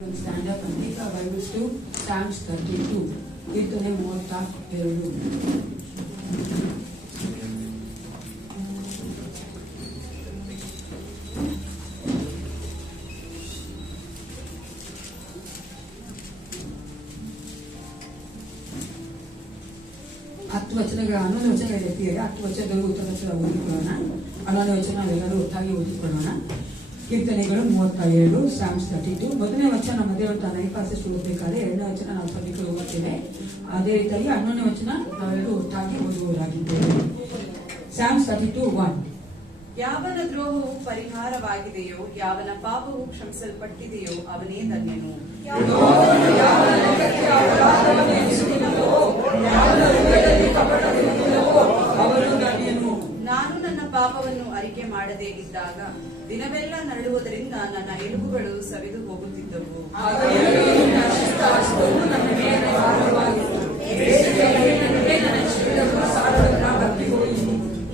Stand up and take our Bibles to Psalms 32. ಕೀರ್ತನೆ 32. ಹತ್ತು ವಚನಗಳ 11 ವಚನಗಳ ಎತ್ತಿದೆ. 10 ವಚನಗಳು ಉತ್ತರ ಓದಿಕೊಳ್ಳೋಣ. 11 ವಚನ ನಾವೆಲ್ಲರೂ ಒಟ್ಟಾಗಿ ಓದಿಕೊಳ್ಳೋಣ. ಕೀರ್ತನೆಗಳು 32, Psalms 32. ಮೊದಲನೇ ವಚನ ನಮ್ಮ ದೇವರು ತಾನು ಐಪಾಸಿಸ್ಟ್ ಓದಬೇಕಾದ್ರೆ, ಎರಡನೇ ವಚನ ನಾವು ಸಭಿಕರು ಓದುತ್ತೇವೆ. ಅದೇ ರೀತಿಯಾಗಿ 11ನೇ ವಚನ ನಾವೆಲ್ಲರೂ ಒಟ್ಟಾಗಿ ಓದುವವರಾಗಿದ್ದೇವೆ. Psalms 32:1. ಯಾವನ ದ್ರೋಹವು ಪರಿಹಾರವಾಗಿದೆಯೋ, ಯಾವನ ಪಾಪವು ಕ್ಷಮಿಸಲ್ಪಟ್ಟಿದೆಯೋ ಅವನೇ ಧನ್ಯನು. ನಾನು ನನ್ನ ಪಾಪವನ್ನು ಅರಿಕೆ ಮಾಡದೇ ಇದ್ದಾಗ ದಿನವೆಲ್ಲ ನರಳುವುದರಿಂದ ನನ್ನ ಎಲುಬುಗಳು ಸವಿದು ಹೋಗುತ್ತಿದ್ದವು.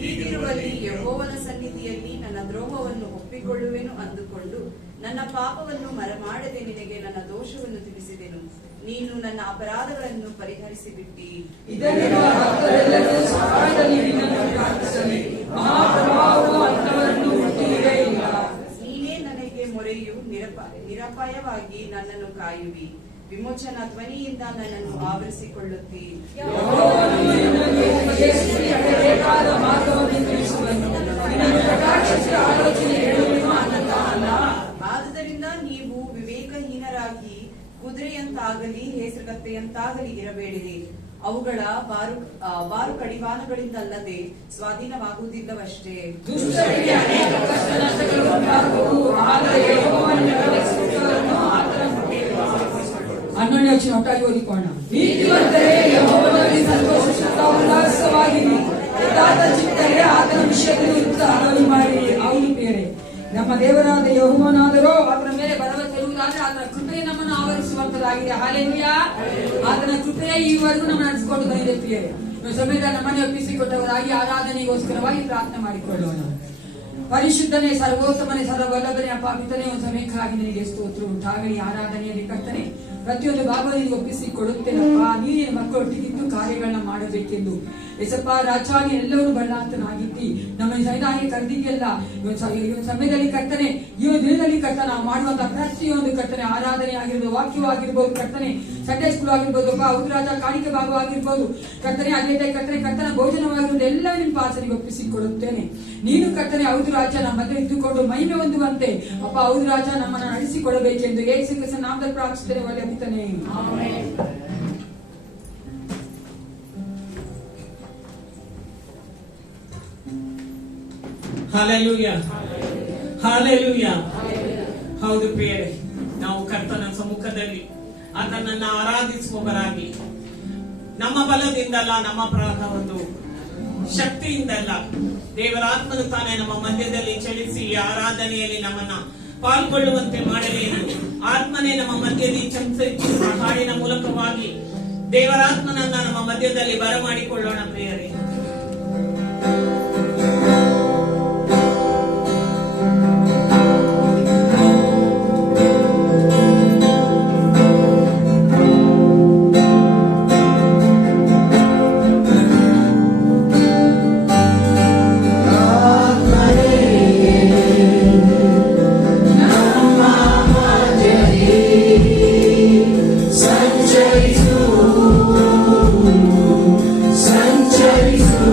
ಹೀಗಿರುವಲ್ಲಿ ಯೆಹೋವನ ಸನ್ನಿಧಿಯಲ್ಲಿ ನನ್ನ ದ್ರೋಹವನ್ನು ಒಪ್ಪಿಕೊಳ್ಳುವೆನು ಅಂದುಕೊಂಡು ನನ್ನ ಪಾಪವನ್ನು ಮರೆಮಾಡದೆ ನಿನಗೆ ನನ್ನ ದೋಷವನ್ನು ತಿಳಿಸಿದೆನು. ನೀನು ನನ್ನ ಅಪರಾಧಗಳನ್ನು ಪರಿಹರಿಸಿ ಬಿಟ್ಟಿ. ನೀನೇ ನನಗೆ ಮೊರೆಯು, ನಿರಪಾಯವಾಗಿ ನನ್ನನ್ನು ಕಾಯುವಿ. ವಿಮೋಚನಾ ಧ್ವನಿಯಿಂದ ನನ್ನನ್ನು ಆವರಿಸಿಕೊಳ್ಳುತ್ತಿ. ಆದುದರಿಂದ ನೀವು ವಿವೇಕಹೀನರಾಗಿ ಕುದುರೆಯಂತಾಗಲಿ ಹೇಸರಗತ್ತೆಯಂತಾಗಲಿ ಇರಬೇಡಿರಿ. ಅವುಗಳ ಬಾರು ಕಡಿವಾಣಗಳಿಂದಲ್ಲದೆ ಸ್ವಾಧೀನವಾಗುವುದಿಲ್ಲವಷ್ಟೇ. 11ನೇ ವಚನ ಒಟ್ಟಾಗಿ ಓದಿಕೊಳ್ಳೋಣ. ನೀತಿವಂತರೇ ಯೆಹೋವನಲ್ಲಿ ಸಂತೋಷಿಸುತ್ತಾ ಉಲ್ಲಾಸವಾಗಿರಿ, ಯಥಾರ್ಥ ಚಿತ್ತರೇ ಆತನ ವಿಷಯದಲ್ಲಿ ಉತ್ಸಾಹವನ್ನು ಮಾಡಿರಿ. ಅವನು ಬೇರೆ ನಮ್ಮ ದೇವರಾದ ಯೆಹೋವನಾದರೋ ಆತನ ಮೇಲೆ ಭರವಸೆ ಇರುವುದಾದರೆ ಆತನ ಕೃಪೆ ನಮ್ಮನ್ನು ಆವರಿಸುವಂತದಾಗಿದೆ. ಹಾಲೆಲೂಯಾ. ಆತನ ಕೃಪೆಯ ಈವರೆಗೂ ನಮ್ಮನ್ನು ನಡೆಸಿಕೊಂಡು ಬಂದಿದೆ. ಪ್ರಿಯರೇ, ಸಮೇತ ನಮ್ಮನ್ನು ಒಪ್ಪಿಸಿಕೊಟ್ಟವರಾಗಿ ಆರಾಧನೆಗೋಸ್ಕರವಾಗಿ ಪ್ರಾರ್ಥನೆ ಮಾಡಿಕೊಳ್ಳೋಣ. ಪರಿಶುದ್ಧನೇ, ಸರ್ವೋತ್ತಮನೇ, ಸರ್ವವಲ್ಲಭನೇ, ಪವಿತ್ರನೇ, ಒಂದು ಸಮಯಕ್ಕಾಗಿ ನಿನಗೆ ಸ್ತೋತ್ರ ಉಂಟಾಗಲಿ. ಆರಾಧನೆಯಲ್ಲಿ ಕರ್ತನೆ ಪ್ರತಿಯೊಂದು ಭಾಗವನ್ನು ಒಪ್ಪಿಸಿಕೊಡುತ್ತೇನಪ್ಪ. ನೀನು ಮಕ್ಕಳೊಟ್ಟಿಗಿದ್ದು ಕಾರ್ಯಗಳನ್ನ ಮಾಡಬೇಕೆಂದು ಎಸಪ್ಪ ರಾಜಾಗಿ ಎಲ್ಲರೂ ಬಳ್ಳಾಂತನಾಗಿದ್ದಿ ನಮ್ಮನ್ನು ಸೈದಾಗಿ ಕರೆದಿಗೆಲ್ಲ ಸಮಯದಲ್ಲಿ ಕರ್ತನೆ, ಈ ದಿನದಲ್ಲಿ ಕರ್ತನೆ ನಾವು ಮಾಡುವಂತಹ ಪ್ರತಿಯೊಂದು ಕರ್ತನೆ ಆರಾಧನೆ ಆಗಿರ್ಬೋದು, ವಾಕ್ಯವಾಗಿರ್ಬೋದು, ಕರ್ತನೆ ಸಂಡೇ ಸ್ಕೂಲ್ ಆಗಿರ್ಬೋದು, ಉದ್ರಾಜ ಕಾಣಿಕೆ ಭಾಗವಾಗಿರ್ಬೋದು, ಕರ್ತನೆ ಅದೇ ಕರ್ತನೆ ಕರ್ತನ ಭೋಜನವಾಗಿರ್ಬೋದು, ಎಲ್ಲ ನಿಮ್ಮ ಪಾಸನಿಗೆ ಒಪ್ಪಿಸಿಕೊಡುತ್ತೇನೆ. ನೀನು ಕರ್ತನೆ ಹೌದು ರಾಜ ನಮ್ಮ ಮಧ್ಯೆ ಇದ್ದುಕೊಂಡು ಮಹಿಮೆ ಹೊಂದುವಂತೆ ಅಪ್ಪ ಹೌದು ರಾಜ ನಮ್ಮನ್ನು ನಡೆಸಿಕೊಡಬೇಕೆಂದು ಯೇಸು ಕ್ರಿಸ್ತನ ನಾಮದಲ್ಲಿ ಪ್ರಾರ್ಥಿಸುತ್ತೇನೆ. ಒಳ್ಳೆ ಪಿತನೇ, ಆಮೆನ್. Hallelujah, hallelujah. ಹೌದು ಪ್ರಿಯರೇ, ನಾವು ಕರ್ತನ ಸಮ್ಮುಖದಲ್ಲಿ ಆತನನ್ನ ಆರಾಧಿಸುವವರಾಗಿ ನಮ್ಮ ಬಲದಿಂದಲ್ಲ, ನಮ್ಮ ಒಂದು ಶಕ್ತಿಯಿಂದಲ್ಲ, ದೇವರಾತ್ಮನು ತಾನೇ ನಮ್ಮ ಮಧ್ಯದಲ್ಲಿ ಚಲಿಸಿ ಈ ಆರಾಧನೆಯಲ್ಲಿ ನಮ್ಮನ್ನ ಪಾಲ್ಗೊಳ್ಳುವಂತೆ ಮಾಡಲಿ ಎಂದು ಆತ್ಮನೇ ನಮ್ಮ ಮಧ್ಯದಲ್ಲಿ ಚಲಿಸುವ ಹಾಡಿನ ಮೂಲಕವಾಗಿ ದೇವರಾತ್ಮನನ್ನ ನಮ್ಮ ಮಧ್ಯದಲ್ಲಿ ಬರಮಾಡಿಕೊಳ್ಳೋಣ ಪ್ರಿಯರೇ. Sancharisu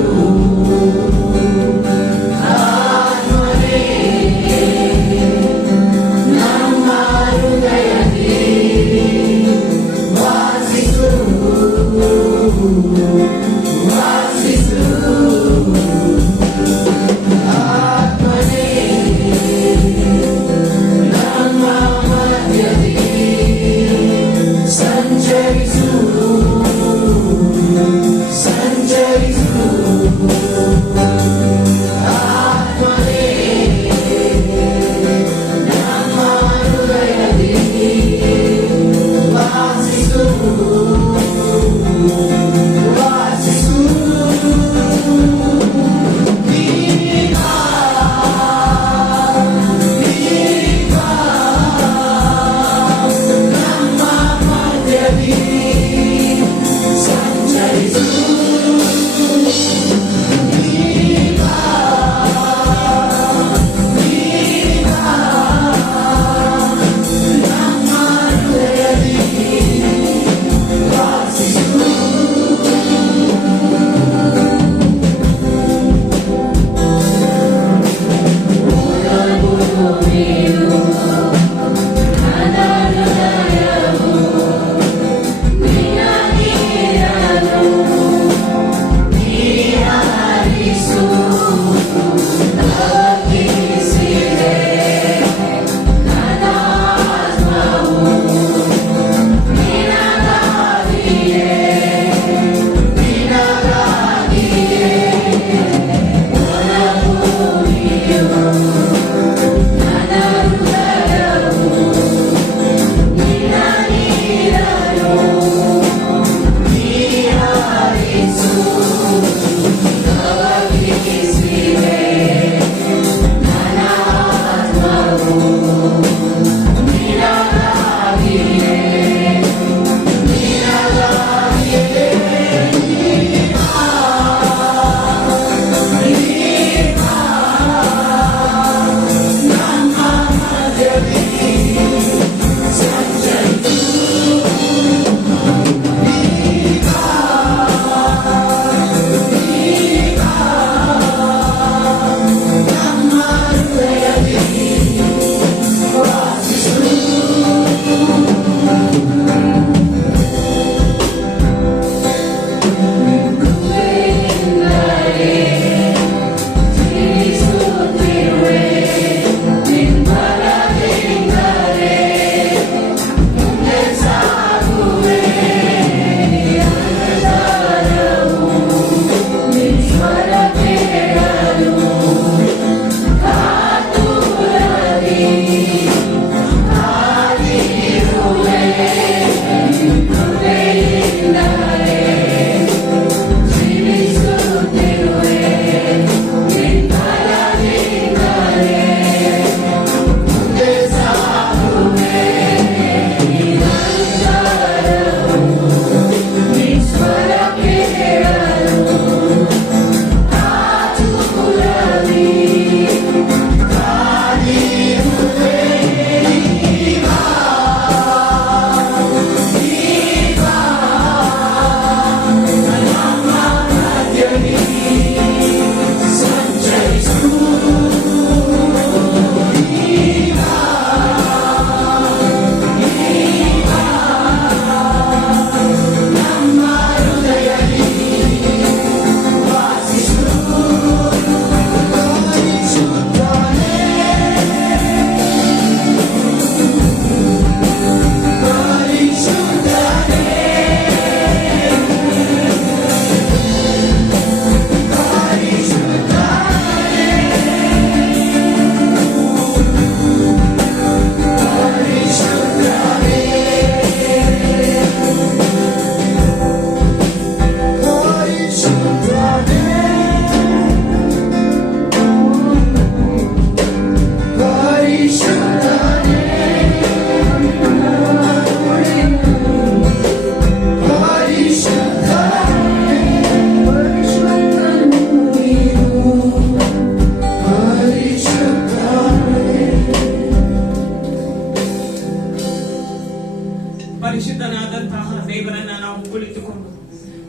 ಪರಿಶುದ್ಧನಾದಂತಹ ದೇವರನ್ನ ನಾವು ಕುಳಿತುಕೊಂಡು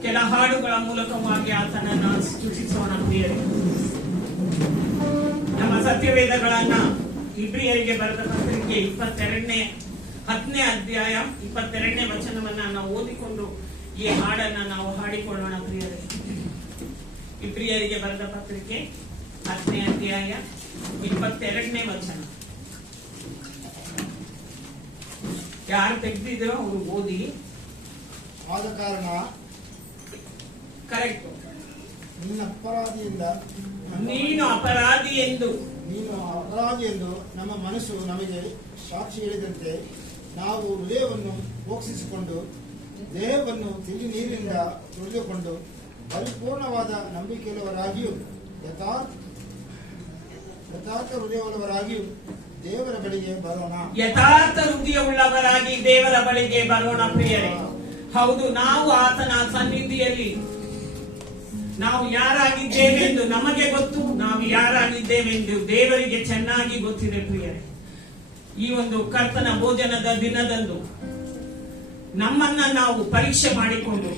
ಕೆಲ ಹಾಡುಗಳ ಮೂಲಕವಾಗಿ ಆತನನ್ನ ಸ್ತುತಿಸೋಣ ಪ್ರಿಯರೇ. ನಮ್ಮ ಸತ್ಯವೇದಗಳನ್ನ ಇಬ್ರಿಯರಿಗೆ ಬರೆದ ಪತ್ರಿಕೆ 10ನೇ ಅಧ್ಯಾಯ 22ನೇ ವಚನವನ್ನ ನಾವು ಓದಿಕೊಂಡು ಈ ಹಾಡನ್ನ ನಾವು ಹಾಡಿಕೊಳ್ಳೋಣ ಪ್ರಿಯರೇ. ಇಬ್ರಿಯರಿಗೆ ಬರೆದ ಪತ್ರಿಕೆ 10ನೇ ಅಧ್ಯಾಯ 22ನೇ ವಚನ. ಯಾರು ತೆಗೆದಿದ್ರೋ ಅವರು ಓದಿ. ಆದ ಕಾರಣ ಕರೆಕ್ಟ್. ನೀನು ಅಪರಾಧಿ ಎಂದು ನಮ್ಮ ಮನಸ್ಸು ನಮಗೆ ಸಾಕ್ಷಿ ಹೇಳಿದಂತೆ ನಾವು ಹೃದಯವನ್ನು ಮೋಕ್ಷಿಸಿಕೊಂಡು ದೇಹವನ್ನು ತಿಳಿ ನೀರಿನಿಂದ ತೊಳೆದುಕೊಂಡು ಪರಿಪೂರ್ಣವಾದ ನಂಬಿಕೆಯುಳ್ಳವರಾಗಿಯೂ ಯಥಾರ್ಥ ಹೃದಯವುಳ್ಳವರಾಗಿಯೂ ದೇವರ ಬಳಿಗೆ ಬರೋಣ. ಯಥಾರ್ಥ ಹೃದಯವುಳ್ಳವರಾಗಿ ದೇವರ ಬಳಿಗೆ ಬರೋಣ ಪ್ರಿಯರೇ. ಹೌದು, ನಾವು ಆತನ ಸನ್ನಿಧಿಯಲ್ಲಿ ನಾವು ಯಾರಾಗಿದ್ದೇವೆಂದು ನಮಗೆ ಗೊತ್ತು. ನಾವು ಯಾರಾಗಿದ್ದೇವೆಂದು ದೇವರಿಗೆ ಚೆನ್ನಾಗಿ ಗೊತ್ತಿದೆ ಪ್ರಿಯರೇ. ಈ ಒಂದು ಕರ್ತನ ಭೋಜನದ ದಿನದಂದು ನಮ್ಮನ್ನ ನಾವು ಪರೀಕ್ಷೆ ಮಾಡಿಕೊಂಡು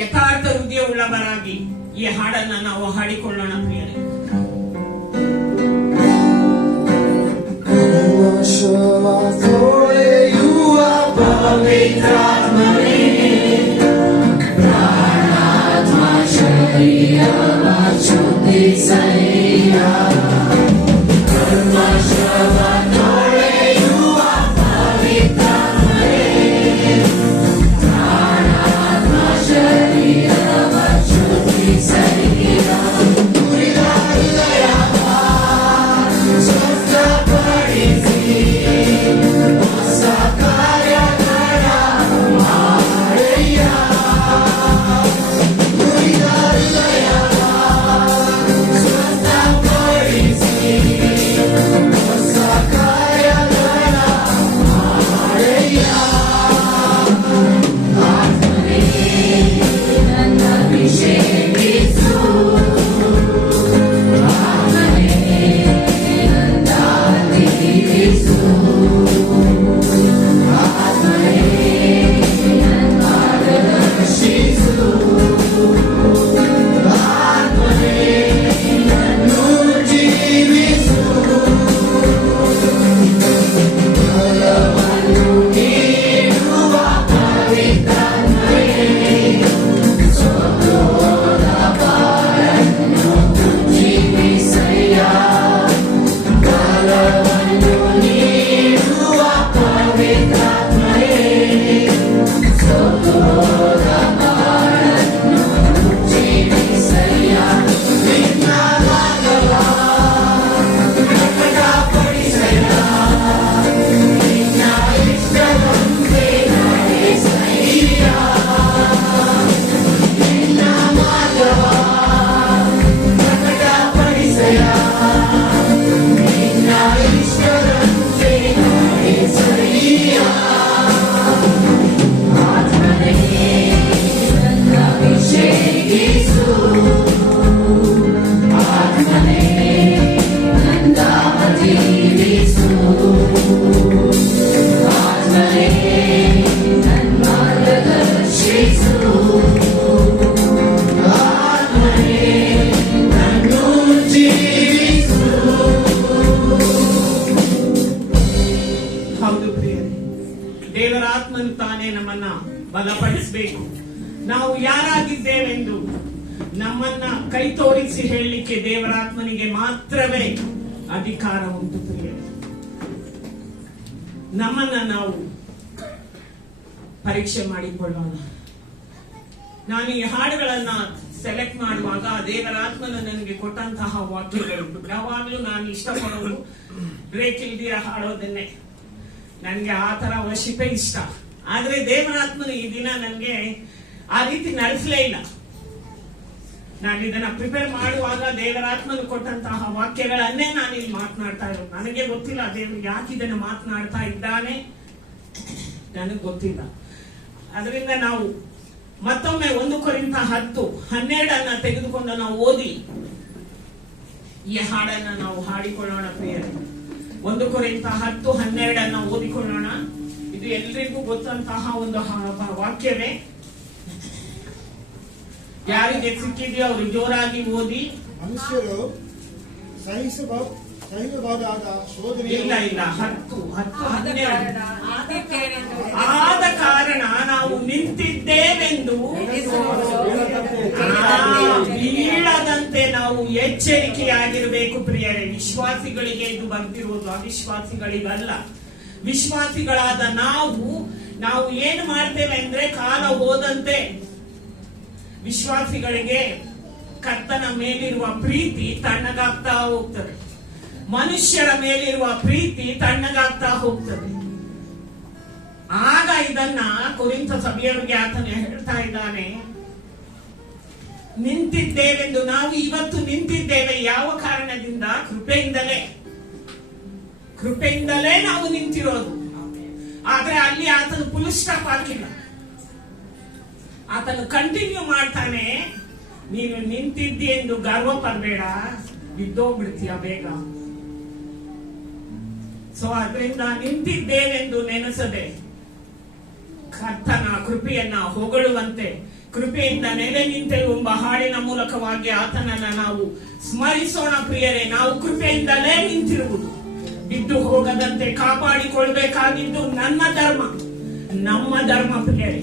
ಯಥಾರ್ಥ ಹೃದಯವುಳ್ಳವರಾಗಿ ಈ ಹಾಡನ್ನ ನಾವು ಹಾಡಿಕೊಳ್ಳೋಣ ಪ್ರಿಯರೇ. ದೇವರಾತ್ಮನು ತಾನೇ ನಮ್ಮನ್ನ ಬಲಪಡಿಸಬೇಕು. ನಾವು ಯಾರಾಗಿದ್ದೇವೆಂದು ನಮ್ಮನ್ನ ಕೈ ತೋರಿಸಿ ಹೇಳಲಿಕ್ಕೆ ದೇವರಾತ್ಮನಿಗೆ ಮಾತ್ರವೇ ಅಧಿಕಾರ ಉಂಟು ಪ್ರಿಯರೇ. ನಮ್ಮನ್ನ ನಾವು ಪರೀಕ್ಷೆ ಮಾಡಿಕೊಳ್ಳೋಣ. ನಾನು ಈ ಹಾಡುಗಳನ್ನ ಸೆಲೆಕ್ಟ್ ಮಾಡುವಾಗ ದೇವರಾತ್ಮನ ನನಗೆ ಕೊಟ್ಟಂತಹ ವಾಕ್ಯಗಳು ಯಾವಾಗಲೂ ನಾನು ಇಷ್ಟಪಡೋದು ಬ್ರೇಕ್ ಇಲ್ದಿರ ಹಾಡೋದನ್ನೇ. ನನಗೆ ಆ ತರ ವರ್ಷಿಪೇ ಇಷ್ಟ. ಆದ್ರೆ ದೇವರಾತ್ಮನ ಈ ದಿನ ನನಗೆ ಆ ರೀತಿ ನಡೆಸಲೇ ಇಲ್ಲ. ನಾನು ಇದನ್ನ ಪ್ರಿಪೇರ್ ಮಾಡುವಾಗ ದೇವರಾತ್ಮನು ಕೊಟ್ಟಂತಹ ವಾಕ್ಯಗಳನ್ನೇ ನಾನು ಇಲ್ಲಿ ಮಾತನಾಡ್ತಾ ಇರೋದು. ನನಗೆ ಗೊತ್ತಿಲ್ಲ ದೇವರು ಯಾಕೆ ಇದನ್ನು ಮಾತನಾಡ್ತಾ ಇದ್ದಾನೆ, ನನಗೆ ಗೊತ್ತಿಲ್ಲ. ಅದರಿಂದ ನಾವು ಮತ್ತೊಮ್ಮೆ 1 ಕೊರಿಂಥ 10:12 ತೆಗೆದುಕೊಂಡು ನಾವು ಓದಿ ಈ ಹಾಡನ್ನ ನಾವು ಹಾಡಿಕೊಳ್ಳೋಣ ಪ್ರಿಯರೇ. 1 ಕೊರಿಂಥ 10:12 ಓದಿಕೊಳ್ಳೋಣ. ಇದು ಇದು ಎಲ್ರಿಗೂ ಗೊತ್ತಂತಹ ಒಂದು ವಾಕ್ಯವೇ. ಯಾರಿಗೆ ಸಿಕ್ಕಿದೆಯೋ ಅವರು ಜೋರಾಗಿ ಓದಿ. ಮನುಷ್ಯರು ಸಹಿಸಬಹುದಾದ ಶೋಧನೆ ಇಲ್ಲ 10 ಆದ ಕಾರಣ ನಾವು ನಿಂತಿದ್ದೇವೆಂದು ಬೀಳದಂತೆ ನಾವು ಎಚ್ಚರಿಕೆಯಾಗಿರಬೇಕು ಪ್ರಿಯರೇ. ವಿಶ್ವಾಸಿಗಳಿಗೆ ಇದು ಬರ್ತಿರುವುದು, ಅವಿಶ್ವಾಸಿಗಳಿಗಲ್ಲ. ವಿಶ್ವಾಸಿಗಳಾದ ನಾವು ಏನು ಮಾಡ್ತೇವೆ ಅಂದ್ರೆ ಕಾಲ ಹೋದಂತೆ ವಿಶ್ವಾಸಿಗಳಿಗೆ ಕರ್ತನ ಮೇಲಿರುವ ಪ್ರೀತಿ ತಣ್ಣಗಾಗ್ತಾ ಹೋಗ್ತದೆ, ಮನುಷ್ಯರ ಮೇಲಿರುವ ಪ್ರೀತಿ ತಣ್ಣಗಾಗ್ತಾ ಹೋಗ್ತದೆ. ಆಗ ಇದನ್ನ ಕೊರಿಂಥ ಸಭೆಯವರಿಗೆ ಆತನು ಹೇಳ್ತಾ ಇದ್ದಾನೆ, ನಿಂತಿದ್ದೇವೆಂದು. ನಾವು ಇವತ್ತು ನಿಂತಿದ್ದೇವೆ ಯಾವ ಕಾರಣದಿಂದ? ಕೃಪೆಯಿಂದಲೇ ನಾವು ನಿಂತಿರೋದು. ಆದ್ರೆ ಅಲ್ಲಿ ಆತನು ಫುಲ್ ಸ್ಟಾಪ್ ಹಾಕಿಲ್ಲ, ಆತನು ಕಂಟಿನ್ಯೂ ಮಾಡ್ತಾನೆ. ನೀನು ನಿಂತಿದ್ದಿ ಎಂದು ಗರ್ವ ಪಡಬೇಡ, ಬಿದ್ದೋಗ್ಬಿಡ್ತೀಯ ಬೇಗ. ಸೊ ಅದರಿಂದ ನಿಂತಿದ್ದೇವೆಂದು ನೆನೆಸದೆ ಕರ್ತನ ಕೃಪೆಯನ್ನ ಹೊಗಳುವಂತೆ, ಕೃಪೆಯಿಂದ ನೆಲೆ ನಿಂತೆವು ಎಂಬ ಹಾಡಿನ ಮೂಲಕವಾಗಿ ಆತನನ್ನ ನಾವು ಸ್ಮರಿಸೋಣ ಪ್ರಿಯರೇ. ನಾವು ಕೃಪೆಯಿಂದಲೇ ನಿಂತಿರುವುದು, ಬಿದ್ದು ಹೋಗದಂತೆ ಕಾಪಾಡಿಕೊಳ್ಬೇಕಾಗಿದ್ದು ನಮ್ಮ ಧರ್ಮ ಪ್ರಿಯರೇ.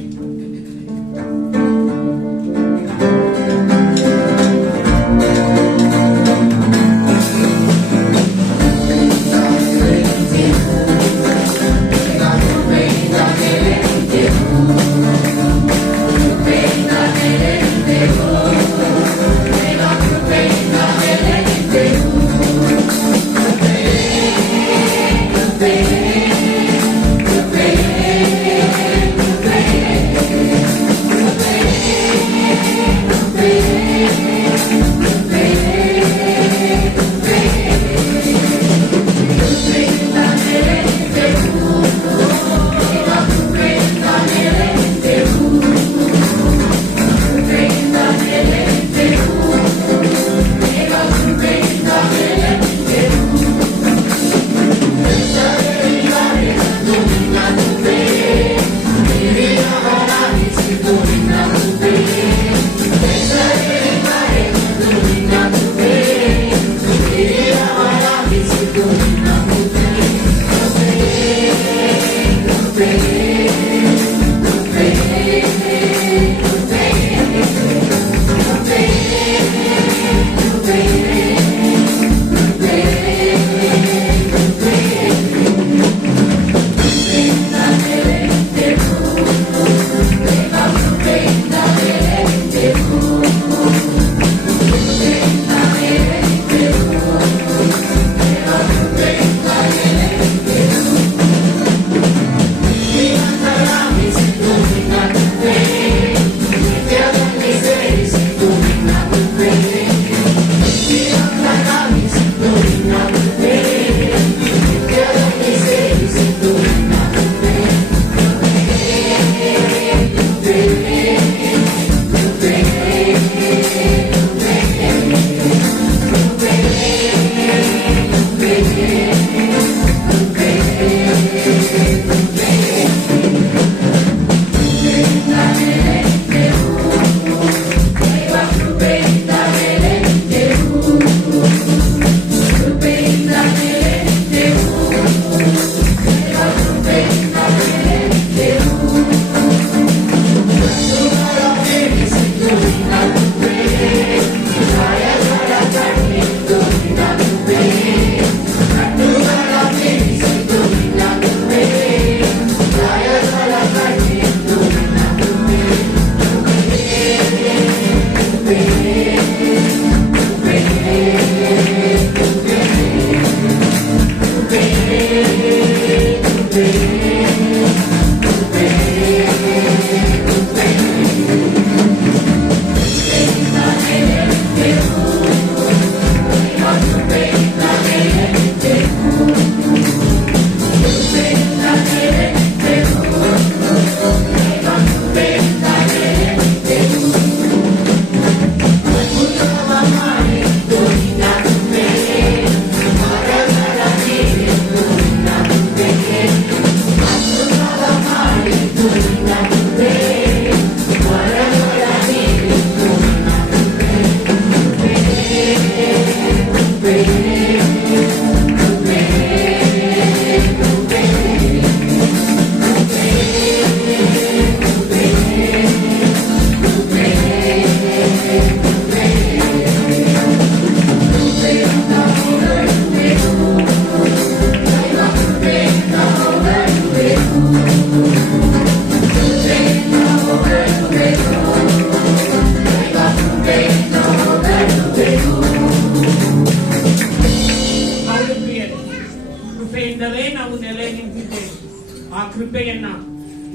ಕೃಪೆಯನ್ನ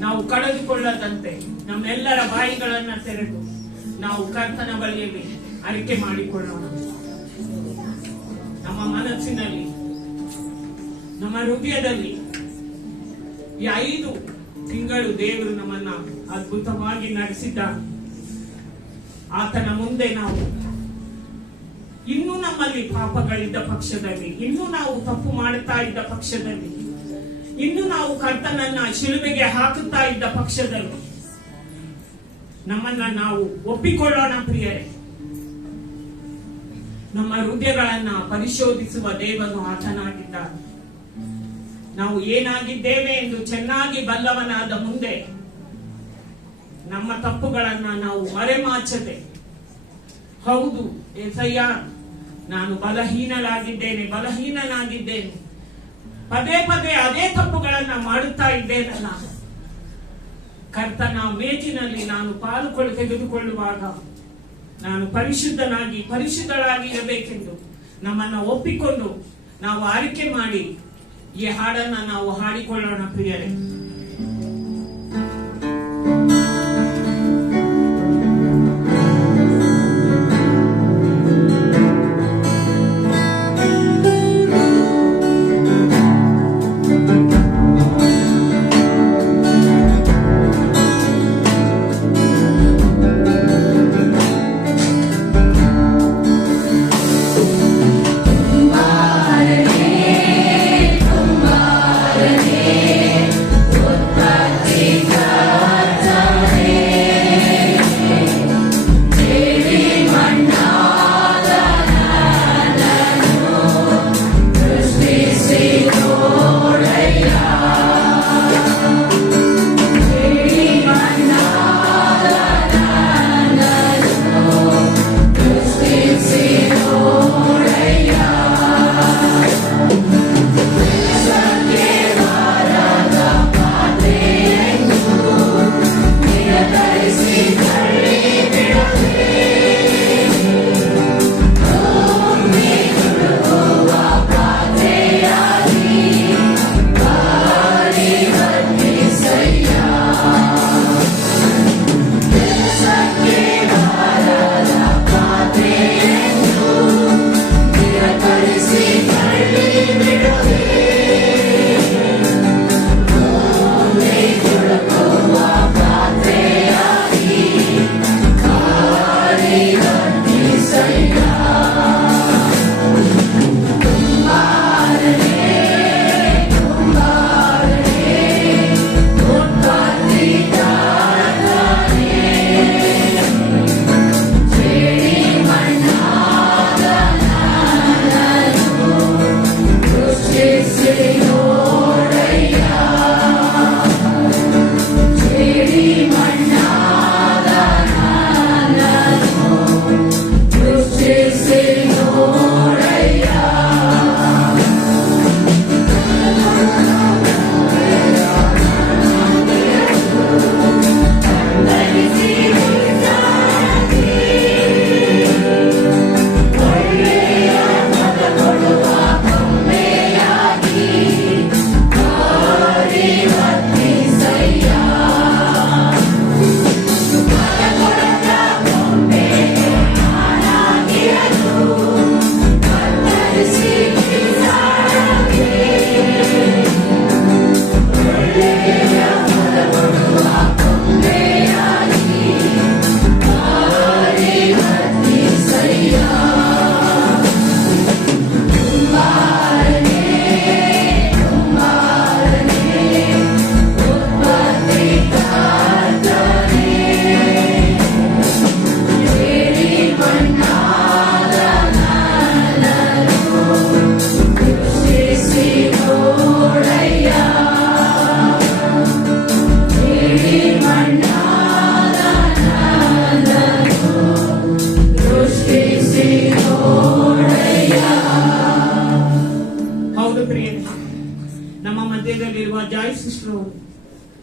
ನಾವು ಕಳೆದುಕೊಳ್ಳದಂತೆ ನಮ್ಮೆಲ್ಲರ ಬಾಯಿಗಳನ್ನ ತೆರೆದು ನಾವು ಕರ್ತನ ಬಳಿಯಲ್ಲಿ ಅರಿಕೆ ಮಾಡಿಕೊಳ್ಳೋಣ. ನಮ್ಮ ಮನಸ್ಸಿನಲ್ಲಿ, ನಮ್ಮ ಹೃದಯದಲ್ಲಿ ಈ 5 ತಿಂಗಳು ದೇವರು ನಮ್ಮನ್ನ ಅದ್ಭುತವಾಗಿ ನಡೆಸಿದ್ದಾನೆ. ಆತನ ಮುಂದೆ ನಾವು ಇನ್ನೂ ನಮ್ಮಲ್ಲಿ ಪಾಪಗಳಿದ್ದ ಪಕ್ಷದಲ್ಲಿ, ಇನ್ನೂ ನಾವು ತಪ್ಪು ಮಾಡುತ್ತಾ ಇದ್ದ ಪಕ್ಷದಲ್ಲಿ, ಇನ್ನು ನಾವು ಕರ್ತನನ್ನ ಶಿಲುಬೆಗೆ ಹಾಕುತ್ತಾ ಇದ್ದ ಪಕ್ಷದಲ್ಲಿ ನಮ್ಮನ್ನ ನಾವು ಒಪ್ಪಿಕೊಳ್ಳೋಣ ಪ್ರಿಯರೇ. ನಮ್ಮ ಹೃದಯಗಳನ್ನ ಪರಿಶೋಧಿಸುವ ದೇವನು ಆತನಾಗಿದ್ದಾನೆ. ನಾವು ಏನಾಗಿದ್ದೇವೆ ಎಂದು ಚೆನ್ನಾಗಿ ಬಲ್ಲವನಾದ ಮುಂದೆ ನಮ್ಮ ತಪ್ಪುಗಳನ್ನ ನಾವು ಮರೆಮಾಚದೆ, ಹೌದು ಏಸಯ್ಯ, ನಾನು ಬಲಹೀನನಾಗಿದ್ದೇನೆ, ಪದೇ ಪದೇ ಅದೇ ತಪ್ಪುಗಳನ್ನ ಮಾಡುತ್ತಾ ಇದ್ದೇನಲ್ಲ, ಕರ್ತನ ಮೇಜಿನಲ್ಲಿ ನಾನು ಪಾಲು ತೆಗೆದುಕೊಳ್ಳುವಾಗ ನಾನು ಪರಿಶುದ್ಧಳಾಗಿ ಇರಬೇಕೆಂದು ನಮ್ಮನ್ನ ಒಪ್ಪಿಕೊಂಡು ನಾವು ಆರಿಕೆ ಮಾಡಿ ಈ ಹಾಡನ್ನ ನಾವು ಹಾಡಿಕೊಳ್ಳೋಣ ಪ್ರಿಯರೇ.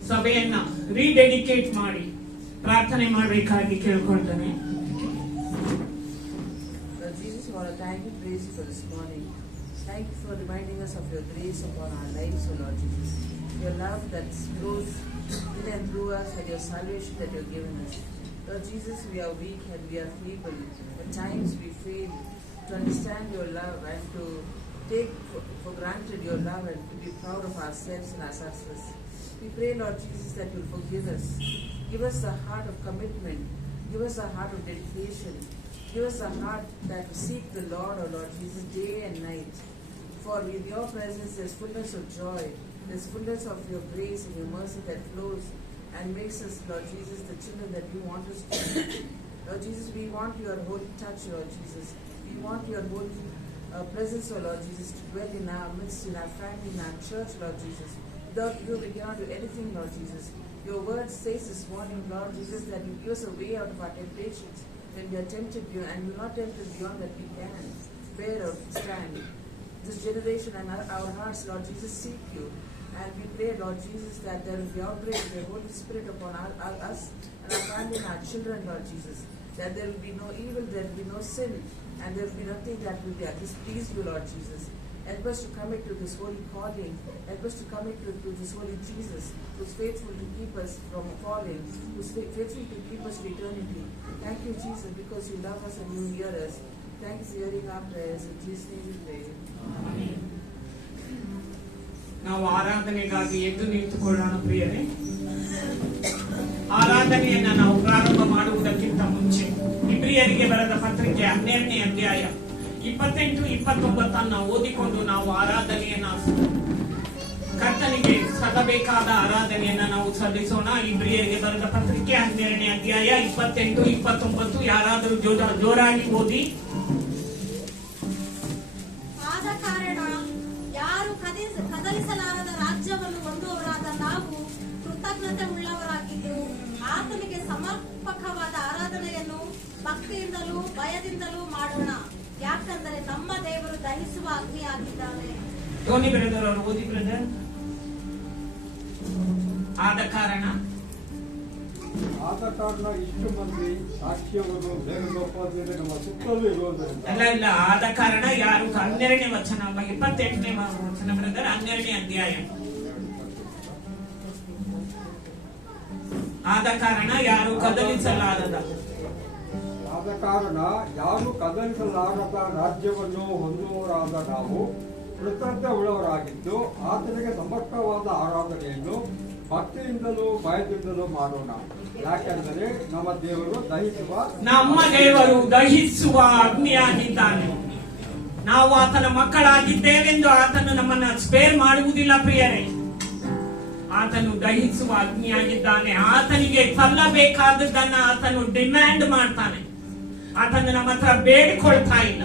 ಸಭೆಯನ್ನ ರೀಡೆಡಿಕೇಟ್ ಮಾಡಿ ಪ್ರಾರ್ಥನೆ ಮಾಡಬೇಕಾಗಿ ಕೇಳ್ಕೊಳ್ತಾನೆ. Jesus, we want to thank you, praise you for this morning. Thank you for reminding us of your grace upon our lives, O Lord Jesus. your love that flows in and through us, and your salvation that you have given us. Lord Jesus, we are weak and we are feeble. At times we fail to understand your love and to take for granted your love and to be proud of ourselves and our success. We pray, Lord Jesus, that you will forgive us. Give us a heart of commitment. Give us a heart of dedication. Give us a heart that will seek the Lord, O Lord Jesus, day and night. For in your presence there is fullness of joy. There is fullness of your grace and your mercy that flows and makes us, Lord Jesus, the children that you want us to be. Lord Jesus, we want your holy touch, Lord Jesus. We want your holy presence, O Lord Jesus, to dwell in our midst, in our family, in our church, Lord Jesus. Without you, we cannot do anything, Lord Jesus. Your word says this morning, Lord Jesus, that you give us a way out of our temptations when we are tempted, and you will not tempt us beyond that we can bear or stand. This generation and our hearts, Lord Jesus, seek you. And we pray, Lord Jesus, that there will be outbreak of the Holy Spirit upon us and our family and our children, Lord Jesus. That there will be no evil, there will be no sin, and there will be nothing that will displease you, Lord Jesus. Help us to commit to this holy calling. Help us to commit to this holy Jesus, who's faithful to keep us from falling, who's faithful to keep us to eternity. Thank you, Jesus, because you love us and you hear us. Thank you for hearing our prayers. In Jesus' name we pray. Amen. ನಾವು ಆರಾಧನೆಗಾಗಿ ಎದ್ದು ನಿಂತುಕೊಳ್ಳೋಣ ಪ್ರಿಯರೇ. ಆರಾಧನೆಯನ್ನ ನಾವು ಪ್ರಾರಂಭ ಮಾಡುವುದಕ್ಕಿಂತ ಮುಂಚೆ ಇಬ್ರಿಯರಿಗೆ ಬರೆದ ಪತ್ರಿಕೆ 12ನೇ ಅಧ್ಯಾಯ 28-29 ಓದಿಕೊಂಡು ನಾವು ಆರಾಧನೆಯನ್ನ ಕರ್ತನಿಗೆ ಸಲ್ಲಬೇಕಾದ ಆರಾಧನೆಯನ್ನ ನಾವು ಸಲ್ಲಿಸೋಣ. ಇಬ್ರಿಯರಿಗೆ ಬರೆದ ಪತ್ರಿಕೆ 12ನೇ ಅಧ್ಯಾಯ 28-29 ಯಾರಾದರೂ ಜೋರಾಗಿ ಓದಿ. ಆದ ಕಾರಣ ಯಾರು ಕದಲಿಸಲಾರದ ರಾಜ್ಯವನ್ನು ಹೊಂದುವವರಾದ ನಾವು ಕೃತಜ್ಞತೆ ಉಳ್ಳವರಾಗಿದ್ದು ಆತನಿಗೆ ಸಮರ್ಪಕವಾದ ಆರಾಧನೆಯನ್ನು ಭಕ್ತಿಯಿಂದಲೂ ಭಯದಿಂದಲೂ ಮಾಡೋಣ. ಯಾಕಂದರೆ ನಮ್ಮ ದೇವರು ದಹಿಸುವ ಅಗ್ನಿ ಆಗಿದ್ದಾನೆ. ಟೋನಿ ಬ್ರದರ್ ಅವರು ಓದಿ ಬ್ರದರ್. ಆದ ಕಾರಣ ಇಷ್ಟು ಮಂದಿ ಸಾಕ್ಷ್ಯವನ್ನು ಬೇಗದೋಪಾದಿಯಲ್ಲಿ ನಮ್ಮ ಸುತ್ತಲೂ ಇರುವುದರಿಂದ ಇಲ್ಲ ಆದ ಕಾರಣ ಯಾರು 12ನೇ ವಚನ 28ನೇ ವಚನ ಬ್ರದರ್ 12ನೇ ಅಧ್ಯಾಯ. ಆದ ಕಾರಣ ಯಾರು ಕದಲಿಸಲಾರದ ರಾಜ್ಯವನ್ನು ಹೊಂದುವವರಾದ ನಾವು ಕೃತಜ್ಞತೆ ಉಳ್ಳವರಾಗಿದ್ದು ಆತನಿಗೆ ಸಮರ್ಪಕವಾದ ಆರಾಧನೆಯನ್ನು ಭಕ್ತಿಯಿಂದಲೂ ಭಯದಿಂದಲೂ ಮಾಡೋಣ. ಯಾಕೆಂದರೆ ನಮ್ಮ ದೇವರು ದಹಿಸುವ ಅಗ್ನಿಯಾಗಿದ್ದಾನೆ. ನಾವು ಆತನ ಮಕ್ಕಳಾಗಿದ್ದೇವೆಂದು ಆತನು ನಮ್ಮನ್ನ ಸ್ಪೇರ್ ಮಾಡುವುದಿಲ್ಲ ಪ್ರಿಯರೇ. ಆತನು ದಹಿಸುವ ಅಗ್ನಿಯಾಗಿದ್ದಾನೆ. ಆತನಿಗೆ ಸಲ್ಲಬೇಕಾದದ್ದನ್ನ ಆತನು ಡಿಮ್ಯಾಂಡ್ ಮಾಡ್ತಾನೆ. ಆತನು ನಮ್ಮ ಹತ್ರ ಬೇಡಿಕೊಳ್ತಾ ಇಲ್ಲ.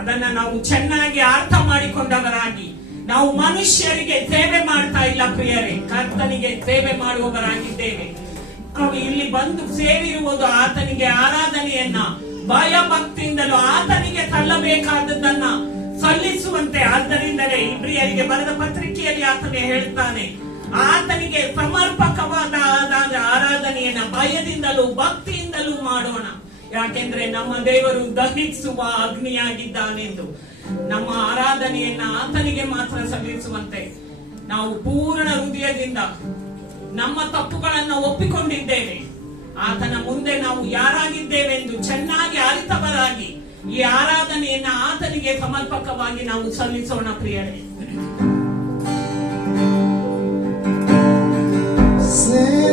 ಅದನ್ನ ನಾವು ಚೆನ್ನಾಗಿ ಅರ್ಥ ಮಾಡಿಕೊಂಡವರಾಗಿ ನಾವು ಮನುಷ್ಯರಿಗೆ ಸೇವೆ ಮಾಡ್ತಾ ಇಲ್ಲ ಪ್ರಿಯರೇ, ಕರ್ತನಿಗೆ ಸೇವೆ ಮಾಡುವವರಾಗಿದ್ದೇವೆ. ನಾವು ಇಲ್ಲಿ ಬಂದು ಸೇರಿರುವುದು ಆತನಿಗೆ ಆರಾಧನೆಯನ್ನ ಭಯ ಭಕ್ತಿಯಿಂದಲೂ ಆತನಿಗೆ ಸಲ್ಲಬೇಕಾದದ್ದನ್ನ ಸಲ್ಲಿಸುವಂತೆ. ಆದ್ದರಿಂದಲೇ ಇಬ್ರಿಯರಿಗೆ ಬರೆದ ಪತ್ರಿಕೆಯಲ್ಲಿ ಆತನೇ ಹೇಳ್ತಾನೆ, ಆತನಿಗೆ ಸಮರ್ಪಕವಾದ ಆರಾಧನೆಯನ್ನ ಭಯದಿಂದಲೂ ಭಕ್ತಿಯಿಂದಲೂ ಮಾಡೋಣ. ಯಾಕೆಂದ್ರೆ ನಮ್ಮ ದೇವರು ದಹಿಸುವ ಅಗ್ನಿಯಾಗಿದ್ದಾನೆಂದು. ನಮ್ಮ ಆರಾಧನೆಯನ್ನ ಆತನಿಗೆ ಮಾತ್ರ ಸಲ್ಲಿಸುವಂತೆ ನಾವು ಪೂರ್ಣ ಹೃದಯದಿಂದ ನಮ್ಮ ತಪ್ಪುಗಳನ್ನು ಒಪ್ಪಿಕೊಂಡಿದ್ದೇವೆ. ಆತನ ಮುಂದೆ ನಾವು ಯಾರಾಗಿದ್ದೇವೆಂದು ಚೆನ್ನಾಗಿ ಅರಿತವರಾಗಿ ಈ ಆರಾಧನೆಯನ್ನ ಆತನಿಗೆ ಸಮರ್ಪಕವಾಗಿ ನಾವು ಸಲ್ಲಿಸೋಣ ಪ್ರಿಯರೇ. Say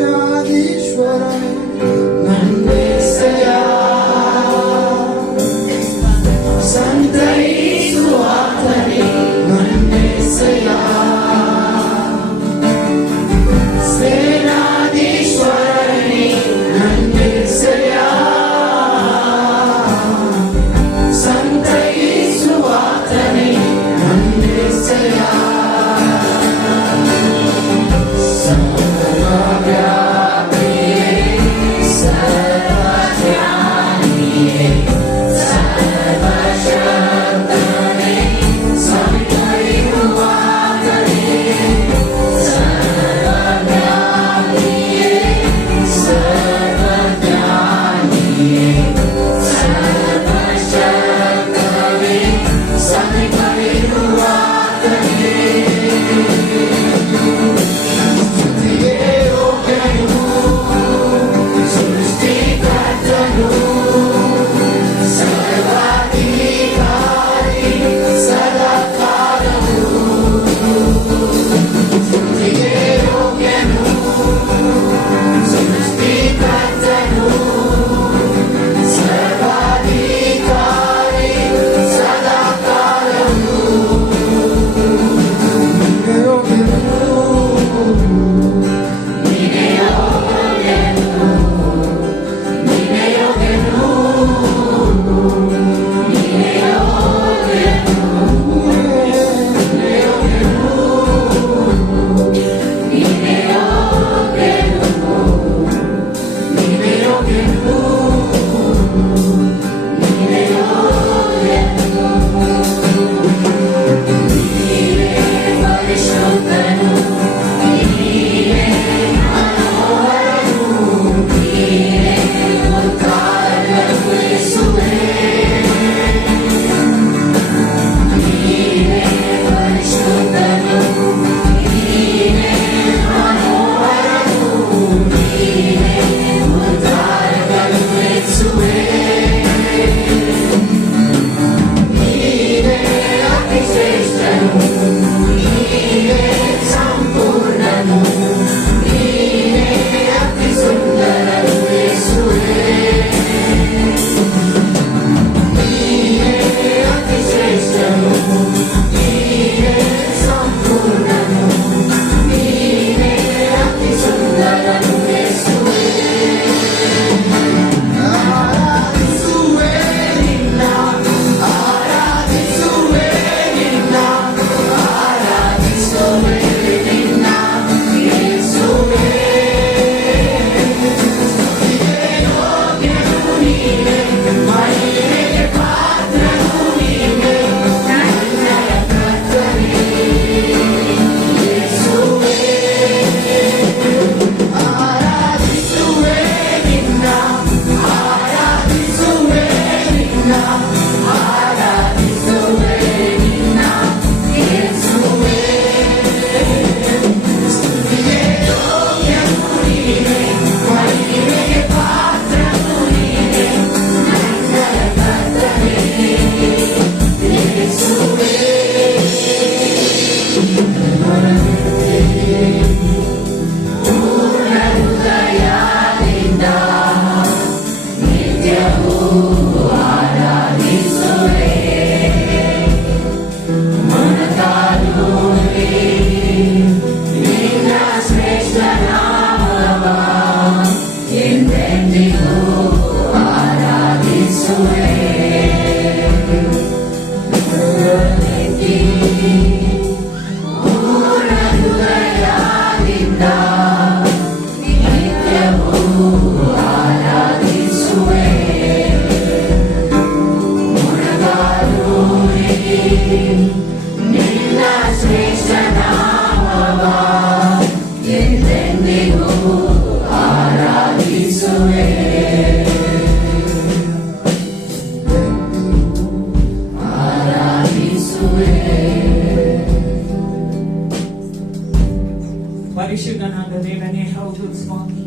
ಪರಿಶುದ್ಧನಾದ ದೇವನೇ, ಹೌದು ಸ್ವಾಮಿ,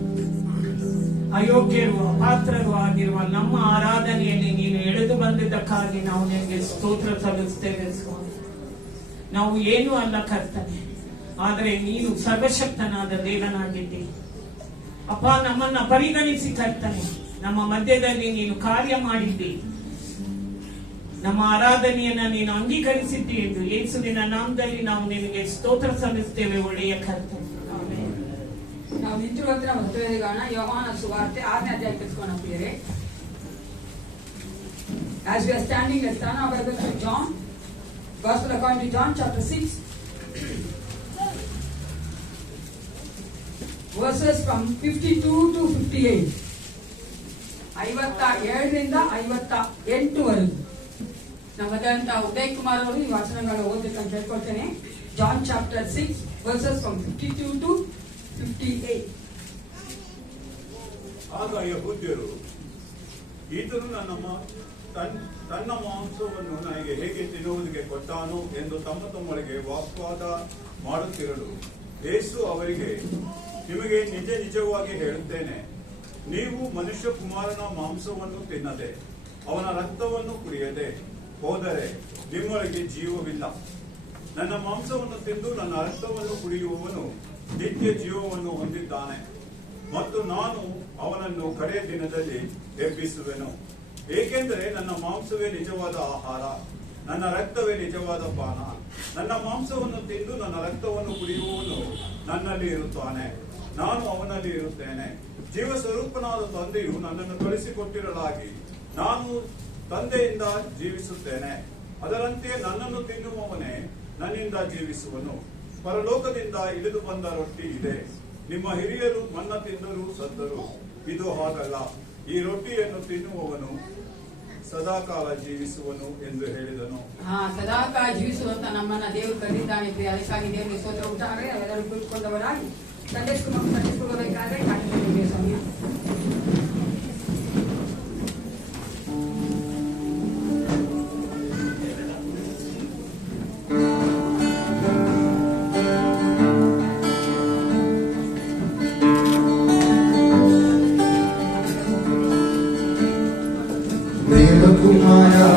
ಅಯೋಗ್ಯರು ಅಪಾತ್ರರು ಆಗಿರುವ ನಮ್ಮ ಆರಾಧನೆಯಲ್ಲಿ ನೀನು ಎಳೆದು ಬಂದಿದ್ದಕ್ಕಾಗಿ ನಾವು ನಿನಗೆ ಸ್ತೋತ್ರ ಸಲ್ಲಿಸ್ತೇವೆ ಸ್ವಾಮಿ. ನಾವು ಏನೂ ಅಲ್ಲ ಕರ್ತನೆ, ಆದರೆ ನೀನು ಸರ್ವಶಕ್ತನಾದ ದೇವನಾಗಿದ್ದಿ ಅಪ್ಪ. ನಮ್ಮನ್ನ ಪರಿಗಣಿಸಿ ಕರ್ತನೆ, ನಮ್ಮ ಮಧ್ಯದಲ್ಲಿ ನೀನು ಕಾರ್ಯ ಮಾಡಿದ್ದಿ, ನಮ್ಮ ಆರಾಧನೆಯನ್ನ ನೀನು ಅಂಗೀಕರಿಸಿದ್ದಿ ಎಂದು ಯೇಸುವಿನ ನಾಮದಲ್ಲಿ ನಾವು ನಿನಗೆ ಸ್ತೋತ್ರ ಸಲ್ಲಿಸ್ತೇವೆ ಒಳ್ಳೆಯ ಕರ್ತನೆ. ನಾವು ನಿಂತಿರುವಂತೆ ನಾವು ಹತ್ತುವೇದಿಗೋಣ. ಯೋಹಾನ ಸುವಾರ್ತೆ 6ನೇ ಅಧ್ಯಾಯ ತೆಗೆದುಕೋಣ ಪ್ರಿಯರೇ. As we are standing, let's turn our Bibles to John, Gospel according to John chapter 6, verses from 52 to 58. 57ರಿಂದ 58ವರೆಗೂ ನಮ್ಮದಂತ Uday Kumar ಅವರು ಈ ವಚನಗಳ ಓದಬೇಕಂತ ಹೇಳ್ಕೊಳ್ತೇನೆ. John chapter 6 verses from 52 to 58. ಆಗ ಯೆಹೂದ್ಯರು, ಈತನು ತನ್ನ ಮಾಂಸವನ್ನು ನನಗೆ ಹೇಗೆ ತಿನ್ನುವುದಕ್ಕೆ ಕೊಟ್ಟಾನು ಎಂದು ತಮ್ಮೊಳಗೆ ವಾಗ್ವಾದ ಮಾಡುತ್ತಿರಲು, ಯೇಸು ಅವರಿಗೆ, ನಿಮಗೆ ನಿಜವಾಗಿ ಹೇಳುತ್ತೇನೆ, ನೀವು ಮನುಷ್ಯ ಕುಮಾರನ ಮಾಂಸವನ್ನು ತಿನ್ನದೆ ಅವನ ರಕ್ತವನ್ನು ಕುಡಿಯದೆ ಹೋದರೆ ನಿಮ್ಮೊಳಗೆ ಜೀವವಿಲ್ಲ. ನನ್ನ ಮಾಂಸವನ್ನು ತಿಂದು ನನ್ನ ರಕ್ತವನ್ನು ಕುಡಿಯುವವನು ನಿತ್ಯ ಜೀವವನ್ನು ಹೊಂದಿದ್ದಾನೆ, ಮತ್ತು ನಾನು ಅವನನ್ನು ಕಡೆಯ ದಿನದಲ್ಲಿ ಎಬ್ಬಿಸುವೆನು. ಏಕೆಂದರೆ ನನ್ನ ಮಾಂಸವೇ ನಿಜವಾದ ಆಹಾರ, ನನ್ನ ರಕ್ತವೇ ನಿಜವಾದ ಪಾನ. ನನ್ನ ಮಾಂಸವನ್ನು ತಿಂದು ನನ್ನ ರಕ್ತವನ್ನು ಕುಡಿಯುವವನು ನನ್ನಲ್ಲಿ ಇರುತ್ತಾನೆ, ನಾನು ಅವನಲ್ಲಿ ಇರುತ್ತೇನೆ. ಜೀವ ಸ್ವರೂಪನಾದ ತಂದೆಯು ನನ್ನನ್ನು ಕಳಿಸಿಕೊಟ್ಟಿರಲಾಗಿ ನಾನು ತಂದೆಯಿಂದ ಜೀವಿಸುತ್ತೇನೆ. ಅದರಂತೆ ನನ್ನನ್ನು ತಿನ್ನುವವನೇ ನನ್ನಿಂದ ಜೀವಿಸುವನು. ಪರಲೋಕದಿಂದ ಇಳಿದು ಬಂದ ರೊಟ್ಟಿ ಇದೆ. ನಿಮ್ಮ ಹಿರಿಯರು ಮನ್ನ ತಿಂದರೂ ಸತ್ತರು, ಇದು ಹಾಗಲ್ಲ. ಈ ರೊಟ್ಟಿಯನ್ನು ತಿನ್ನುವವನು ಸದಾಕಾಲ ಜೀವಿಸುವನು ಎಂದು ಹೇಳಿದನು. ಸದಾಕಾಲ ಜೀವಿಸುವಂತ ನಮ್ಮನ್ನ ದೇವರು ಕರೆದಿದ್ದಾನೆ. ಅದಕ್ಕಾಗಿ ದೇವರಿಗೆ ಸ್ತೋತ್ರ ಉಂಟಾಗಲಿ. ನಾವೆಲ್ಲರೂ ಕುಳಿತುಕೊಂಡವರಾಗಿ ಸಂದೇಶಬೇಕಾದ್ರೆ ಕಾಣಿಸಿಕೊಳ್ಳುವ ಸಮಯ. Devakumara,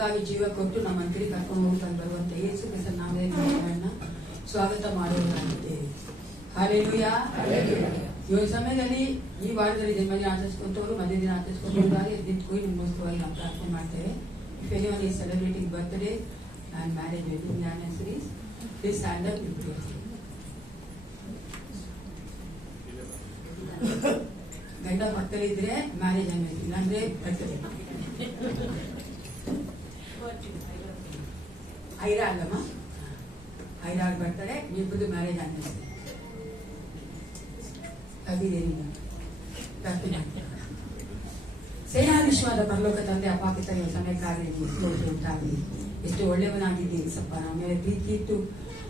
ನಮಗಾಗಿ ಜೀವ ಕೊಟ್ಟು ನಮ್ಮ ಅಂಕಡಿ ಕರ್ಕೊಂಡು ಹೋಗ್ತಾ ಬರುವಂತ ಯೇಸು ಕ್ರಿಸ್ತನ ನಾಮದಲ್ಲಿ ಸ್ವಾಗತ ಮಾಡುವುದಾಗಿದ್ದೇವೆ. ಹಾಲೆಲೂಯಾ. ಈ ಸಮಯದಲ್ಲಿ ಈ ವಾರದಲ್ಲಿ ಜನ್ಮದಿನ ಆಚರಿಸಿಕೊಂಡವರು ಮಧ್ಯ ದಿನ ಆಚರಿಸಿಕೊಂಡಿದ್ದಾರೆ. ನಿಂತ್ಕೊಂಡು ನಿಮಗೋಸ್ಕರವಾಗಿ ನಾವು ಪ್ರಾರ್ಥನೆ ಮಾಡ್ತೇವೆ. If anyone is celebrating birthday and marriage wedding anniversaries, please stand up and pray. ಗಂಡ ಮಕ್ಕಳಿದ್ರೆ ಮ್ಯಾರೇಜ್ ಅನ್ನೋದು, ಇಲ್ಲಾಂದ್ರೆ ಬರ್ತಾರೆ. ಐರಾ ಅಲ್ಲಮ್ಮ, ಐರಾಗ್ ಬರ್ತಾರೆ. ಇಬ್ಬರದು ಮ್ಯಾರೇಜ್ ಅನ್ನಿಸ್ತಾರೆ. ಅಭಿದೇನಿಲ್ಲ ಪ್ರಾರ್ಥನೆ ಮಾಡ್ತಾರೆ. ಸೇನಾಧೀಶವಾದ ಪರಲೋಕ ತಂದೆ ಅಪಾಕಿತ ಸಮಯಕ್ಕಾಗಿ ಸ್ತೋತ್ರ ಉಂಟಾಗಲಿ. ಎಷ್ಟು ಒಳ್ಳೆಯವನಾಗಿದ್ದೀರಿ ಸಪ್ಪ. ನಮ್ಮ ಮೇಲೆ ಪ್ರೀತಿ ಇಟ್ಟು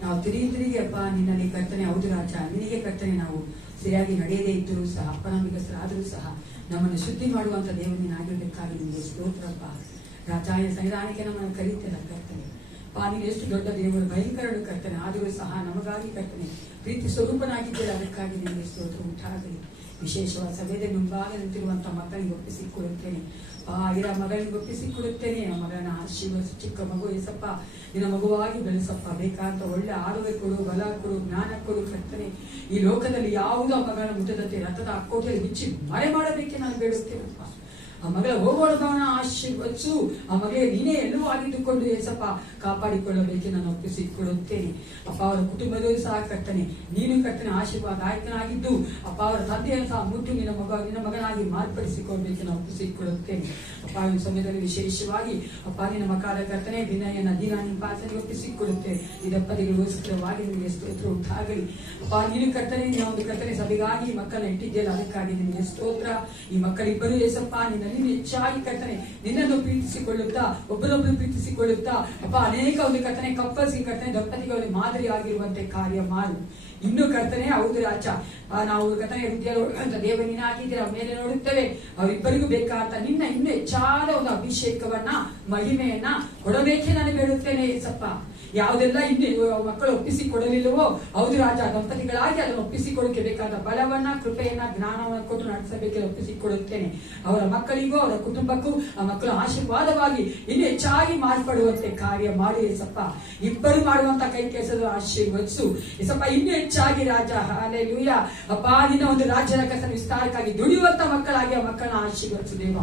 ನಾವು ತಿರುಗಿ ಅಪ್ಪ ನಿನ್ನಲ್ಲಿ ಕರ್ತನೆ. ಹೌದು ರಾಜ, ನಿನಗೆ ಕರ್ತನೆ ನಾವು ಸರಿಯಾಗಿ ನಡೆಯದೇ ಇದ್ದರೂ ಸಹ, ಅಪನಂಬಿಕಸ್ಥರಾದರೂ ಸಹ ನಮ್ಮನ್ನು ಶುದ್ಧಿ ಮಾಡುವಂತ ದೇವನಿನಾಗಿರ್ಬೇಕಾಗಿ ನಿಮಗೆ ಸ್ತೋತ್ರಪ್ಪ ರಾಜಾಯ ಸಂವಿಧಾನಕ್ಕೆ ನಮ್ಮನ್ನು ಕರೀತಲ್ಲ ಕರ್ತನೆ. ನೀನು ಎಷ್ಟು ದೊಡ್ಡ ದೇವರು, ಭಯಂಕರನು ಕರ್ತನೆ. ಆದರೂ ಸಹ ನಮಗಾಗಿ ಕರ್ತನೆ ಪ್ರೀತಿ ಸ್ವರೂಪನಾಗಿದ್ದೇವೆ. ಅದಕ್ಕಾಗಿ ನಿಮಗೆ ಸ್ತೋತ್ರ ಉಂಟಾಗಲಿ. ವಿಶೇಷವಾದ ಸಭೆಯಲ್ಲಿ ಮುಂಭಾಗ ನಿಂತಿರುವಂತಹ ಮಕ್ಕಳಿಗೆ ಒಪ್ಪಿಸಿಕೊಡುತ್ತೇನೆ. ಇರೋ ಮಗಳಿಗೆ ಒಪ್ಪಿಸಿಕೊಡುತ್ತೇನೆ. ಆ ಮಗನ ಆಶೀರ್ವದಿಸು. ಚಿಕ್ಕ ಮಗು ಏಸಪ್ಪ, ನಿನ್ನ ಮಗುವಾಗಿ ಬೆಳೆಸಪ್ಪ. ಬೇಕಾದಂತ ಒಳ್ಳೆ ಆರೋಗ್ಯ ಕೊಡು, ಬಲ ಕೊಡು, ಜ್ಞಾನ ಕೊಡು ಕರ್ತನೆ. ಈ ಲೋಕದಲ್ಲಿ ಯಾವುದೋ ಮಗನ ಮುಟ್ಟದಂತೆ ರಕ್ತದ ಅಕ್ಕೋಟೆಯಲ್ಲಿ ಬಿಚ್ಚಿ ಮರೆ ಮಾಡಬೇಕೆ ನಾನು ಬೇಡುತ್ತೇನಪ್ಪ. ಆ ಮಗಳ ಹೋಗೋಣದವನ ಆಶೀರ್ವದಿಸು. ಆ ಮಗಳಿಗೆ ನೀನೇ ಎಲ್ಲವೂ ಆಗಿದ್ದುಕೊಂಡು ಏಸಪ್ಪ ಕಾಪಾಡಿಕೊಳ್ಳಬೇಕೆ ನಾನು ಒಪ್ಪಿಸಿಕೊಡುತ್ತೇನೆ. ಅಪ್ಪ ಅವರ ಕುಟುಂಬದೂ ಸಹ ಕರ್ತನೆ ನೀನು ಕರ್ತನೆ ಆಶೀರ್ವಾದ ಆಯ್ತನಾಗಿದ್ದು ಅಪ್ಪ ಅವರ ತಂದೆಯನ್ನು ಸಹ ಮುಟ್ಟು ನಿನ್ನ ಮಗನಾಗಿ ಮಾರ್ಪಡಿಸಿಕೊಳ್ಬೇಕೆ ನಾನು ಒಪ್ಪಿಸಿಕೊಡುತ್ತೇನೆ. ಅಪ್ಪ ಈ ಸಮಯದಲ್ಲಿ ವಿಶೇಷವಾಗಿ ಅಪ್ಪ ನಿನ್ನ ಮಕ್ಕಳ ಕರ್ತನೆ ವಿನಯನ ದಿನ ನಿಮ್ಮ ಪಾಸನೆಗೆ ಒಪ್ಪಿಸಿಕೊಡುತ್ತೇನೆ. ಈ ದಂಪತಿಗಳಿಗೋಸ್ಕರವಾಗಿ ನಿಮಗೆ ಸ್ತೋತ್ರ ಉಂಟಾಗಲಿ. ಅಪ್ಪ ನೀನು ಕರ್ತನೆ ಒಂದು ಕರ್ತನೆ ಸಭೆಗಾಗಿ ಮಕ್ಕಳನ್ನ ಇಟ್ಟಿದ್ದೇನೆ. ಅದಕ್ಕಾಗಿ ನಿಮಗೆ ಸ್ತೋತ್ರ. ಈ ಮಕ್ಕಳಿಬ್ಬರು ಏಸಪ್ಪ ನಿನ್ನಲ್ಲಿ ಹೆಚ್ಚಾಗಿ ಕರ್ತನೆ ನಿನ್ನನ್ನು ಪ್ರೀತಿಸಿಕೊಳ್ಳುತ್ತಾ ಒಬ್ಬರೊಬ್ಬರು ಪ್ರೀತಿಸಿಕೊಳ್ಳುತ್ತಾ ಅಪ್ಪ ಅನೇಕ ಒಂದು ಕರ್ತನೆ ಕಪ್ಪಲ್ಸ್ಗೆ ಕರ್ತನೆ ದಂಪತಿಗಳಲ್ಲಿ ಮಾದರಿ ಆಗಿರುವಂತೆ ಕಾರ್ಯ ಮಾಡು. ಇನ್ನು ಕರ್ತನೆ ಹೌದು ರಾಜ, ನಾವು ಕರ್ತನೆ ಹೃದಯ ದೇವನಿನ ಹಾಕಿದ್ದೀರ ಮೇಲೆ ನೋಡುತ್ತೇವೆ. ಅವರಿಬ್ಬರಿಗೂ ಬೇಕಾದ ನಿನ್ನ ಇನ್ನೂ ಹೆಚ್ಚಾದ ಒಂದು ಅಭಿಷೇಕವನ್ನ ಮಹಿಮೆಯನ್ನ ಕೊಡಬೇಕೆ ನಾನು ಬೇಡುತ್ತೇನೆ ಸಪ್ಪ. ಯಾವುದೆಲ್ಲ ಇನ್ನು ಮಕ್ಕಳು ಒಪ್ಪಿಸಿಕೊಡಲಿಲ್ಲವೋ ಹೌದು ರಾಜ, ದಂಪತಿಗಳಾಗಿ ಅದನ್ನು ಒಪ್ಪಿಸಿಕೊಡಕ್ಕೆ ಬೇಕಾದ ಬಲವನ್ನ ಕೃಪೆಯನ್ನ ಜ್ಞಾನವನ್ನು ಕೊಟ್ಟು ನಡೆಸಬೇಕೆಂದು ಒಪ್ಪಿಸಿಕೊಡುತ್ತೇನೆ. ಅವರ ಮಕ್ಕಳಿಗೂ ಅವರ ಕುಟುಂಬಕ್ಕೂ ಆ ಮಕ್ಕಳು ಆಶೀರ್ವಾದವಾಗಿ ಇನ್ನು ಹೆಚ್ಚಾಗಿ ಮಾರ್ಪಡುವಂತೆ ಕಾರ್ಯ ಮಾಡಿ ಎಸಪ್ಪ. ಇಬ್ಬರು ಮಾಡುವಂತ ಕೈ ಕೆಲಸದ ಆಶೀರ್ವದಿಸು ಎಸಪ್ಪ. ಇನ್ನು ಹೆಚ್ಚಾಗಿ ರಾಜ ಹಾಲೆಲೂಯಾ ಅಪ್ಪ ನಿನ್ನ ಒಂದು ರಾಜ್ಯದ ಕಸ ವಿಸ್ತಾರಕ್ಕಾಗಿ ದುಡಿಯುವಂತ ಮಕ್ಕಳಾಗಿ ಆ ಮಕ್ಕಳನ್ನ ಆಶೀರ್ವದಿಸು ದೇವ.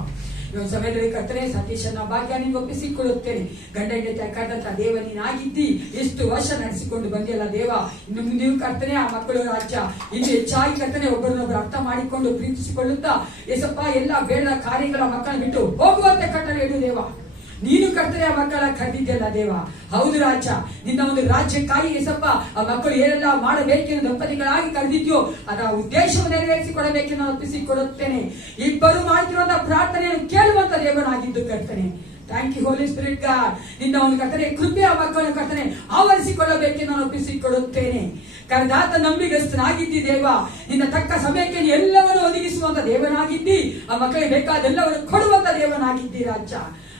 ಇವತ್ತು ಸಮಯದಲ್ಲಿ ಕರ್ತನೆ ಸತೀಶನ ಭಾಗ್ಯ ನಿಮ್ಗೆ ಒಪ್ಪಿಸಿಕೊಡುತ್ತೇನೆ. ಗಂಡ ಹೆಂಡತಿ ಅಕ್ಕಾದಂತ ದೇವ ನೀನಾಗಿದ್ದಿ ಎಷ್ಟು ವರ್ಷ ನಡೆಸಿಕೊಂಡು ಬಂದಿಯಲ್ಲ ದೇವ. ಇನ್ನು ನೀವು ಕರ್ತನೆ ಆ ಮಕ್ಕಳು ರಾಜ್ಯ ಇನ್ನು ಹೆಚ್ಚಾಗಿ ಕರ್ತನೆ ಒಬ್ಬರನ್ನೊಬ್ಬರು ಅರ್ಥ ಮಾಡಿಕೊಂಡು ಪ್ರೀತಿಸಿಕೊಳ್ಳುತ್ತಾ ಎಸಪ್ಪ ಎಲ್ಲ ಬೇಡ ಕಾರ್ಯಗಳ ಮಕ್ಕಳನ್ನ ಬಿಟ್ಟು ಹೋಗುವಂತೆ ಕಟ್ಟಲೆ ಇಡು ದೇವ. ನೀನು ಕರ್ತನೆ ಆ ಮಕ್ಕಳ ಕರೆದಿದ್ದೆಲ್ಲ ದೇವ. ಹೌದು ರಾಜ, ನಿನ್ನ ಒಂದು ರಾಜ್ಯಕ್ಕಾಗಿ ಎಸಪ್ಪ ಆ ಮಕ್ಕಳು ಏನೆಲ್ಲ ಮಾಡಬೇಕೆಂದು ದಂಪತಿಗಳಾಗಿ ಕರೆದಿದ್ಯೋ ಅದರ ಉದ್ದೇಶವನ್ನು ನೆರವೇರಿಸಿಕೊಡಬೇಕೆಂದು ನಾನು ಒಪ್ಪಿಸಿಕೊಡುತ್ತೇನೆ. ಇಬ್ಬರು ಮಾಡ್ತಿರುವಂತಹ ಪ್ರಾರ್ಥನೆಯನ್ನು ಕೇಳುವಂತ ದೇವನಾಗಿದ್ದು ಕರ್ತನೆ. Thank you Holi spirit God. ನಿನ್ನ ಒಂದು ಕರ್ತನೆ ಕೃಪೆ ಆ ಮಕ್ಕಳನ್ನು ಕರ್ತನೆ ಆವರಿಸಿಕೊಳ್ಳಬೇಕೆಂದು ನಾನು ಒಪ್ಪಿಸಿಕೊಡುತ್ತೇನೆ. ಕರೆದಾತ ನಂಬಿಗಸ್ತನಾಗಿದ್ದಿ ದೇವ. ನಿನ್ನ ತಕ್ಕ ಸಮಯಕ್ಕೆ ಎಲ್ಲವನ್ನು ಒದಗಿಸುವಂತ ದೇವನಾಗಿದ್ದಿ. ಆ ಮಕ್ಕಳಿಗೆ ಬೇಕಾದೆಲ್ಲವನ್ನು ಕೊಡುವಂತ ದೇವನಾಗಿದ್ದಿ ರಾಜ.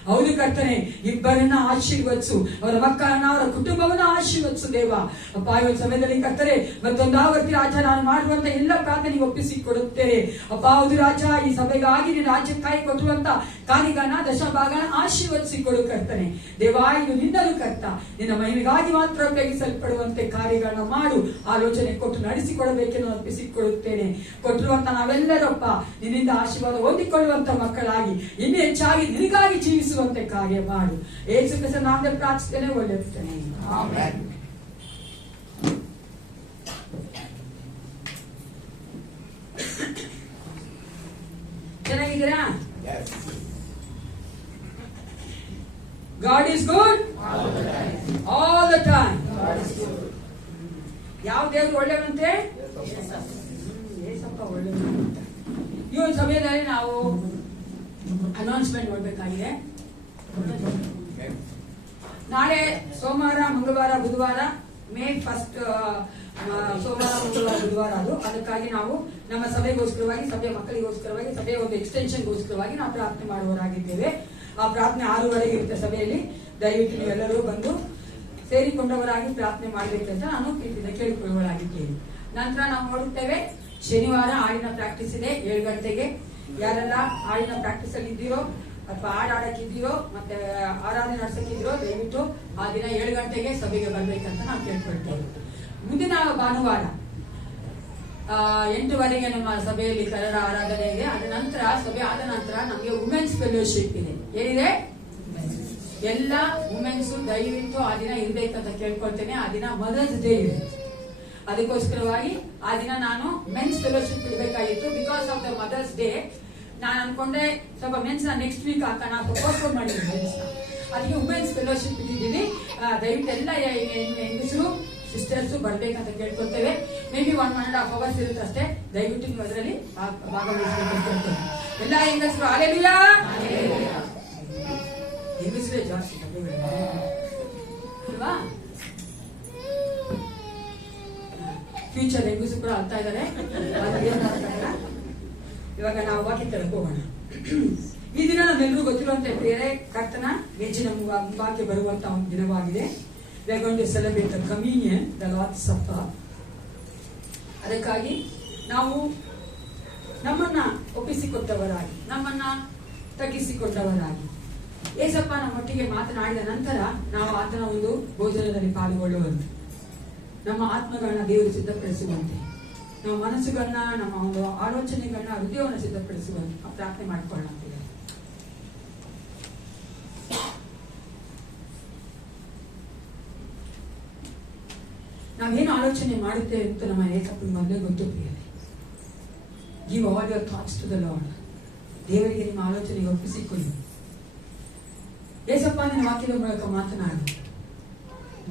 ಹೌದು ಕರ್ತನೆ, ಇಬ್ಬರನ್ನ ಆಶೀರ್ವದಿಸು. ಅವರ ಮಕ್ಕಳನ್ನ ಅವರ ಕುಟುಂಬವನ್ನ ಆಶೀರ್ವದಿಸು ದೇವ. ಅಪ್ಪ ಈ ಸಮಯದಲ್ಲಿ ಕರ್ತನೆ ಮತ್ತೊಂದು ಆವರ್ತಿ ರಾಜ ನಾನು ಮಾಡುವಂತ ಎಲ್ಲ ಪ್ರಾರ್ಥನೆಗೆ ಒಪ್ಪಿಸಿಕೊಡುತ್ತೇನೆ. ಅಪ್ಪ ಹೌದು ರಾಜ, ಈ ಸಭೆಗಾಗಿ ನಿನ್ನ ರಾಜ್ಯಕ್ಕಾಗಿ ಕೊಟ್ಟಿರುವಂತ ಕಾಣಿಗನ ದಶಭಾಗನ ಆಶೀರ್ವದಿಸಿಕೊಡು ಕರ್ತನೆ ದೇವ. ಇದು ನಿನ್ನದು ಕರ್ತ, ನಿನ್ನ ಮಹಿಮೆಗಾಗಿ ಮಾತ್ರ ಉಪಯೋಗಿಸಲ್ಪಡುವಂತೆ ಕಾರ್ಯಗಳನ್ನ ಮಾಡು. ಆಲೋಚನೆ ಕೊಟ್ಟು ನಡೆಸಿಕೊಡಬೇಕೆಂದು ಒಪ್ಪಿಸಿಕೊಡುತ್ತೇನೆ. ಕೊಟ್ಟಿರುವಂತ ನಾವೆಲ್ಲರಪ್ಪ ನಿನ್ನಿಂದ ಆಶೀರ್ವಾದ ಹೊಂದಿಕೊಳ್ಳುವಂತ ಮಕ್ಕಳಾಗಿ ಇನ್ನು ಹೆಚ್ಚಾಗಿ ನಿನಗಾಗಿ ಜೀವಿಸುವಂತೆ ಕಾರ್ಯ ಮಾಡು. ಯೇಸು ಕ್ರಿಸ್ತನ ನಾಮದಲ್ಲಿ ಪ್ರಾರ್ಥಿಸುತ್ತೇನೆ, ಒಳ್ಳೆಯುತ್ತೇನೆ. ಆಮೆನ್. ಚೆನ್ನಾಗಿದ್ದೀರಾ? God is good all the time. ಯಾವ ದೇವರು ಒಳ್ಳೆಯವನಂತೆ? ಏಸಪ್ಪ ಒಳ್ಳೆಯವನಂತೆ. ಈ ಒಂದು ಸಮಯದಲ್ಲಿ ನಾವು ಅನೌನ್ಸ್ಮೆಂಟ್ ಮಾಡಬೇಕಾಗಿದೆ. ನಾಳೆ ಸೋಮವಾರ, ಮಂಗಳವಾರ, ಬುಧವಾರ, ಮೇ 1 ಸೋಮವಾರ, ಮಂಗಳವಾರ, ಬುಧವಾರ ಅದು. ಅದಕ್ಕಾಗಿ ನಾವು ನಮ್ಮ ಸಭೆಗೋಸ್ಕರವಾಗಿ, ಸಭೆಯ ಮಕ್ಕಳಿಗೋಸ್ಕರವಾಗಿ, ಸಭೆಯ ಒಂದು ಎಕ್ಸ್ಟೆನ್ಷನ್ಗೋಸ್ಕರವಾಗಿ ನಾವು ಪ್ರಾರ್ಥನೆ ಮಾಡುವವರಾಗಿದ್ದೇವೆ. ಆ ಪ್ರಾರ್ಥನೆ 6:30 ಇರುತ್ತೆ ಸಭೆಯಲ್ಲಿ. ದಯವಿಟ್ಟು ನೀವೆಲ್ಲರೂ ಬಂದು ಸೇರಿಕೊಂಡವರಾಗಿ ಪ್ರಾರ್ಥನೆ ಮಾಡಬೇಕಂತ ನಾನು ಪ್ರೀತಿಯಿಂದ ಕೇಳಿಕೊಳ್ಳುವವರಾಗಿದ್ದೇನೆ. ನಂತರ ನಾವು ನೋಡುತ್ತೇವೆ ಶನಿವಾರ ಹಾಡಿನ ಪ್ರಾಕ್ಟೀಸ್ ಇದೆ 7 ಗಂಟೆಗೆ. ಯಾರೆಲ್ಲ ಹಾಡಿನ ಪ್ರಾಕ್ಟೀಸ್ ಅಲ್ಲಿ ಇದ್ದೀರೋ ಅಥವಾ ಹಾಡಾಡಕ್ಕಿದ್ದೀರೋ ಮತ್ತೆ ಆರಾಧನೆ ನಡೆಸಕ್ಕಿದ್ದೀರೋ ದಯವಿಟ್ಟು ಆ ದಿನ 7 ಗಂಟೆಗೆ ಸಭೆಗೆ ಬರ್ಬೇಕಂತ ನಾವು ಕೇಳ್ಕೊಳ್ತೇವೆ. ಮುಂದಿನ ಭಾನುವಾರ 8:30ಗೆ ನಮ್ಮ ಸಭೆಯಲ್ಲಿ ಕನ್ನಡ ಆರಾಧನೆ ಇದೆ. ಅದ ನಂತರ ಸಭೆ ಆದ ನಂತರ ನಮಗೆ ವುಮೆನ್ಸ್ ಫೆಲೋಶಿಪ್ ಇದೆ. ಏನಿದೆ? ಎಲ್ಲ ವುಮೆನ್ಸ್ ದಯವಿಟ್ಟು ಆ ದಿನ ಇರ್ಬೇಕಂತ ಕೇಳ್ಕೊಳ್ತೇನೆ. ಆ ದಿನ ಮದರ್ಸ್ ಡೇ ಇದೆ. ಅದಕ್ಕೋಸ್ಕರವಾಗಿ ಆ ದಿನ ನಾನು ಮೆನ್ಸ್ ಫೆಲೋಶಿಪ್ ಇಡಬೇಕಾಗಿತ್ತು. Because of the mother's day ನಾನು ಅನ್ಕೊಂಡೆ ಸ್ವಲ್ಪ ಮೆನ್ಸ್ ನೆಕ್ಸ್ಟ್ ವೀಕ್ ಹಾಕೋಣ ಪ್ರಪೋಸ್ ಮಾಡಿದ್ದೀನಿ ಮೆನ್ಸ್. ಅದಕ್ಕೆ ವುಮೆನ್ಸ್ ಫೆಲೋಶಿಪ್ ಇಟ್ಟಿದ್ದೀನಿ. ದಯವಿಟ್ಟು ಎಲ್ಲ ಹೆಂಗಸರು ಸಿಸ್ಟರ್ಸ್ ಬರ್ಬೇಕಂತ ಕೇಳ್ಕೊಳ್ತೇವೆ. ಮೇ ಬಿ 1.5 hours ಇರುತ್ತೆ ಅಷ್ಟೇ. ದಯವಿಟ್ಟು ನೀವು ಅದರಲ್ಲಿ ಭಾಗವಹಿಸಬೇಕಂತ ಕೇಳ್ತೇವೆ. ಎಲ್ಲ ಹೆಂಗಸರು ಹಾಲೆಲೂಯಾ. ಹೆಂಗಸರೇ ಜಾಸ್ತಿ ಅಲ್ವಾ? ಫ್ಯೂಚರ್ ಹೆಂಗಸರು ಕೂಡ ಅಳ್ತಾ ಇದ್ದಾರೆ. ಇವಾಗ ನಾವು ವಾಕ್ಯ ತೆಳಕ್ ಹೋಗೋಣ. ಈ ದಿನ ನಮ್ಮೆಲ್ಲರೂ ಗೊತ್ತಿರುವಂತೆ ಬೇರೆ ಕರ್ತನ ಮೇಜಿನ ಮುಂಭಾಗಕ್ಕೆ ಬರುವಂತಹ ಒಂದು ದಿನವಾಗಿದೆ. We are going to celebrate the communion, the Lord's Supper. ಅದಕ್ಕಾಗಿ ನಾವು ನಮ್ಮನ್ನ ಒಪ್ಪಿಸಿಕೊಟ್ಟವರಾಗಿ, ನಮ್ಮನ್ನ ತಗ್ಗಿಸಿಕೊಂಡವರಾಗಿ, ಏಸಪ್ಪ ನಮ್ಮೊಟ್ಟಿಗೆ ಮಾತನಾಡಿದ ನಂತರ ನಾವು ಆತನ ಒಂದು ಭೋಜನದಲ್ಲಿ ಪಾಲ್ಗೊಳ್ಳುವಂತೆ, ನಮ್ಮ ಆತ್ಮಗಳನ್ನ ದೇವರು ಸಿದ್ಧಪಡಿಸುವಂತೆ, ನಮ್ಮ ಮನಸ್ಸುಗಳನ್ನ, ನಮ್ಮ ಒಂದು ಆಲೋಚನೆಗಳನ್ನ, ಹೃದಯವನ್ನು ಸಿದ್ಧಪಡಿಸುವಂತೆ ಪ್ರಾರ್ಥನೆ ಮಾಡಿಕೊಳ್ಳೋಣ. ನಾವೇನು ಆಲೋಚನೆ ಮಾಡುತ್ತೇವೆ ಅಂತ ನಮ್ಮ ಏಸಪ್ಪನ ಮೊದಲೇ ಗೊತ್ತು ಪ್ರಿಯರೇ. Give all your thoughts to the Lord. ದೇವರಿಗೆ ನಿಮ್ಮ ಆಲೋಚನೆಗೆ ಒಪ್ಪಿಸಿಕೊಳ್ಳಿ. ಏಸಪ್ಪ ನಿನ್ನ ವಾಕ್ಯದ ಮೂಲಕ ಮಾತನಾಡು.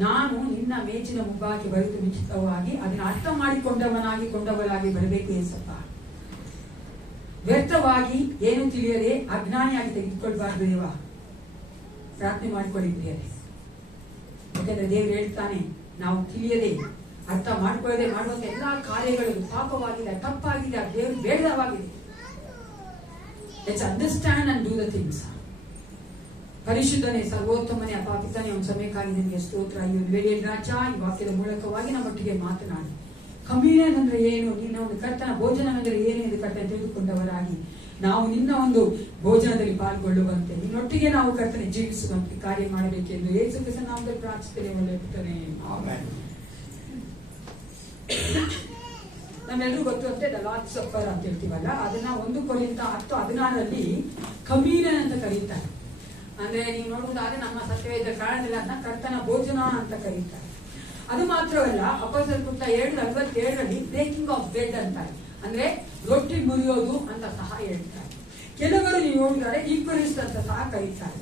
ನಾನು ನಿನ್ನ ಮೇಜಿನ ಮುಂಭಾಗಕ್ಕೆ ಬರೆದು ನಿಶ್ಚಿತವಾಗಿ ಅದನ್ನು ಅರ್ಥ ಕೊಂಡವಳಾಗಿ ಬರಬೇಕು ಏಸಪ್ಪ. ವ್ಯರ್ಥವಾಗಿ ಏನು ತಿಳಿಯದೆ ಅಜ್ಞಾನಿಯಾಗಿ ತೆಗೆದುಕೊಳ್ಬಾರ್ದು ದೇವ. ಪ್ರಾರ್ಥನೆ ಮಾಡಿಕೊಳ್ಳಿ ಪ್ರಿಯರೇ. ಯಾಕಂದ್ರೆ ದೇವರು ಹೇಳ್ತಾನೆ, ನಾವು ತಿಳಿಯದೆ ಅರ್ಥ ಮಾಡ್ಕೊಳ್ಳದೆ ಮಾಡುವಂತ ಎಲ್ಲಾ ಕಾರ್ಯಗಳು ಪಾಪವಾಗಿದೆ, ತಪ್ಪಾಗಿದೆ, ದೇವರು ಬೇಡವಾಗಿದೆ. Let's understand and do the things. ಪರಿಶುದ್ಧನೇ, ಸರ್ವೋತ್ತಮನೇ, ಅಪಾಪಿತನೇ, ಒಂದು ಸಮಯಕ್ಕಾಗಿ ನಿಮಗೆ ಸ್ತೋತ್ರ. ಈ ವೇಳೆಯಲ್ಲಿ ರಾಜ ಈ ವಾಕ್ಯದ ಮೂಲಕವಾಗಿ ನಮ್ಮೊಟ್ಟಿಗೆ ಮಾತನಾಡಿ. ಕಮ್ಯುನಿಯನ್ ಅಂದ್ರೆ ಏನು, ನಿನ್ನ ಒಂದು ಕರ್ತನ ಭೋಜನ ಅಂದ್ರೆ ಏನು ಎಂದು ಕರ್ತನ ತಿಳಿದುಕೊಂಡವರಾಗಿ ನಾವು ನಿನ್ನ ಒಂದು ಭೋಜನದಲ್ಲಿ ಪಾಲ್ಗೊಳ್ಳುವಂತೆ, ನಿನ್ನೊಟ್ಟಿಗೆ ನಾವು ಕರ್ತನೆ ಜೀವಿಸುವಂತೆ ಕಾರ್ಯ ಮಾಡಬೇಕೆಂದು ಯೇಸು ಕ್ರಿಸ್ತನ ನಾಮದಲ್ಲಿ ಪ್ರಾರ್ಥಿಸುತ್ತೇನೆ. ಒಳ್ಳೆಯ ಪುತ್ರನೇ, ನಮ್ಮೆಲ್ಲರೂ ಗೊತ್ತುವಂತೆ ದ ಲಾರ್ಡ್ಸ್ ಸಪ್ಪರ್ ಅಂತ ಹೇಳ್ತೀವಲ್ಲ, ಅದನ್ನ 1 ಕೊರಿಂಥ 10:16 ಕಮ್ಯುನಿಯನ್ ಅಂತ ಕರೀತಾರೆ. ಅಂದ್ರೆ ನೀವು ನೋಡುವುದಾದ್ರೆ ನಮ್ಮ ಸತ್ಯವೇದ ಕಾರಣದಲ್ಲಿ ಅದನ್ನ ಕರ್ತನ ಭೋಜನ ಅಂತ ಕರೀತಾರೆ. ಅದು ಮಾತ್ರವಲ್ಲ, ಅಪೊಸ್ತಲರ ಕೃತ್ಯ 2:47 ಬ್ರೇಕಿಂಗ್ ಆಫ್ ಬ್ರೆಡ್ ಅಂತಾರೆ. ಅಂದ್ರೆ ರೊಟ್ಟಿ ಮುರಿಯೋದು ಅಂತ ಸಹ ಹೇಳ್ತಾರೆ. ಕೆಲವರು ನೀವು ನೋಡಿದರೆ ಈಕ್ವಲಿಸ್ಟ್ ಅಂತ ಸಹ ಕರೀತಾರೆ.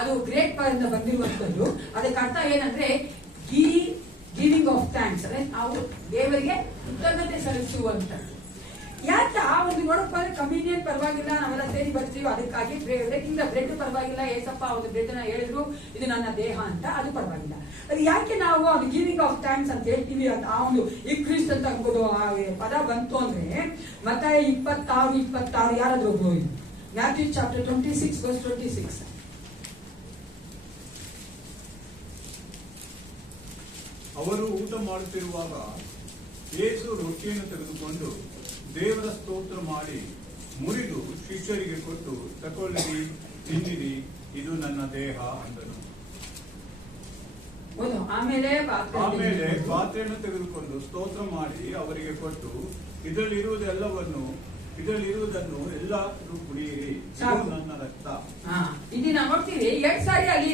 ಅದು ಗ್ರೇಟ್ ಇಂದ ಬಂದಿರುವಂತದ್ದು. ಅದಕ್ಕೆ ಅರ್ಥ ಏನಂದ್ರೆ ಗಿವಿಂಗ್ ಆಫ್ ಥ್ಯಾಂಕ್ಸ್, ಅಂದ್ರೆ ನಾವು ದೇವರಿಗೆ ಕೃತಜ್ಞತೆ ಸಲ್ಲಿಸುವಂತ. ಯಾಕೆ ಆ ಒಂದು ನೋಡಪ್ಪ ಅಂದ್ರೆ ಕಮ್ಯುನಿಯನ್ ಪರವಾಗಿಲ್ಲ, ನಾವೆಲ್ಲ ಸೇರಿ ಬರ್ತೀವಿ, ಅದಕ್ಕಾಗಿ ಬ್ರೇಕಿಂಗ್ ದ ಬ್ರೆಡ್ ಪರವಾಗಿಲ್ಲ. ಏಸಪ್ಪ ಒಂದು ಬ್ರೆಡ್ ನ ಹೇಳಿದ್ರು ಇದು ನನ್ನ ದೇಹ ಅಂತ, ಅದು ಪರವಾಗಿಲ್ಲ. ಅದು ಯಾಕೆ ನಾವು ಅದು ಗಿವಿಂಗ್ ಆಫ್ ಥ್ಯಾಂಕ್ಸ್ ಅಂತ ಹೇಳ್ತೀವಿ ಅಂತ ಆ ಒಂದು ಇಕ್ರಿಸ್ಟ್ ಅಂತ ಅನ್ಬೋದು ಆ ಪದ ಬಂತು ಅಂದ್ರೆ ಮತ್ತಾಯ 26 ಯಾರಾದ್ರೂ ಒಬ್ರು ಇದು ಮ್ಯಾಥ್ಯೂ ಚಾಪ್ಟರ್ 26:26. ಅವರು ಊಟ ಮಾಡುತ್ತಿರುವಾಗ ಯೇಸು ರೊಟ್ಟಿಯನ್ನು ತೆಗೆದುಕೊಂಡು ದೇವರ ಸ್ತೋತ್ರ ಮಾಡಿ ಮುರಿದು ಶಿಷ್ಯರಿಗೆ ಕೊಟ್ಟು, ತಕೊಳ್ಳಿರಿ, ತಿನ್ನಿರಿ, ಇದು ನನ್ನ ದೇಹ ಅಂದನು. ಆಮೇಲೆ ಪಾತ್ರೆಯನ್ನು ತೆಗೆದುಕೊಂಡು ಸ್ತೋತ್ರ ಮಾಡಿ ಅವರಿಗೆ ಕೊಟ್ಟು, ಇದರಲ್ಲಿರುವುದನ್ನು ಎಲ್ಲರೂ ಕುಡಿಯಿರಿ, ಇದು ನನ್ನ ರಕ್ತ. ಇಲ್ಲಿ ನಾವು ನೋಡ್ತೀವಿ 2 ಸಾರಿ ಅಲ್ಲಿ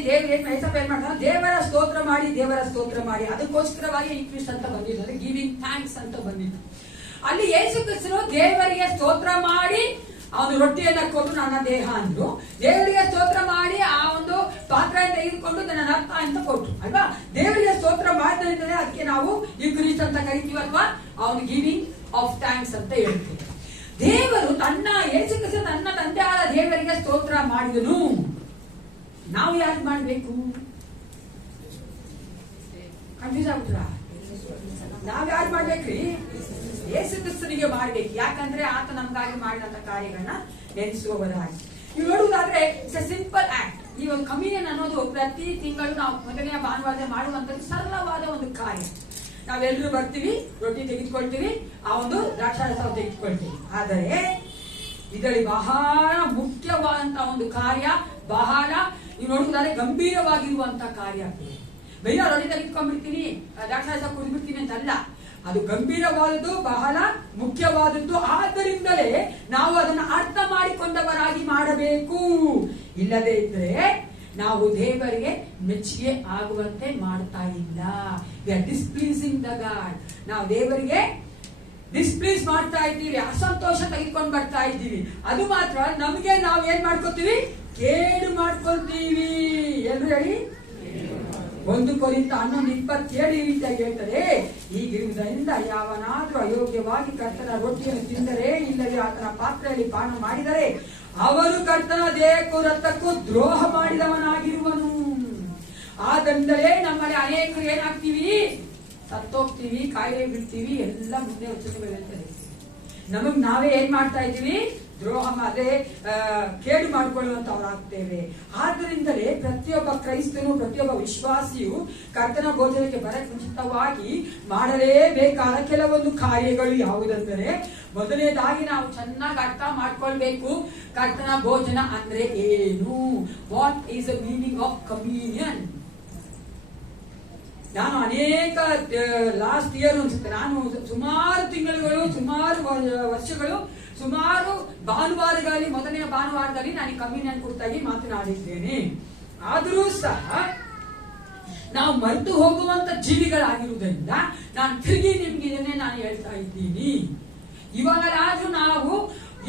ದೇವರ ಸ್ತೋತ್ರ ಮಾಡಿ ಅದಕ್ಕೋಸ್ಕರವಾಗಿ ಇಕ್ವಿಸ್ಟ್ ಅಂತ ಬಂದಿದ್ದು, ಅಂದ್ರೆ ಗಿವಿಂಗ್ ಥ್ಯಾಂಕ್ಸ್ ಅಂತ ಬಂದಿದ್ದು. ಅಲ್ಲಿ ಯೇಸು ಕ್ರಿಸ್ತನು ದೇವರಿಗೆ ಸ್ತೋತ್ರ ಮಾಡಿ ಅವನು ರೊಟ್ಟಿಯನ್ನ ಕೊಟ್ಟು ನನ್ನ ದೇಹ ಅಂದ್ರು, ದೇವರಿಗೆ ಸ್ತೋತ್ರ ಮಾಡಿ ಆ ಒಂದು ಪಾತ್ರ ತೆಗೆದುಕೊಂಡು ನನ್ನ ರಕ್ತ ಅಂತ ಕೊಟ್ಟು ಅಲ್ವಾ. ದೇವರಿಗೆ ಸ್ತೋತ್ರ ಮಾಡಿದ್ರೆ ಅದಕ್ಕೆ ನಾವು ಇಕ್ವಿಸ್ಟ್ ಅಂತ ಕರಿತೀವಿ ಅಲ್ವಾ. ಅವನು ಗಿವಿಂಗ್ ಆಫ್ ಥ್ಯಾಂಕ್ಸ್ ಅಂತ ಹೇಳ್ತೀವಿ. ದೇವರು ತನ್ನ ಯೇಸು ಕ್ರಿಸ್ತ ತನ್ನ ತಂದೆಯಾದ ದೇವರಿಗೆ ಸ್ತೋತ್ರ ಮಾಡಿದನು. ನಾವು ಯಾರು ಮಾಡ್ಬೇಕು? ಕನ್ಫ್ಯೂಸ್ ಆಗ್ಬಿಟ್ರ? ನಾವ್ ಯಾರು ಮಾಡ್ಬೇಕ್ರಿ? ಯೇಸು ಕ್ರಿಸ್ತನಿಗೆ ಮಾಡ್ಬೇಕು. ಯಾಕಂದ್ರೆ ಆತ ನಮ್ಗಾಗಿ ಮಾಡಿದಂತ ಕಾರ್ಯಗಳನ್ನ ನೆನೆಸುವವರಾಗಿ. ನೀವು ನೋಡುವುದಾದ್ರೆ ಇಟ್ಸ್ ಎ ಸಿಂಪಲ್ ಆಕ್ಟ್. ಈ ಒಂದು ಕಮ್ಯುನಿಯನ್ ಅನ್ನೋದು ಪ್ರತಿ ತಿಂಗಳು ನಾವು ಮೊದಲನೇ ಭಾನುವಾರ ಮಾಡುವಂತದ್ದು ಸರಳವಾದ ಒಂದು ಕಾರ್ಯ. ನಾವೆಲ್ಲರೂ ಬರ್ತೀವಿ, ರೊಟ್ಟಿ ತೆಗೆದುಕೊಳ್ತೀವಿ, ಆ ಒಂದು ದ್ರಾಕ್ಷಾರಸ ತೆಗೆದುಕೊಳ್ತೀವಿ. ಆದರೆ ಇದರಲ್ಲಿ ಬಹಳ ಮುಖ್ಯವಾದಂತಹ ಒಂದು ಕಾರ್ಯ, ಬಹಳ ನೀವು ನೋಡುವುದಾದ್ರೆ ಗಂಭೀರವಾಗಿರುವಂತ ಕಾರ್ಯ. ಬೈಯ ರೊಡಿ ತೆಗೆದುಕೊಂಡ್ಬಿಡ್ತೀನಿ, ದಾಕ್ಷಾಸ ಕುಡಿದ್ಬಿಡ್ತೀನಿ ಅಂತಲ್ಲ, ಅದು ಗಂಭೀರವಾದದ್ದು, ಬಹಳ ಮುಖ್ಯವಾದದ್ದು. ಆದ್ದರಿಂದಲೇ ನಾವು ಅದನ್ನು ಅರ್ಥ ಮಾಡಿಕೊಂಡವರಾಗಿ ಮಾಡಬೇಕು. ಇಲ್ಲದೇ ಇದ್ರೆ ನಾವು ದೇವರಿಗೆ ಮೆಚ್ಚುಗೆ ಆಗುವಂತೆ ಮಾಡ್ತಾ ಇಲ್ಲ. We are displeasing the God. ನಾವು ದೇವರಿಗೆ ಡಿಸ್ಪ್ಲೀಸ್ ಮಾಡ್ತಾ ಇದ್ದೀವಿ, ಅಸಂತೋಷ ತೆಗೆದುಕೊಂಡು ಬರ್ತಾ ಇದ್ದೀವಿ. ಅದು ಮಾತ್ರ ನಮಗೆ ನಾವು ಏನ್ ಮಾಡ್ಕೊತೀವಿ, ಕೇಡು ಮಾಡ್ಕೊಳ್ತೀವಿ. ಎಲ್ರು ಹೇಳಿ, 1 ಕೊರಿಂಥ 11:27 ಈ ರೀತಿಯಾಗಿ ಹೇಳ್ತಾರೆ, ಹೀಗಿರುವುದರಿಂದ ಯಾವನಾದ್ರೂ ಅಯೋಗ್ಯವಾಗಿ ಕರ್ತನ ರೊಟ್ಟಿಯನ್ನು ತಿಂದರೆ, ಇಲ್ಲವೇ ಆತನ ಪಾತ್ರೆಯಲ್ಲಿ ಪಾನ ಮಾಡಿದರೆ ಅವರು ಕರ್ತನ ದೇಹಕ್ಕೂ ರಕ್ತಕ್ಕೂ ದ್ರೋಹ ಮಾಡಿದವನಾಗಿರುವನು. ಆದ್ದರಿಂದಲೇ ನಮ್ಮಲ್ಲಿ ಅನೇಕರು ಏನಾಗ್ತೀವಿ, ಸತ್ತೋಗ್ತೀವಿ, ಕಾಯಿಲೆ ಬೀಳ್ತೀವಿ, ಎಲ್ಲ ಮುಂದೆ ವಚನಗಳು ಹೇಳ್ತಾರೆ. ನಮಗ್ ನಾವೇ ಏನ್ ಮಾಡ್ತಾ ಇದ್ದೀವಿ, ದ್ರೋಹ ಅದೇ ಕೇಡು ಮಾಡಿಕೊಳ್ಳುವಂತವರಾಗ್ತೇವೆ. ಆದ್ದರಿಂದಲೇ ಪ್ರತಿಯೊಬ್ಬ ಕ್ರೈಸ್ತನು, ಪ್ರತಿಯೊಬ್ಬ ವಿಶ್ವಾಸಿಯು ಕರ್ತನ ಭೋಜನಕ್ಕೆ ಬರಕ್ಕೆ ಮುಂಚಿತವಾಗಿ ಮಾಡಲೇಬೇಕಾದ ಕೆಲವೊಂದು ಕಾರ್ಯಗಳು ಯಾವುದೆಂದರೆ, ಮೊದಲನೇದಾಗಿ ನಾವು ಚೆನ್ನಾಗಿ ಅರ್ಥ ಮಾಡ್ಕೊಳ್ಬೇಕು, ಕರ್ತನ ಭೋಜನ ಅಂದ್ರೆ ಏನು, what is the meaning of communion. ನಾನು ಅನೇಕ ಲಾಸ್ಟ್ ಇಯರ್ ಅನ್ಸುತ್ತೆ, ನಾನು ಸುಮಾರು ತಿಂಗಳುಗಳು, ಸುಮಾರು ವರ್ಷಗಳು, ಸುಮಾರು ಭಾನುವಾರಗಳಲ್ಲಿ, ಮೊದಲನೆಯ ಭಾನುವಾರದಲ್ಲಿ ನಾನು ಕಮ್ಯೂನಿಯನ್ ಕುರಿತಾಗಿ ಮಾತನಾಡಿದ್ದೇನೆ. ಆದರೂ ಸಹ ನಾವು ಮರೆತು ಹೋಗುವಂತ ಜೀವಿಗಳಾಗಿರುವುದರಿಂದ ನಾನು ತಿರುಗಿ ನಿಮ್ಗೆ ಇದನ್ನೇ ನಾನು ಹೇಳ್ತಾ ಇದ್ದೀನಿ. ಇವಾಗಲಾದ್ರೂ ನಾವು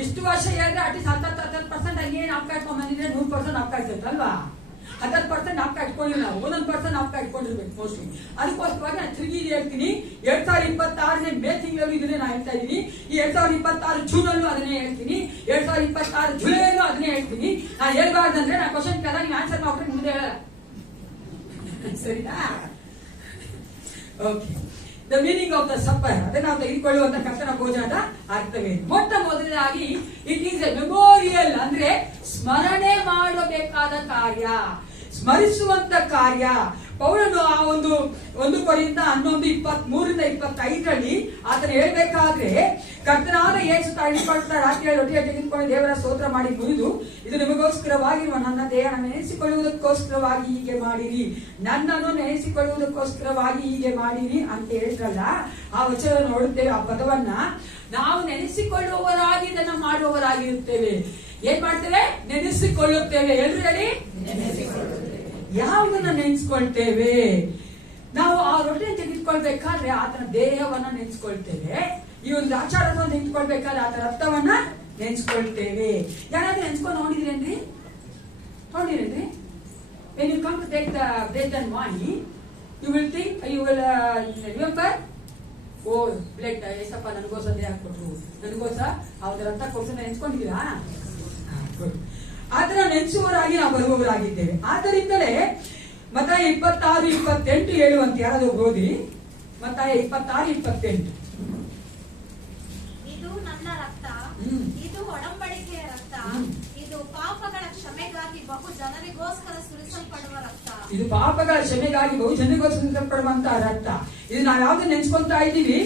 ಎಷ್ಟು ವರ್ಷ ಹೇಳಿದ್ರೆ ಅಟ್ಲೀಸ್ಟ್ 10% ಹಂಗೇನು ಅಪ್ಪ ಇಟ್ಕೊಂಡ್ ಬಂದಿದ್ರೆ 100% ಅಪ್ಪ ಇರ್ತೈತಲ್ವಾ. 10% ಅಪ್ಪ ಇಟ್ಕೊಂಡಿವಿ, ನಾವು 1% ಅಪ್ಪ ಇಟ್ಕೊಂಡಿರ್ಬೇಕು ಮೋಸ್ಟ್ಲಿ. ಅದಕ್ಕೋಸ್ಕರವಾಗಿ ನಾನು ತಿರುಗಿ ಹೇಳ್ತೀನಿ. 2026 ಮೇ ತಿಂಗಳಲ್ಲೂ ಇದನ್ನೇ ನಾನು ಹೇಳ್ತಾ ಇದ್ದೀನಿ. ಈ 2026 ಜೂನ್ ಅಲ್ಲೂ ಅದನ್ನೇ ಹೇಳ್ತೀನಿ, 2026 ಜುಲೈಯಲ್ಲೂ ಅದನ್ನೇ ಹೇಳ್ತೀನಿ. ನಾನು ಹೇಳ್ಬಾರ್ದಂದ್ರೆ ನಾನು ಕ್ವಶನ್ ಕೇಳ, ನೀವು ಆನ್ಸರ್ ಮಾಡ್ಬಿಟ್ಟು ಮುಂದೆ ಹೇಳಲ್ಲ, ಸರಿನಾ? Okay. The meaning of the supper, ಅದನ್ನು ನಾವು ತೆಗೆದುಕೊಳ್ಳುವಂತ ಕರ್ತನ ಭೋಜನದ ಅರ್ಥವೇನು? ಮೊಟ್ಟ ಮೊದಲನೇದಾಗಿ ಇಟ್ ಈಸ್ ಎ ಮೆಮೋರಿಯಲ್, ಅಂದ್ರೆ ಸ್ಮರಣೆ ಮಾಡಬೇಕಾದ ಕಾರ್ಯ, ಸ್ಮರಿಸುವಂತ ಕಾರ್ಯ. ಪೌಲನು ಆ 1 ಕೊರಿಂಥ 11:23-25 ಆತನು ಹೇಳ್ಬೇಕಾದ್ರೆ, ಕರ್ತನಾದ ಯೇಸು ತಾಳಿಪಟ್ಟ ರಾತ್ರಿಯಲ್ಲಿ ರೊಟ್ಟಿಯನ್ನು ತೆಗೆದುಕೊಂಡು ದೇವರ ಸ್ತೋತ್ರ ಮಾಡಿ ಮುರಿದು, ಇದು ನಿಮಗೋಸ್ಕರವಾಗಿರುವ ನನ್ನ ದೇಹವನ್ನು ನೆನೆಸಿಕೊಳ್ಳುವುದಕ್ಕೋಸ್ಕರವಾಗಿ ಹೀಗೆ ಮಾಡಿರಿ, ನನ್ನನ್ನು ನೆನೆಸಿಕೊಳ್ಳುವುದಕ್ಕೋಸ್ಕರವಾಗಿ ಹೀಗೆ ಮಾಡಿರಿ ಅಂತ ಹೇಳಿದ್ರಲ್ಲ, ಆ ವಚನ ನೋಡುತ್ತೇವೆ. ಆ ಪದವನ್ನ ನಾವು ನೆನೆಸಿಕೊಳ್ಳುವವರಾಗಿ ಇದನ್ನ ಮಾಡುವವರಾಗಿರುತ್ತೇವೆ. ಏನ್ ಮಾಡ್ತೇವೆ? ನೆನೆಸಿಕೊಳ್ಳುತ್ತೇವೆ. ಎಲ್ರು ಹೇಳಿ, ಯಾವುದನ್ನ ನೆನೆಸ್ಕೊಳ್ತೇವೆ? ನಾವು ಆ ರೊಟ್ಟಿಯನ್ನು ತೆಗೆದುಕೊಳ್ಬೇಕಾದ್ರೆ ಆತನ ದೇಹವನ್ನ ನೆನೆಸ್ಕೊಳ್ತೇವೆ. ಈ ಒಂದು ಆಚಾರವನ್ನು ನೆನೆಸ್ಕೊಳ್ಬೇಕಾದ್ರೆ ಆತನ ರಕ್ತವನ್ನ ನೆನೆಸ್ಕೊಳ್ತೇವೆ. ಯಾರಾದ್ರೂ ನೆನೆಸ್ಕೊಂಡು ನೋಡಿದ್ರೇನ್ರಿ? When you come to take the bread and wine, you will think, you will remember, ಓ ಬ್ಲಡ್ ಏಸಪ್ಪ ನನಗೋಸ ದೇಹ ಕೊಟ್ರು, ನನಗೋಸ ಅವ್ರ ರಕ್ತ ಕೊಡ್ಸ ನೆನೆಸ್ಕೊಂಡಿದ್ದೀರಾ? ಆತರ ನೆನೆಸುವವರಾಗಿ ನಾವು ಬರುವವರಾಗಿದ್ದೇವೆ. ಆದ್ದರಿಂದಲೇ ಮತ್ತಾಯ 26:28 ಹೇಳುವಂತೆ, ಯಾರಾದ್ರೂ ಓದಿ ಮತ್ತಾಯ 26:28. ಇದು ನನ್ನ ರಕ್ತ, ಇದು ಒಡಂಬಡಿಕೆಯ ರಕ್ತ, ಇದು ಪಾಪಗಳ ಕ್ಷಮೆಗಾಗಿ ಬಹು ಜನರಿಗೋಸ್ಕರ ಸುರಿಸಲ್ಪಡುವ ರಕ್ತ. ಇದು ಪಾಪಗಳ ಕ್ಷಮೆಗಾಗಿ ಬಹು ಜನರಿಗೋಸ್ಕರ ಸುರಿಸಲ್ಪಡುವಂತಹ ರಕ್ತ. ಇದು ನಾವು ಯಾವ್ದು ನೆನೆಸ್ಕೊಂತಾ ಇದ್ದೀವಿ?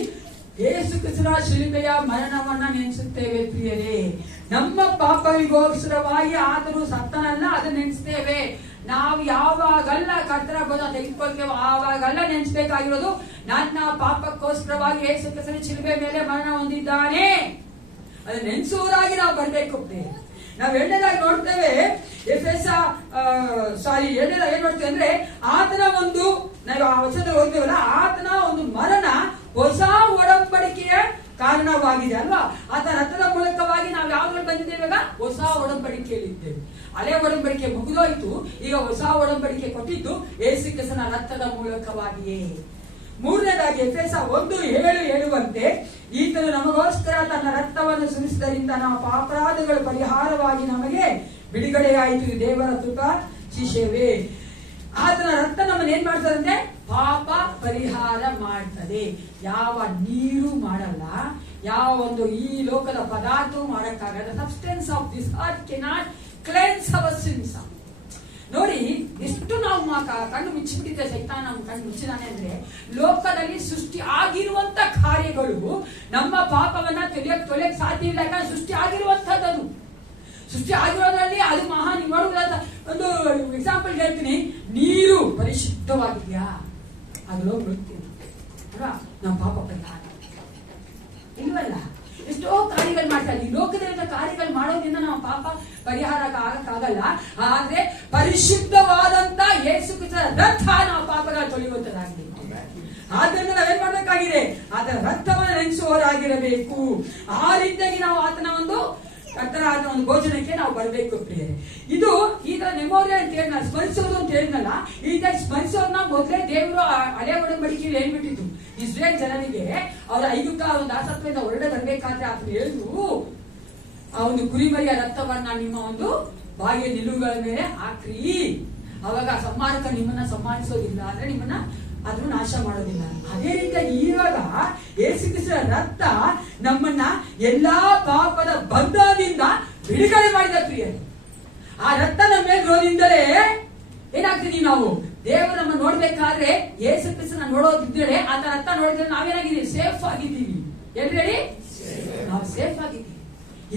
ಯೇಸು ಕ್ರಿಸ್ತನ ಶಿಲುಬೆಯ ಮರಣವನ್ನ ನೆನೆಸುತ್ತೇವೆ ಪ್ರಿಯರೇ. ನಮ್ಮ ಪಾಪಗಳಿಗೋಸ್ಕರವಾಗಿ ಆದರೂ ಸತ್ತನಲ್ಲ, ಅದನ್ನ ನೆನೆಸ್ತೇವೆ. ನಾವು ಯಾವಾಗಲ್ಲ ಕರ್ತನ ಭೋಜನ ತೆಗೆದುಕೊಳ್ತೇವೆ ಆವಾಗಲ್ಲ ನೆನೆಸಬೇಕಾಗಿರೋದು, ನನ್ನ ಪಾಪಕ್ಕೋಸ್ಕರವಾಗಿ ಯೇಸು ಕ್ರಿಸ್ತನ ಶಿಲುಬೆ ಮೇಲೆ ಮರಣ ಹೊಂದಿದ್ದಾನೆ, ಅದನ್ನ ನೆನೆಸುವವರಾಗಿ ನಾವು ಬರಬೇಕು. ನಾವು ಎರಡನೇದಾಗಿ ನೋಡ್ತೇವೆ, ಎರಡನೇದಾಗಿ ಏನ್ ನೋಡ್ತೇವೆ ಅಂದ್ರೆ, ಆತನ ಒಂದು, ನಾವು ಆ ವಚನದಲ್ಲಿ ಓದ್ತೇವಲ್ಲ, ಆತನ ಒಂದು ಮರಣ ಹೊಸ ಒಡಂಬಡಿಕೆಯ ಕಾರಣವಾಗಿದೆ ಅಲ್ವಾ. ಆತನ ರಕ್ತದ ಮೂಲಕವಾಗಿ ನಾವು ಯಾವ್ದ್ರಲ್ಲಿ ಬಂದಿದ್ದೇವೆ? ಹೊಸ ಒಡಂಬಡಿಕೆಯಲ್ಲಿದ್ದೇವೆ. ಹಳೆ ಒಡಂಬಡಿಕೆ ಮುಗಿದೋಯ್ತು, ಈಗ ಹೊಸ ಒಡಂಬಡಿಕೆ ಕೊಟ್ಟಿದ್ದು ಯೇಸು ಕ್ರಿಸ್ತನ ರಕ್ತದ ಮೂಲಕವಾಗಿಯೇ. ಮೂರನೇದಾಗಿ ಎಫೆಸ 1:7 ಹೇಳುವಂತೆ, ಈತನು ನಮಗೋಸ್ಕರ ತನ್ನ ರಕ್ತವನ್ನು ಸುರಿಸಿದ್ದರಿಂದ ನಮ್ಮ ಅಪರಾಧಗಳು ಪರಿಹಾರವಾಗಿ ನಮಗೆ ಬಿಡುಗಡೆಯಾಯಿತು, ದೇವರ ಕೃಪಾ ಶಿಷ್ಯವೇ. ಆತನ ರಕ್ತ ನಮ್ಮನ್ನು ಏನ್ ಮಾಡ್ತದಂತೆ? ಪಾಪ ಪರಿಹಾರ ಮಾಡ್ತದೆ. ಯಾವ ನೀರು ಮಾಡಲ್ಲ, ಯಾವ ಒಂದು ಈ ಲೋಕದ ಪದಾರ್ಥವೂ ಮಾಡಕ್ಕಾಗಲ್ಲ. Substance of this earth cannot cleanse our sins. ನೋಡಿ, ಎಷ್ಟು ನಾವು ಕಣ್ಣು ಮುಚ್ಚಿಬಿಟ್ಟಿದ್ದೆ, ಸೈತಾನ ನಮ್ಮ ಕಣ್ಣು ಮುಚ್ಚಿದಾನೆ ಅಂದ್ರೆ, ಲೋಕದಲ್ಲಿ ಸೃಷ್ಟಿ ಆಗಿರುವಂತ ಕಾರ್ಯಗಳು ನಮ್ಮ ಪಾಪವನ್ನ ತೊಳೆಯಕ್ ಸಾಧ್ಯ ಇಲ್ಲ, ಯಾಕಂದ್ರೆ ಸೃಷ್ಟಿ ಆಗಿರುವಂತಹದ್ದು. ಸೃಷ್ಟಿ ಆಗಿರೋದ್ರಲ್ಲಿ ಅದು ಮಹಾನ್ ನೋಡುವುದಾದ ಒಂದು ಎಕ್ಸಾಂಪಲ್ ಹೇಳ್ತೀನಿ. ನೀರು ಪರಿಶುದ್ಧವಾಗಿದೆಯಾ? ಅದ್ರಲ್ಲಿ ಬಿಡ್ತೀನಿ ಅಲ್ವಾ? ನಮ್ಮ ಪಾಪ ಪರಿಹಾರ ಇಲ್ವಲ್ಲ? ಎಷ್ಟೋ ಕಾರ್ಯಗಳು ಮಾಡ್ತಾ ಇದ್ದೀವಿ. ಲೋಕದಲ್ಲಿದ್ದ ಕಾರ್ಯಗಳು ಮಾಡೋದ್ರಿಂದ ನಮ್ಮ ಪಾಪ ಪರಿಹಾರ ಆಗಕ್ಕಾಗಲ್ಲ. ಆದ್ರೆ ಪರಿಶುದ್ಧವಾದಂತ ಯೇಸು ಕ್ರಿಸ್ತನ ರಕ್ತ ನಮ್ಮ ಪಾಪಗಳ ತೊಳೆಯುವಂತದಾಗಿದೆ. ಆದ್ರಿಂದ ನಾವೇನ್ ಮಾಡ್ಬೇಕಾಗಿದೆ? ಅದರ ರಕ್ತವನ್ನು ನೆನೆಸುವವರಾಗಿರಬೇಕು. ಆ ರೀತಿಯಾಗಿ ನಾವು ಆತನ ಒಂದು ಕರ್ತನ ಒಂದು ಭೋಜನಕ್ಕೆ ನಾವು ಬರಬೇಕು ಪ್ರಿಯರೇ. ಇದು ಈಗ ಮೆಮೋರಿ ಅಂತ ಹೇಳಿ ನಾನು ಸ್ಮರಿಸೋದು ಅಂತ ಹೇಳಿದ್ನಲ್ಲ, ಈಗ ಸ್ಮರಿಸೋದನ್ನ ಮೊದಲೇ ದೇವರು ಹಳೆ ಒಡಂಬಡಿಕೆಯಲ್ಲಿ ಹೇಳ್ಬಿಟ್ಟಿದ್ದು. ಇಸ್ರೇಲ್ ಜನರಿಗೆ ಅವರ ಐಗುಪ್ತ ಒಂದು ದಾಸತ್ವದಿಂದ ಹೊರಡೆ ಬರ್ಬೇಕಾದ್ರೆ ಆತನು ಹೇಳಿದ್ರು, ಆ ಒಂದು ಕುರಿಮರಿಯ ರಕ್ತವನ್ನ ನಿಮ್ಮ ಒಂದು ಬಾಯಿಯ ನಿಲುವುಗಳ ಮೇಲೆ ಹಾಕ್ರಿ, ಅವಾಗ ಸಂಹಾರಕ ನಿಮ್ಮನ್ನ ಸಂಹಾರಿಸೋದಿಲ್ಲ, ಅಂದ್ರೆ ನಿಮ್ಮನ್ನ ಅದನ್ನು ನಾಶ ಮಾಡೋದಿಲ್ಲ. ಅದೇ ರೀತಿಯಾಗಿ ಇವಾಗ ಯೇಸು ಕ್ರಿಸ್ತನ ರಕ್ತ ನಮ್ಮನ್ನ ಎಲ್ಲಾ ಪಾಪದ ಬಂಧದಿಂದ ಬಿಡುಗಡೆ ಮಾಡಿದ ಪ್ರಿಯರೇ. ಆ ರಕ್ತ ನಮ್ಮ ಮೇಲೆ ಇರೋದ್ರಿಂದಲೇ ಏನಾಗ್ತೀವಿ ನಾವು? ದೇವರು ನಮ್ಮ ನೋಡ್ಬೇಕಾದ್ರೆ ಯೇಸು ಕ್ರಿಸ್ತನ ನೋಡೋದಿದ್ದರೆ ಆತ ರಕ್ತ ನೋಡಿದ್ರೆ ನಾವೇನಾಗಿದ್ದೀವಿ? ಸೇಫ್ ಆಗಿದ್ದೀವಿ. ಎಲ್ಲಿ ನಾವು ಸೇಫ್ ಆಗಿದ್ದೀವಿ.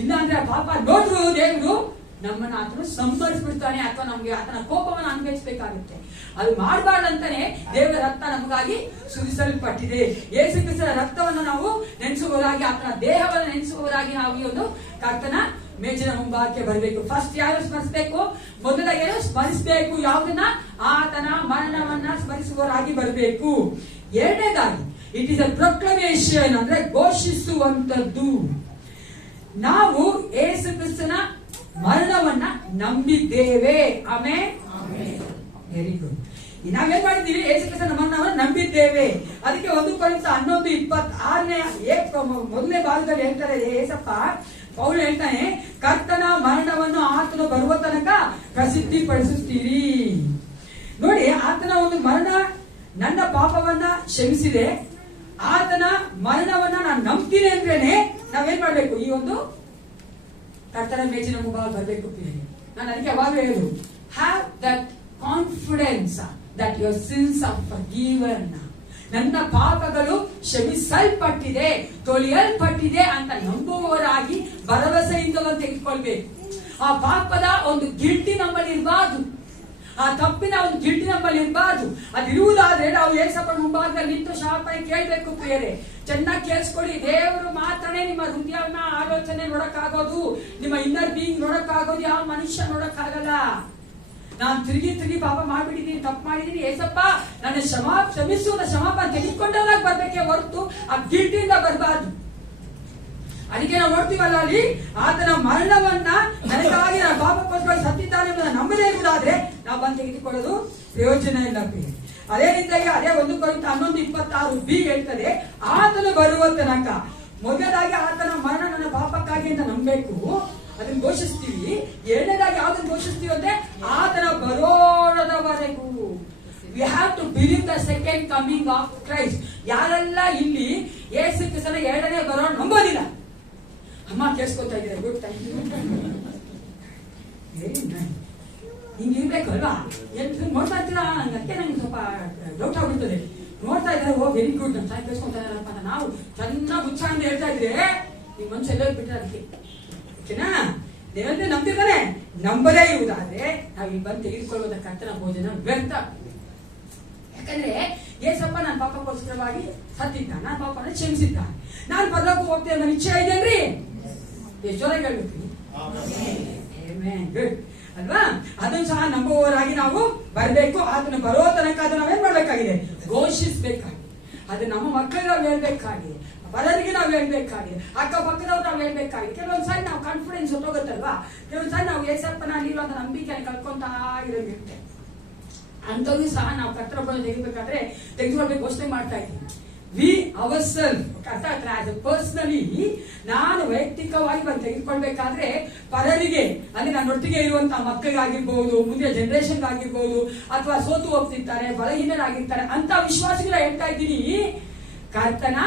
ಇಲ್ಲ ಅಂದ್ರೆ ಪಾಪ ನೋಡ್ರು ದೇವರು ನಮ್ಮನ್ನ ಆತನು ಸಂಹರಿಸ್ಬಿಡ್ತಾನೆ, ಅಥವಾ ನಮ್ಗೆ ಆತನ ಕೋಪವನ್ನು ಅನುಭವಿಸಬೇಕಾಗುತ್ತೆ. ಅದು ಮಾಡಬಾರ್ದಂತಾನೆ ದೇವರ ರಕ್ತ ನಮಗಾಗಿ ಸುರಿಸಲ್ಪಟ್ಟಿದೆ. ಯೇಸು ಕ್ರಿಸ್ತನ ರಕ್ತವನ್ನು ನಾವು ನೆನೆಸುವವರಾಗಿ, ಆತನ ದೇಹವನ್ನು ನೆನೆಸುವವರಾಗಿ ನಾವು ಈ ಒಂದು ಕರ್ತನ ಮೇಜಿನ ಮುಂಭಾಗಕ್ಕೆ ಬರಬೇಕು. ಫಸ್ಟ್ ಯಾರು ಸ್ಮರಿಸಬೇಕು? ಮೊದಲಾಗಿ ಸ್ಮರಿಸಬೇಕು ಯಾವುದನ್ನ? ಆತನ ಮರಣವನ್ನ ಸ್ಮರಿಸುವವರಾಗಿ ಬರಬೇಕು. ಎರಡನೇದಾಗಿ ಇಟ್ ಇಸ್ ಅ ಪ್ರೊಕ್ಲಮೇಷನ್, ಅಂದ್ರೆ ಘೋಷಿಸುವಂತದ್ದು. ನಾವು ಯೇಸು ಕ್ರಿಸ್ತನ ಮರಣವನ್ನ ನಂಬಿದ್ದೇವೆ. ಆಮೆನ್. Very good. ನಾವೇನ್ ಮಾಡಿದ್ದೀವಿ? ಯೇಸು ಕ್ರಿಸ್ತನ ಮರಣವನ್ನ ನಂಬಿದ್ದೇವೆ. ಅದಕ್ಕೆ 1 ಕೊರಿಂಥ 11:26 ಮೊದಲನೇ ಭಾಗದಲ್ಲಿ ಹೇಳ್ತಾರೆ ಏಸಪ್ಪ ಪೌಲ ಹೇಳ್ತಾನೆ, ಕರ್ತನ ಮರಣವನ್ನು ಆತನು ಬರುವ ತನಕ ಪ್ರಸಿದ್ಧಿ ಪಡಿಸುತ್ತೀರಿ. ನೋಡಿ, ಆತನ ಒಂದು ಮರಣ ನನ್ನ ಪಾಪವನ್ನ ಕ್ಷಮಿಸಿದೆ. ಆತನ ಮರಣವನ್ನ ನಾನು ನಂಬ್ತೀನಿ ಅಂದ್ರೇನೆ ನಾವೇನ್ ಮಾಡ್ಬೇಕು? ಈ ಒಂದು ಕರ್ತನ ಮೇಜಿನ ಮುಂಭಾಗ ಬರಬೇಕು. ನಾನು ಅದಕ್ಕೆ ಯಾವಾಗ ಹೇಳುದು, have that confidence that your since R ಫರ್ಗಿವನ್. ನನ್ನ ಪಾಪಗಳು ಕ್ಷಮಿಸಲ್ಪಟ್ಟಿದೆ, ತೊಳೆಯಲ್ಪಟ್ಟಿದೆ ಅಂತ ನಂಬುವವರಾಗಿ ಭರವಸೆಯಿಂದ ತೆಗೆದುಕೊಳ್ಬೇಕು. ಆ ಪಾಪದ ಒಂದು ಗಿಲ್ಟಿ ನಮ್ಮಲ್ಲಿ ಇರಬಾರ್ದು, ಆ ತಪ್ಪಿನ ಒಂದು ಗಿಲ್ಟಿ ನಮ್ಮಲ್ಲಿ ಇರಬಾರ್ದು. ಅದಿರುವುದಾದ್ರೆ ನಾವು ಏಸಪ್ಪ ಮುಂಭಾಗದಲ್ಲಿ ನಿಂತು ಶಾಪನೆ ಕೇಳಬೇಕು ಪ್ರಿಯರೇ. ಚೆನ್ನಾಗಿ ಕೇಳಿಸ್ಕೊಳ್ಳಿ. ದೇವರು ಮಾತ್ರನೇ ನಿಮ್ಮ ಹೃದಯವನ್ನ ಆಲೋಚನೆ ನೋಡಕ್ಕಾಗೋದು, ನಿಮ್ಮ ಇನ್ನರ್ ಬೀಯಿಂಗ್ ನೋಡಕ್ಕಾಗೋದು. ಯಾವ ಮನುಷ್ಯ ನೋಡಕ್ಕಾಗಲ್ಲ. ನಾನು ತಿರುಗಿ ಪಾಪ ಮಾಡ್ಬಿಟ್ಟಿದ್ದೀನಿ, ತಪ್ಪು ಮಾಡಿದೀನಿ, ಏಸಪ್ಪ ನನ್ನ ಕ್ಷಮಿಸುವ ಕ್ಷಮಾಪಣೆ ತೆಗೆದುಕೊಂಡಾಗ ಬರ್ಬೇಕೆ ಹೊರತು ಆ ಗಿಲ್ಟಿಯಿಂದ ಬರಬಾರ್ದು. ಅದಕ್ಕೆ ನಾವು ನೋಡ್ತೀವಲ್ಲ, ಅಲ್ಲಿ ಆತನ ಮರಣವನ್ನ ನನಗಾಗಿ ನನ್ನ ಪಾಪಕ್ಕೋಸ್ಕರ ಸತ್ತಿದ್ದಾನೆ ಎಂಬುದನ್ನು ನಂಬದೇ ಇರುವುದಾದ್ರೆ ನಾವು ಬಂದು ತೆಗೆದುಕೊಳ್ಳೋದು ಪ್ರಯೋಜನ ಇಲ್ಲ. ಅದೇ ರೀತಿಯಾಗಿ ಅದೇ 1 ಕೊರಿಂಥ 11:26b ಹೇಳ್ತದೆ, ಆತನು ಬರುವ ತನಕ. ಮೊದಲಾಗಿ ಆತನ ಮರಣ ನನ್ನ ಪಾಪಕ್ಕಾಗಿ ಅಂತ ನಂಬಬೇಕು, ಅದನ್ನ ಘೋಷಿಸ್ತೀವಿ. ಎರಡನೇದಾಗಿ ಯಾವ್ದನ್ನ ಘೋಷಿಸ್ತೀವಿ ಅಂದ್ರೆ ಆತನ ಬರೋಣದವರೆಗೂ. We have to believe the second coming of Christ. ಯಾರೆಲ್ಲ ಇಲ್ಲಿ ಯೇಸು ಕ್ರಿಸ್ತನ ಎರಡನೇ ಬರೋಣ ನಂಬೋದಿಲ್ಲ, ಅಮ್ಮ ಕೇಳಿಸ್ಕೊತಾ ಇದ್ದಾರೆ, ಗುಡ್ ಥ್ಯಾಂಕ್ ಯು, ಹಿಂಗೆ ಇರ್ಬೇಕಲ್ವಾ? ನೋಡ್ತಾ ಇರ್ತೀರಾ? ಅದಕ್ಕೆ ನಂಗೆ ಸ್ವಲ್ಪ ಡೌಟ್ ಆಗ್ಬಿಡ್ತದೆ. ನೋಡ್ತಾ ಇದ್ದಾರೆ, ಓ ವೆರಿ ಗುಡ್, ನಮ್ಮ ತಾಯಿ ಕೇಳಿಸ್ಕೊತಾ ಇದ್ದಾರಪ್ಪ ಅಂತ ನಾವು ಚೆನ್ನಾಗಿ ಉತ್ಸಾಹದಿಂದ ಹೇಳ್ತಾ ಇದ್ರೆ ನಿಮ್ಮ ಮನಸ್ಸು ಎಲ್ಲ ಬಿಟ್ಟರೆ ಅದಕ್ಕೆ ಓಕೆನಾ? ದೇವರೇ ನಂಬಿರ್ತಾನೆ. ನಂಬದೇ ಇರುವುದಾದ್ರೆ ನಾವು ಈಗ ಬಂದು ತೆಗೆದುಕೊಳ್ಳುವುದ ಕರ್ತನ ಭೋಜನ ವ್ಯರ್ಥ. ಯಾಕಂದ್ರೆ ಏಸಪ್ಪ ನನ್ನ ಪಾಪಕ್ಕೋಸ್ಕರವಾಗಿ ಸತ್ತಿದ್ದ, ನನ್ನ ಪಾಪನ ಕ್ಷಮಿಸಿದ್ದ, ನಾನು ಪರಲೋಕಕ್ಕೆ ಹೋಗ್ತೇನೆ ಅನ್ನೋ ನಿಶ್ಚಯ ಇದೆಯಲ್ರಿ? ಎಷ್ಟು ಜೋರಾಗಿ ಹೇಳ್ಬೇಕು ಗುಡ್ ಅಲ್ವಾ? ಅದನ್ನು ಸಹ ನಂಬುವವರಾಗಿ ನಾವು ಬರಬೇಕು. ಅದನ್ನು ಬರೋ ತನಕ ಅದನ್ನ ನಾವೇನ್ ಮಾಡ್ಬೇಕಾಗಿದೆ? ಘೋಷಿಸ್ಬೇಕಾಗಿದೆ. ಅದು ನಮ್ಮ ಮಕ್ಕಳಿಗೆ ನಾವು ಹೇಳ್ಬೇಕಾಗಿದೆ, ಪರರಿಗೆ ನಾವು ಹೇಳ್ಬೇಕಾಗಿದೆ, ಅಕ್ಕಪಕ್ಕದವ್ರು ನಾವು ಹೇಳ್ಬೇಕಾಗಿದೆ. ಕೆಲವೊಂದ್ಸಾರಿ ನಾವು ಕಾನ್ಫಿಡೆನ್ಸ್ ಹೊಟ್ಟೋಗುತ್ತಲ್ವಾ? ಕೆಲವೊಂದ್ಸಾರಿ ನಾವು ಏಸಪ್ಪನ ಅಲ್ಲಿರುವಂತ ನಂಬಿಕೆ ಕಳ್ಕೊಂತ ಇರೋದಿರುತ್ತೆ. ಅಂತವ್ರು ಸಹ ನಾವು ಕರ್ತವ್ಯ ತೆಗಿಬೇಕಾದ್ರೆ ತೆಗೆದುಕೊಳ್ಬೇಕು ಘೋಷಣೆ ಮಾಡ್ತಾ ಇದ್ದೀವಿ. ವಿ ಅವರ್ ಸೆಲ್ಫ್ ಪರ್ಸನಲಿ ನಾನು ವೈಯಕ್ತಿಕವಾಗಿ ಬಂದು ತೆಗೆದುಕೊಳ್ಬೇಕಾದ್ರೆ ಪರರಿಗೆ, ಅಂದ್ರೆ ನನ್ನೊಟ್ಟಿಗೆ ಇರುವಂತಹ ಮಕ್ಕಳಿಗಾಗಿರ್ಬಹುದು, ಮುಂದೆ ಜನರೇಷನ್ ಆಗಿರ್ಬಹುದು, ಅಥವಾ ಸೋತು ಹೋಗ್ತಿರ್ತಾರೆ, ಬಲಹೀನರಾಗಿರ್ತಾರೆ ಅಂತ ವಿಶ್ವಾಸಿಗಳ ಹೇಳ್ತಾ ಇದ್ದೀನಿ. ಕರ್ತನ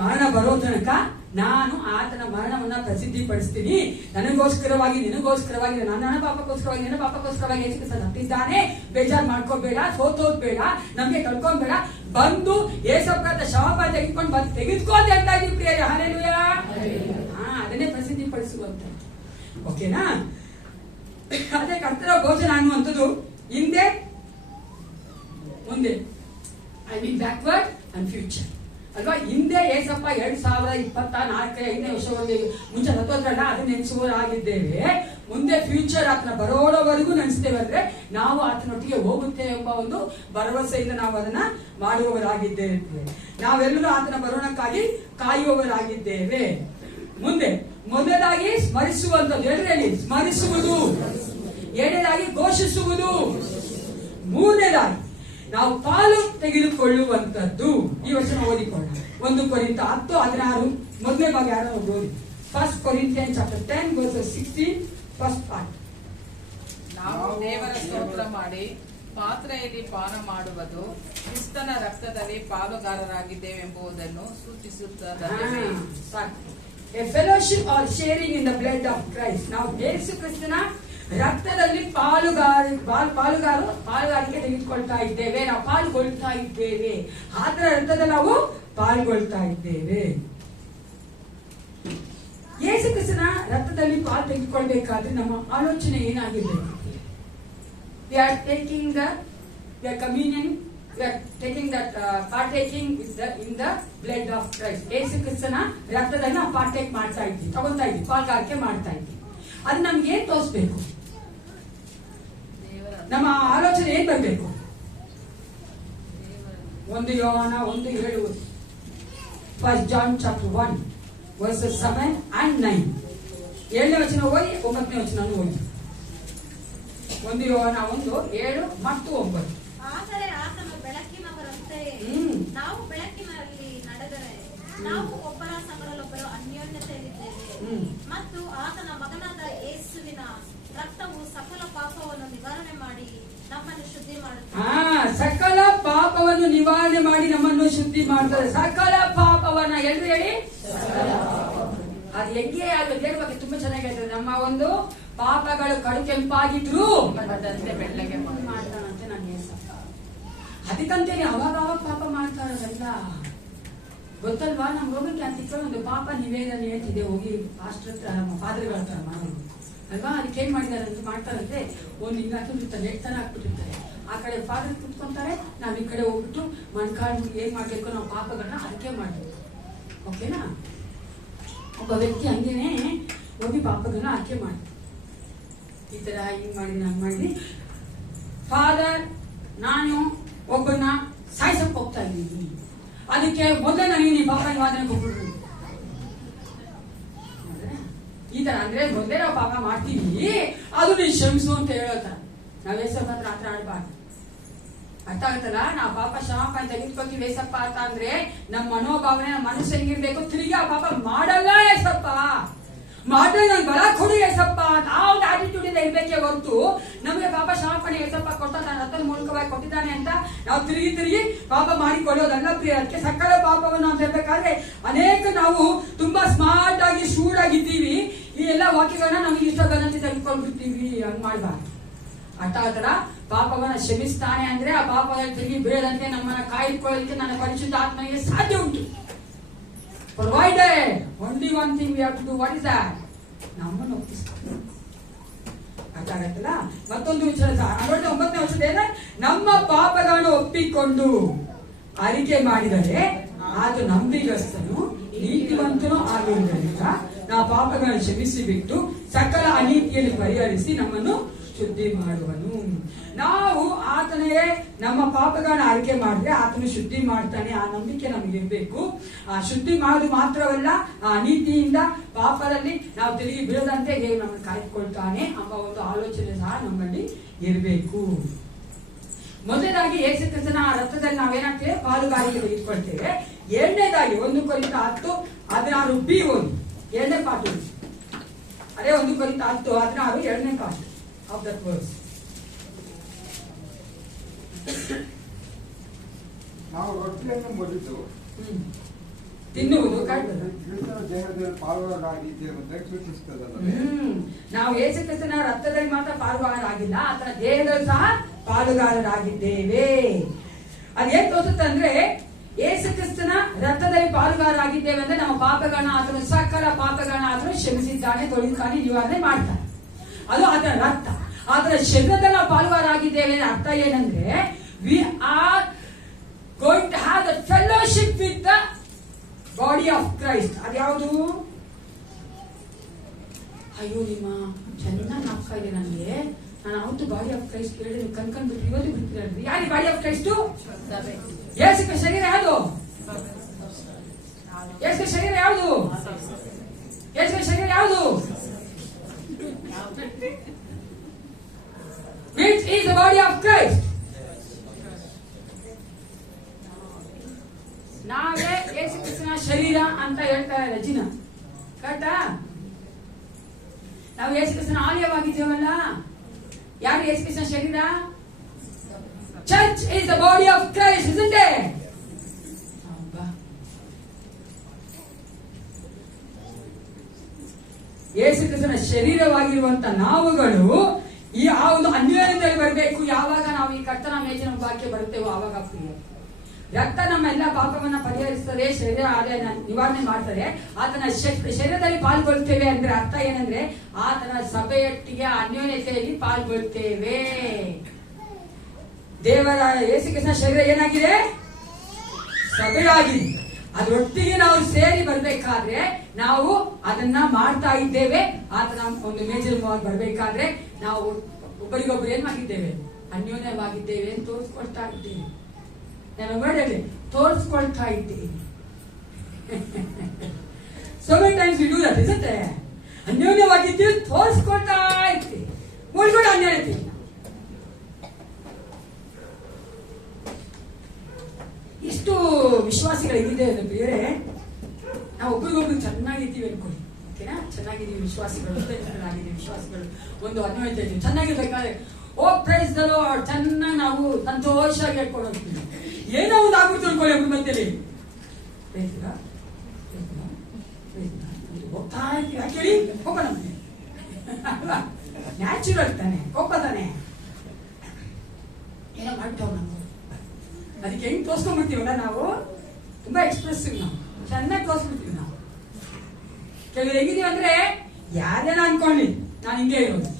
ಮರಣ ಬರೋ ತನಕ ನಾನು ಆತನ ಮರಣವನ್ನ ಪ್ರಸಿದ್ಧಿ ಪಡಿಸ್ತೀನಿ. ನನಗೋಸ್ಕರವಾಗಿ, ನಿನಗೋಸ್ಕರವಾಗಿ, ನನ್ನ ಪಾಪಕ್ಕೋಸ್ಕರವಾಗಿ, ನಿನ್ನ ಪಾಪಕ್ಕೋಸ್ಕರವಾಗಿ ಯೇಸು ಕ್ರಿಸ್ತ ಸತ್ತಿದ್ದಾನೆ. ಬೇಜಾರು ಮಾಡ್ಕೋಬೇಡ, ಸೋತೋಗ್ಬೇಡ, ನಮ್ಗೆ ಕಳ್ಕೊಂಬೇಡ, ಬಂದು ಯೇಸಪ್ಪ ಕ್ಷಮಾಪಣೆ ತೆಗೆದುಕೊಂಡು ಬಂದು ತೆಗೆದುಕೊಂಡು ಹೇಳ್ತಾ ಇದ್ದೀವಿ ಪ್ರಿಯರೇ. ಹಲ್ಲೆಲೂಯಾ. ಅದನ್ನೇ ಪ್ರಸಿದ್ಧಿ ಪಡಿಸುವಂತ. ಓಕೆನಾ? ಅದೇ ಕರ್ತನ ಭೋಜನ ಅನ್ನುವಂಥದ್ದು ಹಿಂದೆ ಮುಂದೆ, I mean backward and future ಅಲ್ವಾ? ಹಿಂದೆ ಏಸಪ್ಪ 2024 ವರ್ಷವರೆಗೆ ಮುಂಚೆ ಸತ್ತೋದ್ರಲ್ಲ, ಅದು ನೆನೆಸುವವರಾಗಿದ್ದೇವೆ. ಮುಂದೆ ಫ್ಯೂಚರ್ ಆತನ ಬರೋವರೆಗೂ ನೆನೆಸ್ತೇವೆ. ಅಂದ್ರೆ ನಾವು ಆತನೊಟ್ಟಿಗೆ ಹೋಗುತ್ತೇವೆ ಎಂಬ ಒಂದು ಭರವಸೆಯಿಂದ ನಾವು ಅದನ್ನ ಮಾಡುವವರಾಗಿದ್ದೇವೆ. ನಾವೆಲ್ಲರೂ ಆತನ ಬರೋಣಕ್ಕಾಗಿ ಕಾಯುವವರಾಗಿದ್ದೇವೆ. ಮುಂದೆ ಮೊದಲಾಗಿ ಸ್ಮರಿಸುವಂಥದ್ದು, ಎರಡನೇಲಿ ಸ್ಮರಿಸುವುದು, ಎರಡನೇದಾಗಿ ಘೋಷಿಸುವುದು, ಮೂರನೇದಾಗಿ ನಾವು ಪಾಲು ತೆಗೆದುಕೊಳ್ಳುವಂಥದ್ದು. ಈ ವಚನ ಓದಿಕೊಳ್ಳೋಣ. 1 ಕೊರಿಂಥ 10:16 ಮೊದಲನೇ ಭಾಗ ಯಾರೋ ಓದಿ. 1 Corinthians chapter 10 verses 16 first part. ನಾವು ದೇವರ ಸ್ತೋತ್ರ ಮಾಡಿ ಪಾತ್ರೆಯಲ್ಲಿ ಪಾನ ಮಾಡುವುದು ಕ್ರಿಸ್ತನ ರಕ್ತದಲ್ಲಿ ಪಾಲುಗಾರರಾಗಿದ್ದೇವೆಂಬುದನ್ನು ಸೂಚಿಸುತ್ತದೆ. A fellowship or sharing in the blood of Christ. ನಾವು ಯೇಸು ಕ್ರಿಸ್ತನ ರಕ್ತದಲ್ಲಿ ಪಾಲುಗಾರಿಕೆ ತೆಗೆದುಕೊಳ್ತಾ ಇದ್ದೇವೆ. ನಾವು ಪಾಲ್ಗೊಳ್ತಾ ಇದ್ದೇವೆ. ಆತರ ರಕ್ತದಲ್ಲಿ ನಾವು ಪಾಲ್ಗೊಳ್ತಾ ಇದ್ದೇವೆ. ಯೇಸು ಕ್ರಿಸ್ತನ ರಕ್ತದಲ್ಲಿ ಪಾಲು ತೆಗೆದುಕೊಳ್ಬೇಕಾದ್ರೆ ನಮ್ಮ ಆಲೋಚನೆ ಏನಾಗಿರ್ಬೇಕು? We are taking communion, we are taking that partaking in the blood of Christ. ಯೇಸು ಕ್ರಿಸ್ತನ ರಕ್ತದಲ್ಲಿ ನಾವು ಪಾರ್ಟೇಕ್ ಮಾಡ್ತಾ ಇದ್ವಿ, ತಗೊಳ್ತಾ ಇದ್ವಿ, ಪಾಲ್ಗಾರಿಕೆ ಮಾಡ್ತಾ ಇದ್ವಿ. ಅದು ನಮ್ಗೆ ಏನ್ ತೋರಿಸ್ಬೇಕು? ನಮ್ಮ ಆಲೋಚನೆ ಏನ್ ಬರಬೇಕು? 1 ಯೋಹಾನ 1:7, 1 John chapter 1 verses 7 and 9. 7ನೇ ವಚನ ಓದಿ, 9ನೇ ವಚನ ಓದಿ. 1 ಯೋಹಾನ 1:7 ಮತ್ತು 9. ಆದರೆ ಆತನು ಬೆಳಕಿನವರಂತೆಯೇ ನಾವು ಬೆಳಕಿನಲ್ಲಿ ನಡೆದರೆ ನಾವು ಒಬ್ಬರ ಸಂಗಡಲೊಬ್ಬರು ಅನ್ಯೋನ್ಯತೆಯಲ್ಲಿದ್ದೇವೆ ಮತ್ತು ಆತನ ಮಗನಾದ ಯೇಸುವಿನ ರಕ್ತವು ಸಕಲ ಪಾಪವನ್ನು ನಿವಾರಣೆ ಮಾಡಿ ನಮ್ಮನ್ನು ಶುದ್ಧಿ ಮಾಡುತ್ತದೆ. ಸಕಲ ಪಾಪವನ್ನು ನಿವಾರಣೆ ಮಾಡಿ ನಮ್ಮನ್ನು ಶುದ್ಧಿ ಮಾಡುತ್ತದೆ. ಸಕಲ ಪಾಪವನ್ನ ಎಲ್ಲರೂ ಹೇಳಿ. ಅದು ಹೆಂಗೆ ದೇವ್ರ ಬಗ್ಗೆ ತುಂಬಾ ಚೆನ್ನಾಗಿ ಹೇಳ್ತಾರೆ. ನಮ್ಮ ಒಂದು ಪಾಪಗಳು ಕಡು ಕೆಂಪಾಗಿದ್ರು ಬೆಳ್ಳಗೆ ಮಾಡ್ತಾನಂತೆ ನಾನು ಏಸಪ್ಪ. ಅದಕ್ಕಂತೇಳಿ ಅವಾಗ ಪಾಪ ಮಾಡ್ತಾರಲ್ಲ, ಗೊತ್ತಲ್ವಾ? ನಮ್ ರೋಮನ್ ಕ್ಯಾಥಲಿಕ್ ಒಂದು ಪಾಪ ನಿವೇದನೆ ಹೇಳ್ತಿದೆ, ಹೋಗಿ ಪಾಸ್ಟರ್ ಹತ್ರ ನಮ್ಮ ಪಾದ್ರಿಗಳ ಹತ್ರ ಮಾಡೋದು ಅಲ್ವಾ? ಅದಕ್ಕೆ ಏನ್ ಮಾಡಿದಾರೆ ಅಂತ ಮಾಡ್ತಾರಂತೆ, ಒಂದು ಹಿಂಗ ಹಾಕಿರ್ತಾರೆ, ನೆಟ್ತರ ಹಾಕ್ಬಿಟ್ಟಿರ್ತಾರೆ. ಆ ಕಡೆ ಫಾದರ್ ಕುತ್ಕೊಂತಾರೆ, ನಾವ್ ಈ ಕಡೆ ಹೋಗ್ಬಿಟ್ಟು ಮಣ್ಕಾಳು ಏನ್ ಮಾಡ್ಬೇಕು ನಾವು ಪಾಪಗಳನ್ನ ಅದಕ್ಕೆ ಮಾಡ್ಬೇಕು. ಓಕೆನಾ? ಒಬ್ಬ ವ್ಯಕ್ತಿ ಹಂಗೇನೆ ಹೋಗಿ ಪಾಪಗಳನ್ನ ಆಯ್ಕೆ ಮಾಡಿ ಈ ತರ ಹಿಂಗ್ ಮಾಡಿದ್ವಿ, ಹಂಗ್ ಮಾಡಿದ್ವಿ. ಫಾದರ್, ನಾನು ಒಬ್ಬನ ಸಾಯ್ಸಕ್ ಹೋಗ್ತಾ ಇದ್ದೀನಿ, ಅದಕ್ಕೆ ಮೊದಲೇ ನನಗೆ ನೀ ಪಾಪ ನಿವಾರಣೆ ಕೊಟ್ಬಿಡ್ರು. ಈ ತರ ಅಂದ್ರೆ ಮೊದಲೇ ನಾವು ಪಾಪ ಮಾಡ್ತೀವಿ, ಅದು ನೀ ಕ್ಷಮಿಸು ಅಂತ ಹೇಳೋತರ. ನಾವ್ ಏಸಪ್ಪ ಹತ್ರ ಆತರ ಆಡ್ಬಾರ್ದು. ಅರ್ಥ ಆಗುತ್ತಲ್ಲ? ನಾವು ಪಾಪ ಶಾಪ ತೆಗೆದುಕೊಳ್ತೀವಿ ಏಸಪ್ಪ ಅಂತ ಅಂದ್ರೆ ನಮ್ಮ ಮನೋಭಾವನೆ, ನಮ್ಮ ಮನಸ್ಸು ಹೆಂಗಿರ್ಬೇಕು? ತಿರುಗಿ ಆ ಪಾಪ ಮಾಡಲ್ಲ ಏಸಪ್ಪ, ಮಾಡ್ರೆ ನನ್ ಬಲ ಕೊಡಿ ಏಸಪ್ಪ ಅಂತ ಆ ಒಂದು ಆಟಿಟ್ಯೂಡ್ ಇಂದ ಇರ್ಬೇಕೇ ಹೊರತು ನಮಗೆ ಪಾಪ ಶಾಪನೆ ಏಸಪ್ಪ ಕೊಡ್ತಾನೆ, ನನ್ನ ರಕ್ತದ ಮೂಲಕವಾಗಿ ಕೊಟ್ಟಿದ್ದಾನೆ ಅಂತ ನಾವು ತಿರುಗಿ ಪಾಪ ಮಾಡಿಕೊಳ್ಳೋದಲ್ಲ ಪ್ರಿಯ. ಅದಕ್ಕೆ ಸಕಲ ಪಾಪವನ್ನು ಅಂತ ಹೇಳ್ಬೇಕಾದ್ರೆ ಅನೇಕ ನಾವು ತುಂಬಾ ಸ್ಮಾರ್ಟ್ ಆಗಿ ಶೂಡ್ ಆಗಿದ್ದೀವಿ, ಈ ಎಲ್ಲ ವಾಕ್ಯಗಳನ್ನ ನಮಗೆ ಇಷ್ಟ ಬಂದಂತೆ ತೆಗೆದುಕೊಂಡ್ಬಿಡ್ತೀವಿ. ಹಂಗ್ ಮಾಡ್ಬಾರ್ದು. ಅರ್ಥ ಆತರ ಪಾಪವನ್ನ ಕ್ಷಮಿಸ್ತಾನೆ ಅಂದ್ರೆ ಆ ಪಾಪದಲ್ಲಿ ತಿರುಗಿ ಬೀಳದಂತೆ ನಮ್ಮನ್ನ ಕಾಯ್ದುಕೊಳ್ಳಲಿಕ್ಕೆ ನನ್ನ ಪರಿಶುದ್ಧ ಆತ್ಮನಿಗೆ ಸಾಧ್ಯ ಉಂಟು. Provided only one thing we have to do. What is that? ನಮ್ಮನ್ನು ಒಪ್ಪಿಸ್ತಾರೆ. ಅರ್ಥ ಆಗತ್ತಲ್ಲ? ಮತ್ತೊಂದು ವಿಚಾರ 9ನೇ ವರ್ಷದ ನಮ್ಮ ಪಾಪಗಳನ್ನು ಒಪ್ಪಿಕೊಂಡು ಅರಿಕೆ ಮಾಡಿದರೆ ಆತ ನಂಬಿಗಸ್ತನು ನೀತಿವಂತನೂ ಆಗಿರುವುದರಿಂದ ನಾವು ಪಾಪಗಳನ್ನು ಕ್ಷಮಿಸಿ ಬಿಟ್ಟು ಸಕಲ ಅನೀತಿಯಲ್ಲಿ ಪರಿಹರಿಸಿ ನಮ್ಮನ್ನು ಶುದ್ಧಿ ಮಾಡುವನು. ನಾವು ಆತನಿಗೆ ನಮ್ಮ ಪಾಪಗಳನ್ನ ಆಯ್ಕೆ ಮಾಡಿದ್ರೆ ಆತನು ಶುದ್ಧಿ ಮಾಡ್ತಾನೆ, ಆ ನಂಬಿಕೆ ನಮಗೆ ಇರಬೇಕು. ಆ ಶುದ್ಧಿ ಮಾಡೋದು ಮಾತ್ರವಲ್ಲ, ಆ ನೀತಿಯಿಂದ ಪಾಪದಲ್ಲಿ ನಾವು ತಿರುಗಿ ಬೀಳದಂತೆ ದೇವರು ನಮ್ಮನ್ನು ಕಾಯ್ದುಕೊಳ್ತಾನೆ ಎಂಬ ಒಂದು ಆಲೋಚನೆ ಸಹ ನಮ್ಮಲ್ಲಿ ಇರಬೇಕು. ಮೊದಲನೇದಾಗಿ ಯೇಸು ಕ್ರಿಸ್ತನ ರಕ್ತದಲ್ಲಿ ನಾವೇನಾಗ್ತೇವೆ? ಪಾಲುಗಾರಿಕೆ ತೆಗೆದುಕೊಳ್ತೇವೆ. ಎರಡನೇದಾಗಿ 1 ಕೊರಿಂಥ 10:16b ಓದಿ, 2ನೇ ಪಾಠ. ಅದೇ 1 ಕೊರಿಂಥ 10:16 2ನೇ ಪಾಠ ಆಫ್ ದಟ್ ವರ್ಸ್. ನಾವು ರೊಟ್ಟಿಯನ್ನು ಮುರಿದು ತಿನ್ನುವುದು ಕ್ರಿಸ್ತನ ದೇಹದಲ್ಲಿ ಪಾಲುಗಾರರಾಗಿದ್ದೇವೆ ಅಂತ ಸೂಚಿಸ್ತದಲ್ಲ. ನಾವು ಯೇಸು ಕ್ರಿಸ್ತನ ರಕ್ತದಲ್ಲಿ ಮಾತ್ರ ಪಾಲುಗಾರರಾಗಿಲ್ಲ, ಆತನ ದೇಹದಲ್ಲಿ ಸಹ ಪಾಲುಗಾರರಾಗಿದ್ದೇವೆ. ಅದೇನ್ ತೋರಿಸುತ್ತೆ ಅಂದ್ರೆ ಯೇಸು ಕ್ರಿಸ್ತನ ರಕ್ತದಲ್ಲಿ ಪಾಲುಗಾರರಾಗಿದ್ದೇವೆ ಅಂದ್ರೆ ನಮ್ಮ ಪಾಪಗಳನ್ನ ಆತನು ಸಕಲ ಪಾಪಗಳನ್ನ ಆತನು ಕ್ಷಮಿಸಿದ್ದಾನೆ, ತೊಳೆದಾನೆ, ನಿವಾರಣೆ ಮಾಡ್ತಾನೆ. ಅದು ಆತನ ರಕ್ತ. ಆತನ ಶರೀರದಲ್ಲಿ ನಾವು ಪಾಲುಗಾರರಾಗಿದ್ದೇವೆ ಅರ್ಥ ಏನಂದ್ರೆ we are going to have the fellowship with the body of Christ. ಅದ್ಯಾವುದು? ಅಯ್ಯೋ ನಿಮ್ಮ ಚೆನ್ನಾಗಿ ಆಗ್ತಾ ಇದೆ ನನಗೆ. ನಾನು ಅವತ್ತು ಬಾಡಿ ಆಫ್ ಕ್ರೈಸ್ಟ್ ಕೇಳಿ ಕನ್ಕೊಂಡ್ಬಿಟ್ಟು ಇವತ್ತು ಬಿಡ್ತೀರಿ. ಯಾರು ಬಾಡಿ ಆಫ್ ಕ್ರೈಸ್ಟ್? ಯೇಸುವಿನ ಶರೀರ ಯಾವುದು? ಯೇಸುವಿನ ಶರೀರ ಯಾವುದು? ಯೇಸುವಿನ ಶರೀರ ಯಾವುದು? Which is the body of Christ. ನಾವೇ ಯೇಸು ಕ್ರಿಸ್ತನ ಶರೀರ ಅಂತ ಹೇಳ್ತಾರೆ ರಜಿನ. ಕರೆಕ್ಟಾ? ನಾವು ಯೇಸು ಕ್ರಿಸ್ತನ ಆಲಯವಾಗಿದ್ದೇವಲ್ಲ. ಯಾರು ಯೇಸು ಕ್ರಿಸ್ತನ ಶರೀರ? Church is the body of Christ, isn't it? ಯೇಸು ಕ್ರಿಸ್ತನ ಶರೀರವಾಗಿರುವಂತ ನಾವುಗಳು ಈ ಆ ಒಂದು ಅನ್ಯೋನ್ಯದಲ್ಲಿ ಬರಬೇಕು. ಯಾವಾಗ ನಾವು ಈ ಕರ್ತನ ಮೇಜಿನ ಭಾಗ್ಯ ಬರುತ್ತೇವೋ ಆವಾಗ ಪ್ರಿಯ ರಕ್ತ ನಮ್ಮ ಎಲ್ಲ ಪಾಪವನ್ನ ಪರಿಹರಿಸ್ತದೆ, ಶರೀರ ಆದಾಯ ನಿವಾರಣೆ ಮಾಡ್ತದೆ. ಆತನ ಶರೀರದಲ್ಲಿ ಪಾಲ್ಗೊಳ್ತೇವೆ ಅಂದ್ರೆ ಅರ್ಥ ಏನಂದ್ರೆ ಆತನ ಸಭೆಯೊಟ್ಟಿಗೆ ಅನ್ಯೋನ್ಯತೆಯಲ್ಲಿ ಪಾಲ್ಗೊಳ್ತೇವೆ. ದೇವರ ಯೇಸು ಕ್ರಿಸ್ತನ ಶರೀರ ಏನಾಗಿದೆ? ಸಭೆಯಾಗಿದೆ. ಅದರೊಟ್ಟಿಗೆ ನಾವು ಸೇರಿ ಬರ್ಬೇಕಾದ್ರೆ ನಾವು ಅದನ್ನ ಮಾಡ್ತಾ ಇದ್ದೇವೆ. ಆತನ ಒಂದು ಮೇಜರ್ವಾಗಿ ಬರ್ಬೇಕಾದ್ರೆ ನಾವು ಒಬ್ಬರಿಗೊಬ್ಬರು ಏನಾಗಿದ್ದೇವೆ? ಅನ್ಯೋನ್ಯವಾಗಿದ್ದೇವೆ ಅಂತ ತೋರಿಸ್ಕೊಳ್ತಾ ಇದ್ದೇವೆ. ನಾನು ನೋಡಲಿ ತೋರಿಸ್ಕೊಳ್ತಾ ಇದ್ದೇವೆ. So many times we do that, isn't it? ಅನ್ಯೋನ್ಯವಾಗಿದ್ದೀವಿ, ತೋರಿಸ್ಕೊಳ್ತಾ ಇರ್ತೀವಿ. ಮುಳುಗಡೆ ಅನ್ಯೋನ್ಯತೆ. ಎಷ್ಟು ವಿಶ್ವಾಸಿಗಳಿದೆ ಅಂದ್ರೆ ಬೇರೆ ನಾವು ಒಬ್ಬರಿಗೊಬ್ರು ಚೆನ್ನಾಗಿದ್ದೀವಿ ಅನ್ಕೊಳ್ಳಿ. ಓಕೆನಾ? ಚೆನ್ನಾಗಿದ್ದೀವಿ ವಿಶ್ವಾಸಿಗಳು, ಚೆನ್ನಾಗಿದ್ದೀವಿ ವಿಶ್ವಾಸಿಗಳು, ಒಂದು ಅನ್ಯೋನ್ಯತೆ ಇದ್ದೀವಿ, ಚೆನ್ನಾಗಿರ್ಬೇಕಾದ್ರೆ ಓ ಪ್ರೈಸ್ ದ ಲಾರ್ಡ್ ಚೆನ್ನಾಗಿ ನಾವು ಸಂತೋಷವಾಗಿ ಹೇಳ್ಕೊಂಡು ಹೋಗ್ತೀವಿ. ಏನೋ ಒಂದು ಆಗ್ಬಿಡ್ತು ಅನ್ಕೊಳ್ಳಿ ಒಬ್ಬರ ಮಧ್ಯದಲ್ಲಿ ಹೋಗ್ತಾ ಇರ್ತೀವಿ. ಯಾಕೆ ಕೋಪ ನಮ್ಗೆ ನ್ಯಾಚುರಲ್ ತಾನೆ, ಕೋಪ ತಾನೆ, ಏನೋ ಮಾಡ್ತಾವ ನಾವು. ಅದಕ್ಕೆ ಹೆಂಗ್ ತೋರ್ಸ್ಕೊಂಡ್ಬಿಡ್ತೀವಲ್ಲ ನಾವು, ತುಂಬಾ ಎಕ್ಸ್ಪ್ರೆಸಿವ್, ನಾವು ಚೆನ್ನಾಗಿ ತೋರ್ಸ್ಬಿಡ್ತೀವಿ. ನಾವು ಕೆಲವರು ಹೆಂಗಿದೀವಿ ಅಂದ್ರೆ ಯಾರೇನ ಅನ್ಕೊಳ್ಳಿ ನಾನು ಹಿಂಗೆ ಇರೋದು.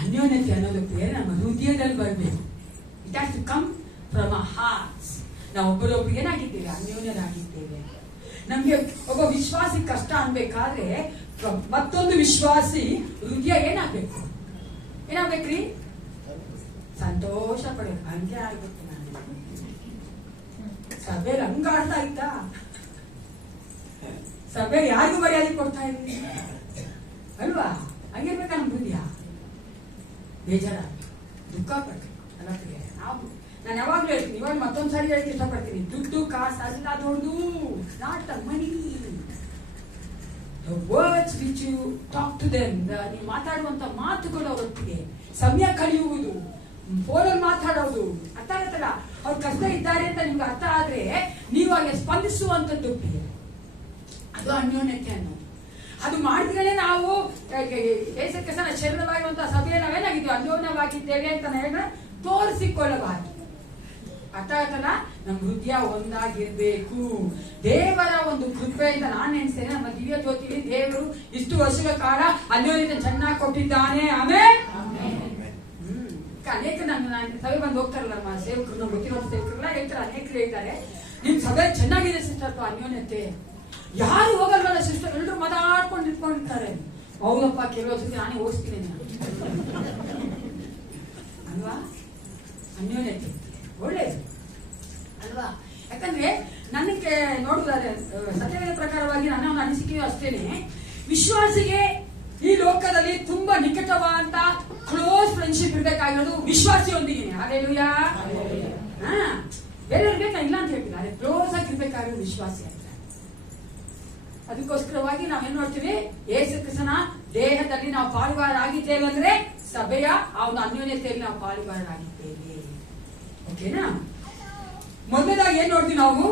ಅನ್ಯೋನ್ಯತೆ ಅನ್ನೋದಕ್ಕೆ ನಮ್ಮ ಹೃದಯದಲ್ಲಿ ಬರಬೇಕು. It has to come from a hearts. ನಾವು ಒಬ್ಬರೊಬ್ಬರು ಏನಾಗಿದ್ದೇವೆ? ಅನ್ಯೋನ್ಯರಾಗಿದ್ದೇವೆ. ನಮ್ಗೆ ಒಬ್ಬ ವಿಶ್ವಾಸಿ ಕಷ್ಟ ಅನ್ಬೇಕಾದ್ರೆ ಮತ್ತೊಂದು ವಿಶ್ವಾಸಿ ಹೃದಯ ಏನಾಗ್ಬೇಕು? ಏನಾಗ್ಬೇಕ್ರಿ? ಸಂತೋಷ ಪಡಬೇಕು. ಹಂಗೆ ಆಗ್ಬೇಕು. ನಾನು ಸಭೆಯಲ್ಲಿ ಹಂಗ ಆಡ್ತಾ ಇದ್ದ ಸಭೆ ಯಾರಿಗೂ ಮರ್ಯಾದೆ ಕೊಡ್ತಾ ಇದ್ದೀನಿ ಅಲ್ವಾ? ಹಂಗಿರ್ಬೇಕ ನಮ್ ಹೃದಯ. ಬೇಜಾರ ದುಃಖ ಪಡ್ತೀನಿ ಅಲ್ಲ ಪ್ರಿಯ. ನಾನು ಯಾವಾಗ್ಲೂ ಹೇಳ್ತೀನಿ, ಇವಾಗ ಮತ್ತೊಂದ್ಸಾರಿ ಹೇಳ್ತೀನಿ, ಇಷ್ಟಪಡ್ತೀನಿ. ದುಡ್ಡು ಕಾಸು ಅಲ್ಲ ದೊಡ್ಡದು, not the money. The words which you talk to them, ನೀವು ಮಾತಾಡುವಂತ ಮಾತುಗಳು ಅವರೊಟ್ಟಿಗೆ ಸಮಯ ಕಳೆಯುವುದು, ಫೋನಲ್ಲಿ ಮಾತಾಡೋದು, ಅರ್ಥ ಆಗತ್ತಲ್ಲ. ಅವ್ರ ಕಷ್ಟ ಇದ್ದಾರೆ ಅಂತ ನಿಮ್ಗೆ ಅರ್ಥ ಆದ್ರೆ ನೀವು ಹಾಗೆ ಸ್ಪಂದಿಸುವಂತದ್ದು ಪ್ರಿಯ. ಅದು ಅನ್ಯೋನ್ಯತೆ ಅನ್ನೋದು. ಅದು ಮಾಡಿದ್ರೆ ನಾವು ಯೇಸು ಕ್ರಿಸ್ತನ ಶರೀರವಾಗಿರುವಂತಹ ಸಭೆಯಲ್ಲಿ ನಾವೇನಾಗಿದ್ದೀವಿ? ಅನ್ಯೋನ್ಯವಾಗಿದ್ದೇವೆ ಅಂತ ಹೇಳಿದ್ರೆ ತೋರಿಸಿಕೊಳ್ಳಬಾರದು. ಅರ್ಥ ಆಗತ್ತಲ್ಲ. ನಮ್ಮ ಹೃದಯ ಒಂದಾಗಿರ್ಬೇಕು. ದೇವರ ಒಂದು ಕೃಪೆಯಿಂದ ನಾನು ಎಣಿಸ್ತೇನೆ, ನಮ್ಮ ದಿವ್ಯ ಜ್ಯೋತಿಲಿ ದೇವರು ಇಷ್ಟು ವರ್ಷಗಳ ಕಾಲ ಅನ್ಯೋನ್ಯತೆ ಚೆನ್ನಾಗಿ ಕೊಟ್ಟಿದ್ದಾನೆ. ಆಮೇಲೆ ಅನೇಕ ನನ್ನ ಸಭೆ ಬಂದು ಹೋಗ್ತಾರಲ್ಲ ನಮ್ಮ ಸೇವಕರು, ನಾವು ಗೊತ್ತಿರೋ ಸೇವಕರೆಲ್ಲ ಹೇಳ್ತಾರೆ, ಅನೇಕರು ಹೇಳ್ತಾರೆ ನಿಮ್ ಸಭೆ ಚೆನ್ನಾಗಿದೆ ಸಿಸ್ಟರ್, ಅನ್ಯೋನ್ಯತೆ. ಯಾರು ಹೋಗಲ್ವಲ್ಲ ಸಿಸ್ಟರ್, ಎಲ್ಲರೂ ಮಾತಾಡ್ಕೊಂಡು ಇಟ್ಕೊಂಡಿರ್ತಾರೆ. ಹೌದಪ್ಪ, ಕೆಲವು ಸತಿ ನಾನೇ ಓದಿಸ್ತೀನಿ ಅಲ್ವಾ? ಅನ್ಯೋನ್ಯತೆ ಒಳ್ಳೇದು ಅಲ್ವಾ? ಯಾಕಂದ್ರೆ ನನಗೆ ನೋಡುವುದಾದ್ರೆ ಸತ್ಯವೇದ ಪ್ರಕಾರವಾಗಿ ನನ್ನ ಒಂದು ಅನಿಸಿಕೆಯೂ ಅಷ್ಟೇನೆ, ವಿಶ್ವಾಸಿಗೆ ಈ ಲೋಕದಲ್ಲಿ ತುಂಬಾ ನಿಕಟವಾದಂತ ಕ್ಲೋಸ್ ಫ್ರೆಂಡ್ಶಿಪ್ ಇರ್ಬೇಕಾಗಿರೋದು ವಿಶ್ವಾಸಿಯೊಂದಿಗೆ. ಹಾಲೆಲೂಯಾ. ಬೇರೆಯವ್ರಿಗೆ ನಾನು ಇಲ್ಲ ಅಂತ ಹೇಳ್ತೀನಿ, ಅದೇ ಕ್ಲೋಸ್ ಆಗಿರ್ಬೇಕಾಗಿರೋದು ವಿಶ್ವಾಸಿ ಅಂತ. ಅದಕ್ಕೋಸ್ಕರವಾಗಿ ನಾವೇನ್ ನೋಡ್ತೀವಿ? ಯೇಸು ಕ್ರಿಸ್ತನ ದೇಹದಲ್ಲಿ ನಾವು ಪಾಲುಗಾರರಾಗಿದ್ದೇವೆ ಅಂದ್ರೆ ಸಭೆಯ ಆ ಒಂದು ಅನ್ಯೋನ್ಯತೆಯಲ್ಲಿ ನಾವು ಪಾಲುಗಾರರಾಗಿದ್ದೇವೆ. ಓಕೆನಾ? ಮೊದಲನೇದಾಗಿ ಏನ್ ನೋಡ್ತೀವಿ ನಾವು?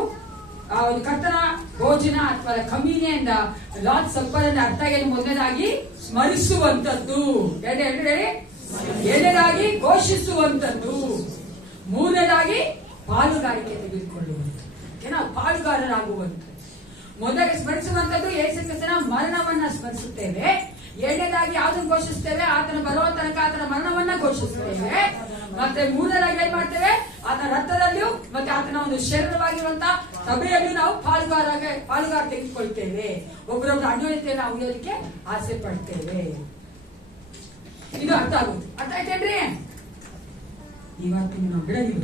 ಆ ಒಂದು ಕರ್ತನ ಭೋಜನ ಅಥವಾ ಕಮ್ಯುನಿಯನ್ ಲಾರ್ಡ್ ಸಪ್ಪರ್ ಅಂದ್ರೆ ಅರ್ಥ ಏನು? ಮೊದಲನೇದಾಗಿ ಸ್ಮರಿಸುವಂತದ್ದು, ಎರಡನೇದಾಗಿ ಘೋಷಿಸುವಂತದ್ದು, ಮೂರನೇದಾಗಿ ಪಾಲುಗಾರಿಕೆ ತೆಗೆದುಕೊಳ್ಳುವಂತ, ನಾವು ಪಾಲುಗಾರರಾಗುವಂತ. ಮೊದಲಿಗೆ ಸ್ಮರಿಸುವಂತದ್ದು ಯೇಸು ಕ್ರಿಸ್ತನ ಮರಣವನ್ನ ಸ್ಮರಿಸುತ್ತೇವೆ. ಎರಡನೇದಾಗಿ ಯಾವ್ದನ್ನು ಘೋಷಿಸ್ತೇವೆ? ಆತನ ಬರುವ ತನಕ ಆತನ ಮರಣವನ್ನ ಘೋಷಿಸುತ್ತೇವೆ. ಮತ್ತೆ ಮೂರನೇದಾಗಿ ಏನ್ ಮಾಡ್ತೇವೆ? ಆತನ ರಕ್ತದಲ್ಲಿಯೂ ಮತ್ತೆ ಆತನ ಒಂದು ಶರೀರವಾಗಿರುವಂತಹ ಸಭೆಯಲ್ಲಿಯೂ ನಾವು ಪಾಲುಗಾರ ತೆಗೆದುಕೊಳ್ತೇವೆ. ಒಬ್ಬರೊಬ್ಬರ ಅನ್ಯೋನ್ಯತೆಯನ್ನು ಉಳಿಯೋದಕ್ಕೆ ಆಸೆ ಪಡ್ತೇವೆ. ಇದು ಅರ್ಥ ಆಗುತ್ತೆ. ಅರ್ಥ ಆಯ್ತೇನ್ರಿ? ಇವತ್ತು ನಾವು ಬಿಡದಿಲ್ಲ.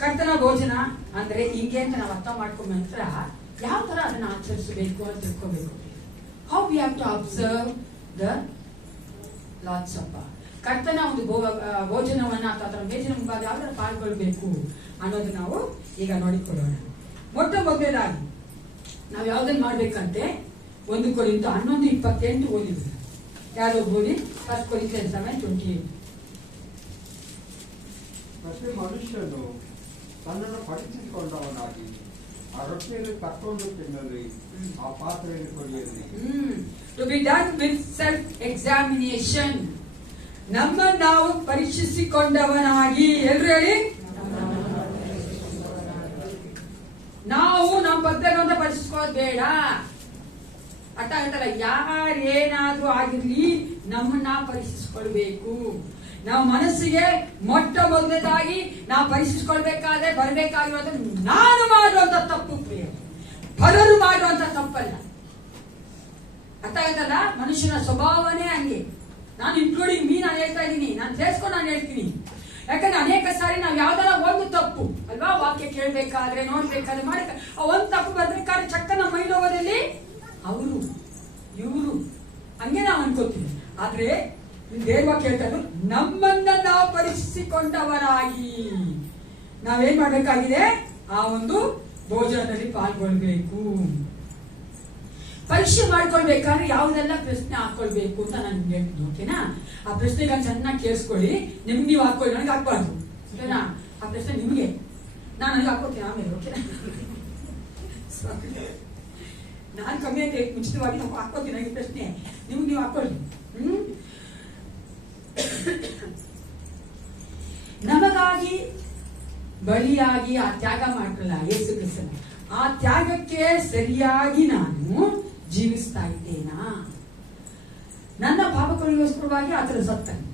ಕರ್ತನ ಭೋಜನ ಅಂದ್ರೆ ಹಿಂಗೆ ಅಂತ ನಾವು ಅರ್ಥ ಮಾಡ್ಕೊಂಡ ನಂತರ ಯಾವ ತರ ಅದನ್ನ ಆಚರಿಸಬೇಕು ಅಂತ ತಿಳ್ಕೋಬೇಕು. How we have to observe the Lord's supper. ಕರ್ತನ ಒಂದು ಭೋಜನವನ್ನ ಅಥವಾ ಅದರ ಮೇಜಿನ ಮುಂಭಾಗ ಯಾವ ತರ ಪಾಲ್ಗೊಳ್ಬೇಕು ಅನ್ನೋದು ನಾವು ಈಗ ನೋಡಿಕೊಳ್ಳೋಣ. ಮೊದಲನೇದಾಗಿ ನಾವು ಯಾವ್ದನ್ನ ಮಾಡ್ಬೇಕಂತೆ 1 ಕೊರಿಂಥ 11:28 ಓದಿದ್ವಿ. ಯಾವ್ದು ಓದಿ? 1 Corinthians 7:28. ಪ್ರತಿ ಮನುಷ್ಯನು ತನ್ನನ್ನು ಪಡಿಸಿಕೊಂಡವನಾಗಿ ಆ ರೊಟ್ಟಿಯನ್ನು ತಕ್ಕೊಂಡು ತಿನ್ನಲಿ, ಆ ಪಾತ್ರೆಯನ್ನು ಕೊಡಿಯಲಿ. To be done with self-examination. ನಮ್ಮ ನಾವು ಪರೀಕ್ಷಿಸಿಕೊಂಡವನಾಗಿ. ಎಲ್ರು ಹೇಳಿ, ನಾವು ನಮ್ಮ ಪದ್ಧತಿ ಪರೀಕ್ಷಿಸ್ಕೊಳ್ಳೋದು ಬೇಡ. ಅರ್ಥ ಆಗುತ್ತಲ್ಲ? ಯಾರೇನಾದ್ರೂ ಆಗಿರ್ಲಿ ನಮ್ಮನ್ನ ಪರೀಕ್ಷಿಸ್ಕೊಳ್ಬೇಕು. ನಾವು ಮನಸ್ಸಿಗೆ ಮೊದಲನೇದಾಗಿ ನಾವು ಪರೀಕ್ಷಿಸ್ಕೊಳ್ಬೇಕಾದ್ರೆ ಬರಬೇಕಾಗಿರೋದು ನಾನು ಮಾಡುವಂತ ತಪ್ಪು ಪ್ರಿಯ, ಪರರು ಮಾಡುವಂತ ತಪ್ಪಲ್ಲ. ಅರ್ಥ ಆಗುತ್ತಲ್ಲ? ಮನುಷ್ಯನ ಸ್ವಭಾವನೇ ಹಂಗೆ. ನಾನು ಇನ್ಕ್ಲೂಡಿಂಗ್ ನಾನು ಹೇಳ್ತಾ ಇದ್ದೀನಿ, ನಾನು ಸೇರಿಸ್ಕೊಂಡು ನಾನು ಹೇಳ್ತೀನಿ. ಯಾಕಂದ್ರೆ ಅನೇಕ ಸಾರಿ ನಾವು ಯಾವ್ದಾರ ಒಂದು ತಪ್ಪು ಅಲ್ವಾ, ವಾಕ್ಯ ಕೇಳ್ಬೇಕಾದ್ರೆ ನೋಡ್ಬೇಕಾದ್ರೆ ಮಾಡಕ್ಕೆ ಒಂದ್ ತಪ್ಪು ಬರ್ಬೇಕಾದ್ರೆ ಚಕ್ಕ ನಮ್ಮ ಮೈಂಡ್ ಹೋಗೋದಲ್ಲಿ ಅವರು ಇವರು ಹಂಗೆ ನಾವು ಅನ್ಕೋತೀವಿ. ಆದ್ರೆ ದೇವವಾಕ್ಯ ಹೇಳ್ತಾ ಇದ್ರು ನಮ್ಮನ್ನ ನಾವು ಪರೀಕ್ಷಿಸಿಕೊಂಡವರಾಗಿ ನಾವೇನ್ ಮಾಡ್ಬೇಕಾಗಿದೆ? ಆ ಒಂದು ಭೋಜನದಲ್ಲಿ ಪಾಲ್ಗೊಳ್ಬೇಕು. ಪರೀಕ್ಷೆ ಮಾಡ್ಕೊಳ್ಬೇಕಾದ್ರೆ ಯಾವ್ದೆಲ್ಲ ಪ್ರಶ್ನೆ ಹಾಕೊಳ್ಬೇಕು ಅಂತ ನಾನು ಹೇಳ್ತೀನಿ. ಓಕೆನಾ? ಆ ಪ್ರಶ್ನೆಗೆ ಚೆನ್ನಾಗಿ ಕೇಳಿಸ್ಕೊಳ್ಳಿ. ನಿಮ್ಗೆ ನೀವು ಹಾಕೊಳ್ಳಿ, ನನಗೆ ಹಾಕ್ಬಾರ್ದು. ಓಕೆನಾ? ಆ ಪ್ರಶ್ನೆ ನಿಮ್ಗೆ, ನಾನು ನನಗೆ ಹಾಕೋತೀನಿ ಆಮೇಲೆ. ಓಕೆನಾ? ನಾನು ಕಮ್ಮಿ ಅಂತ ಮುಂಚಿತವಾಗಿ ನಾವು ಹಾಕೋತೀನಿ ನನಗೆ ಪ್ರಶ್ನೆ, ನಿಮ್ಗೆ ನೀವು ಹಾಕೊಳ್ಳಿ. ನಮಗಾಗಿ ಬಲಿಯಾಗಿ ಆ ತ್ಯಾಗ ಮಾಡ್ರಲ್ಲ ಯೇಸು ಕ್ರಿಸ್ತನ, ಆ ತ್ಯಾಗಕ್ಕೆ ಸರಿಯಾಗಿ ನಾನು ಜೀವಿಸ್ತಾ ಇದ್ದೇನಾ? ನನ್ನ ಪಾಪಗಳಿಗೋಸ್ಕರವಾಗಿ ಆತನ ಸತ್ತನು,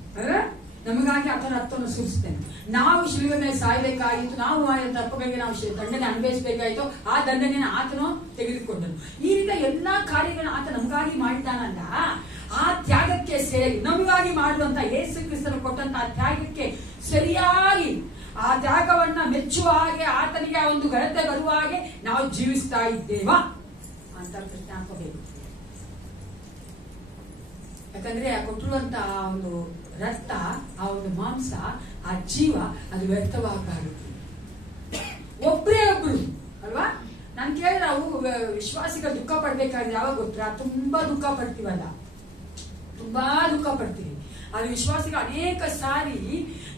ನಮಗಾಗಿ ಆತನ ರಕ್ತವನ್ನು ಸುರಿಸ್ತೇನೆ. ನಾವು ಶಿಲುಬೆ ಮೇಲೆ ಸಾಯ್ಬೇಕಾಗಿತ್ತು, ನಾವು ಮಾಡಿದ ತಪ್ಪುಗಳಿಗೆ ನಾವು ದಂಡನೆ ಅನುಭವಿಸಬೇಕಾಯಿತು. ಆ ದಂಡನೆಯನ್ನು ಆತನು ತೆಗೆದುಕೊಂಡನು. ಈ ರೀತಿಯ ಎಲ್ಲಾ ಕಾರ್ಯಗಳನ್ನು ಆತ ನಮಗಾಗಿ ಮಾಡಿದ್ದಾನಲ್ಲ, ಆ ತ್ಯಾಗಕ್ಕೆ ಸೇರಿ ನಮಗಾಗಿ ಮಾಡುವಂತ ಯೇಸು ಕ್ರಿಸ್ತನು ಕೊಟ್ಟಂತ ಆ ತ್ಯಾಗಕ್ಕೆ ಸರಿಯಾಗಿ ಆ ತ್ಯಾಗವನ್ನ ಮೆಚ್ಚುವ ಹಾಗೆ, ಆತನಿಗೆ ಆ ಒಂದು ಘನತೆ ಬರುವ ಹಾಗೆ ನಾವು ಜೀವಿಸ್ತಾ ಇದ್ದೇವಾ ಅಂತ ಪ್ರಶ್ನೆ ಹಾಕಬೇಕು. ಯಾಕಂದ್ರೆ ಆ ಕೊಟ್ಟಿರುವಂತ ಒಂದು ರಕ್ತ, ಆ ಒಂದು ಮಾಂಸ, ಆ ಜೀವ ಅದು ವ್ಯರ್ಥವಾಗಬಾರದು. ಒಬ್ಬರೇ ಒಬ್ರು ಅಲ್ವಾ? ನಾನು ಕೇಳಿದ್ರೆ ನಾವು ವಿಶ್ವಾಸಿಗಳು ದುಃಖ ಪಡ್ಬೇಕಾದ್ರೆ ಯಾವಾಗ ಗೊತ್ತಾ? ತುಂಬಾ ದುಃಖ ಪಡ್ತೀವಲ್ಲ, ತುಂಬಾ ದುಃಖ ಪಡ್ತೀವಿ. ಅದು ವಿಶ್ವಾಸಿಗಳು ಅನೇಕ ಸಾರಿ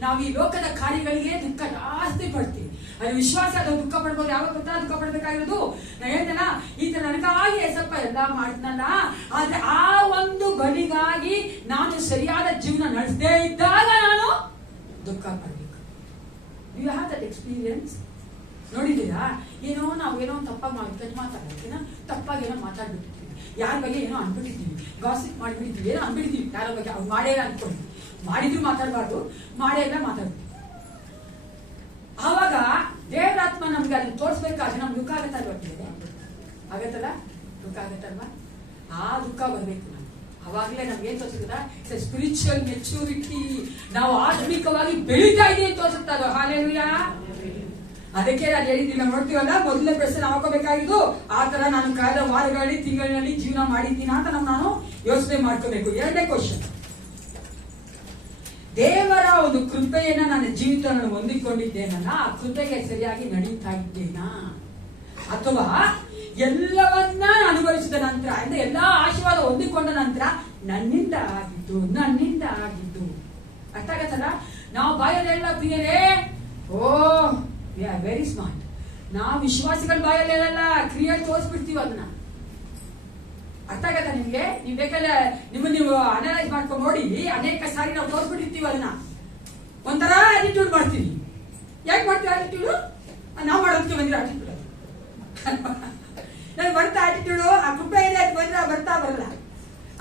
ನಾವು ಈ ಲೋಕದ ಕಾರ್ಯಗಳಿಗೆ ದುಃಖ ಜಾಸ್ತಿ ಪಡ್ತೀವಿ. ಅದು ವಿಶ್ವಾಸ ಅದು ದುಃಖ ಪಡ್ಬೋದು. ಯಾವಾಗ ಗೊತ್ತಾ ದುಃಖ ಪಡ್ಬೇಕಾಗಿರೋದು? ನಾ ಹೇಳ್ತೇನ, ಈತ ನನಗಾಗಿ ಸ್ವಲ್ಪ ಎಲ್ಲ ಮಾಡ್ತನಲ್ಲ, ಆದ್ರೆ ಆ ಒಂದು ಬಲಿಗಾಗಿ ನಾನು ಸರಿಯಾದ ಜೀವನ ನಡೆಸದೇ ಇದ್ದಾಗ ನಾನು ದುಃಖ ಪಡ್ಬೇಕು. You have that experience. ನೋಡಿದ್ದೀರಾ? ಏನೋ ನಾವೇನೋ ತಪ್ಪಾಗಿ ಮಾತಾಡ್ತೀವಿ, ತಪ್ಪಾಗಿ ಏನೋ ಮಾತಾಡ್ಬಿಟ್ಟಿರ್ತೀವಿ, ಯಾರ ಬಗ್ಗೆ ಏನೋ ಅನ್ಬಿಟ್ಟಿದ್ದೀವಿ, ಗಾಸಿಪ್ ಮಾಡ್ಬಿಟ್ಟಿದ್ದೀವಿ, ಏನೋ ಅನ್ಬಿಟ್ಟಿದ್ದೀವಿ ಯಾರ ಬಗ್ಗೆ. ಅವ್ರು ಮಾಡೇ ಅನ್ಕೊಂಡು ಮಾಡಿದ್ರು ಮಾತಾಡಬಾರ್ದು, ಮಾಡೇ ಎಲ್ಲ ಮಾತಾಡ್ತೀವಿ. ಆವಾಗ ದೇವರಾತ್ಮ ನಮ್ಗೆ ಅದನ್ನ ತೋರಿಸ್ಬೇಕಾದ್ರೆ ನಮ್ಗೆ ದುಃಖ ಆಗತ್ತಲ್ವ? ಆಗತ್ತಲ್ಲ? ದುಃಖ ಆಗತ್ತಲ್ವಾ? ಆ ದುಃಖ ಬರ್ಬೇಕು ನಮ್ಗೆ. ಅವಾಗಲೇ ನಮ್ಗೆ ಏನ್ ತೋರಿಸುತ್ತಾ? ಸ್ಪಿರಿಚುವಲ್ ಮೆಚೂರಿಟಿ, ನಾವು ಆತ್ಮಿಕವಾಗಿ ಬೆಳೀತಾ ಇದೀವಿ ತೋರಿಸುತ್ತ. ಹಾಲೆಲೂಯಾ. ಅದಕ್ಕೆ ನಾನು ಹೇಳಿದ್ದೀನಿ, ನಾವು ನೋಡ್ತೀವಲ್ಲ, ಮೊದಲನೇ ಪ್ರಶ್ನೆ ನಾವು ಹಾಕೋಬೇಕಾಗಿದ್ದು ಆ ತರ ನಾನು ಕಳೆದ ವಾರಗಳಲ್ಲಿ ತಿಂಗಳಿನಲ್ಲಿ ಜೀವನ ಮಾಡಿದ್ದೀನ ಅಂತ ನಾನು ಯೋಚನೆ ಮಾಡ್ಕೋಬೇಕು. ಎರಡನೇ ಕ್ವಶನ್, ದೇವರ ಒಂದು ಕೃಪೆಯನ್ನ ನನ್ನ ಜೀವಿತವನ್ನು ಹೊಂದಿಕೊಂಡಿದ್ದೇನಲ್ಲ, ಆ ಕೃಪೆಗೆ ಸರಿಯಾಗಿ ನಡೀತಾ ಇದ್ದೇನಾ? ಅಥವಾ ಎಲ್ಲವನ್ನ ಅನುಭವಿಸಿದ ನಂತರ, ಅಂದ್ರೆ ಎಲ್ಲಾ ಆಶೀರ್ವಾದ ಹೊಂದಿಕೊಂಡ ನಂತರ ನನ್ನಿಂದ ಆಗಿದ್ದು ಅರ್ಥ ಆಗತ್ತಲ್ಲ? ನಾವು ಬಾಯಲ್ಲೆಲ್ಲ ಪ್ರಿಯರೇ, ಓ ವಿ ಆರ್ ವೆರಿ ಸ್ಮಾರ್ಟ್. ನಾವು ವಿಶ್ವಾಸಿಗಳ ಬಾಯಲ್ಲಿ ಹೇಳಲ್ಲ, ಕ್ರಿಯೆ ತೋರಿಸ್ಬಿಡ್ತೀವಿ ಅದನ್ನ. ಅರ್ಥ ಆಗತ್ತಾ ನಿಮ್ಗೆ? ನೀವು ಬೇಕಾದ್ರೆ ನೀವು ಅನಲೈಸ್ ಮಾಡ್ಕೊಂಡು ನೋಡಿ. ಅನೇಕ ಸಾರಿ ನಾವು ತೋರ್ಸ್ಬಿಟ್ಟಿರ್ತೀವಿ ಅದನ್ನ, ಒಂಥರ ಆಟಿಟ್ಯೂಡ್ ಮಾಡ್ತೀವಿ. ಯಾಕೆ ಮಾಡ್ತೀವಿ ಆಟಿಟ್ಯೂಡ್? ನಾವು ಮಾಡೋದಕ್ಕೆ ಬಂದಿರೋ ಆಟಿಟ್ಯೂಡ್. ನನ್ಗೆ ಬರ್ತಾ ಆಟಿಟ್ಯೂಡ್, ಆ ಕೃಪೆ ಇದೆ ಅದು ಬಂದ್ರೆ ಬರ್ತಾ ಬರಲ್ಲ.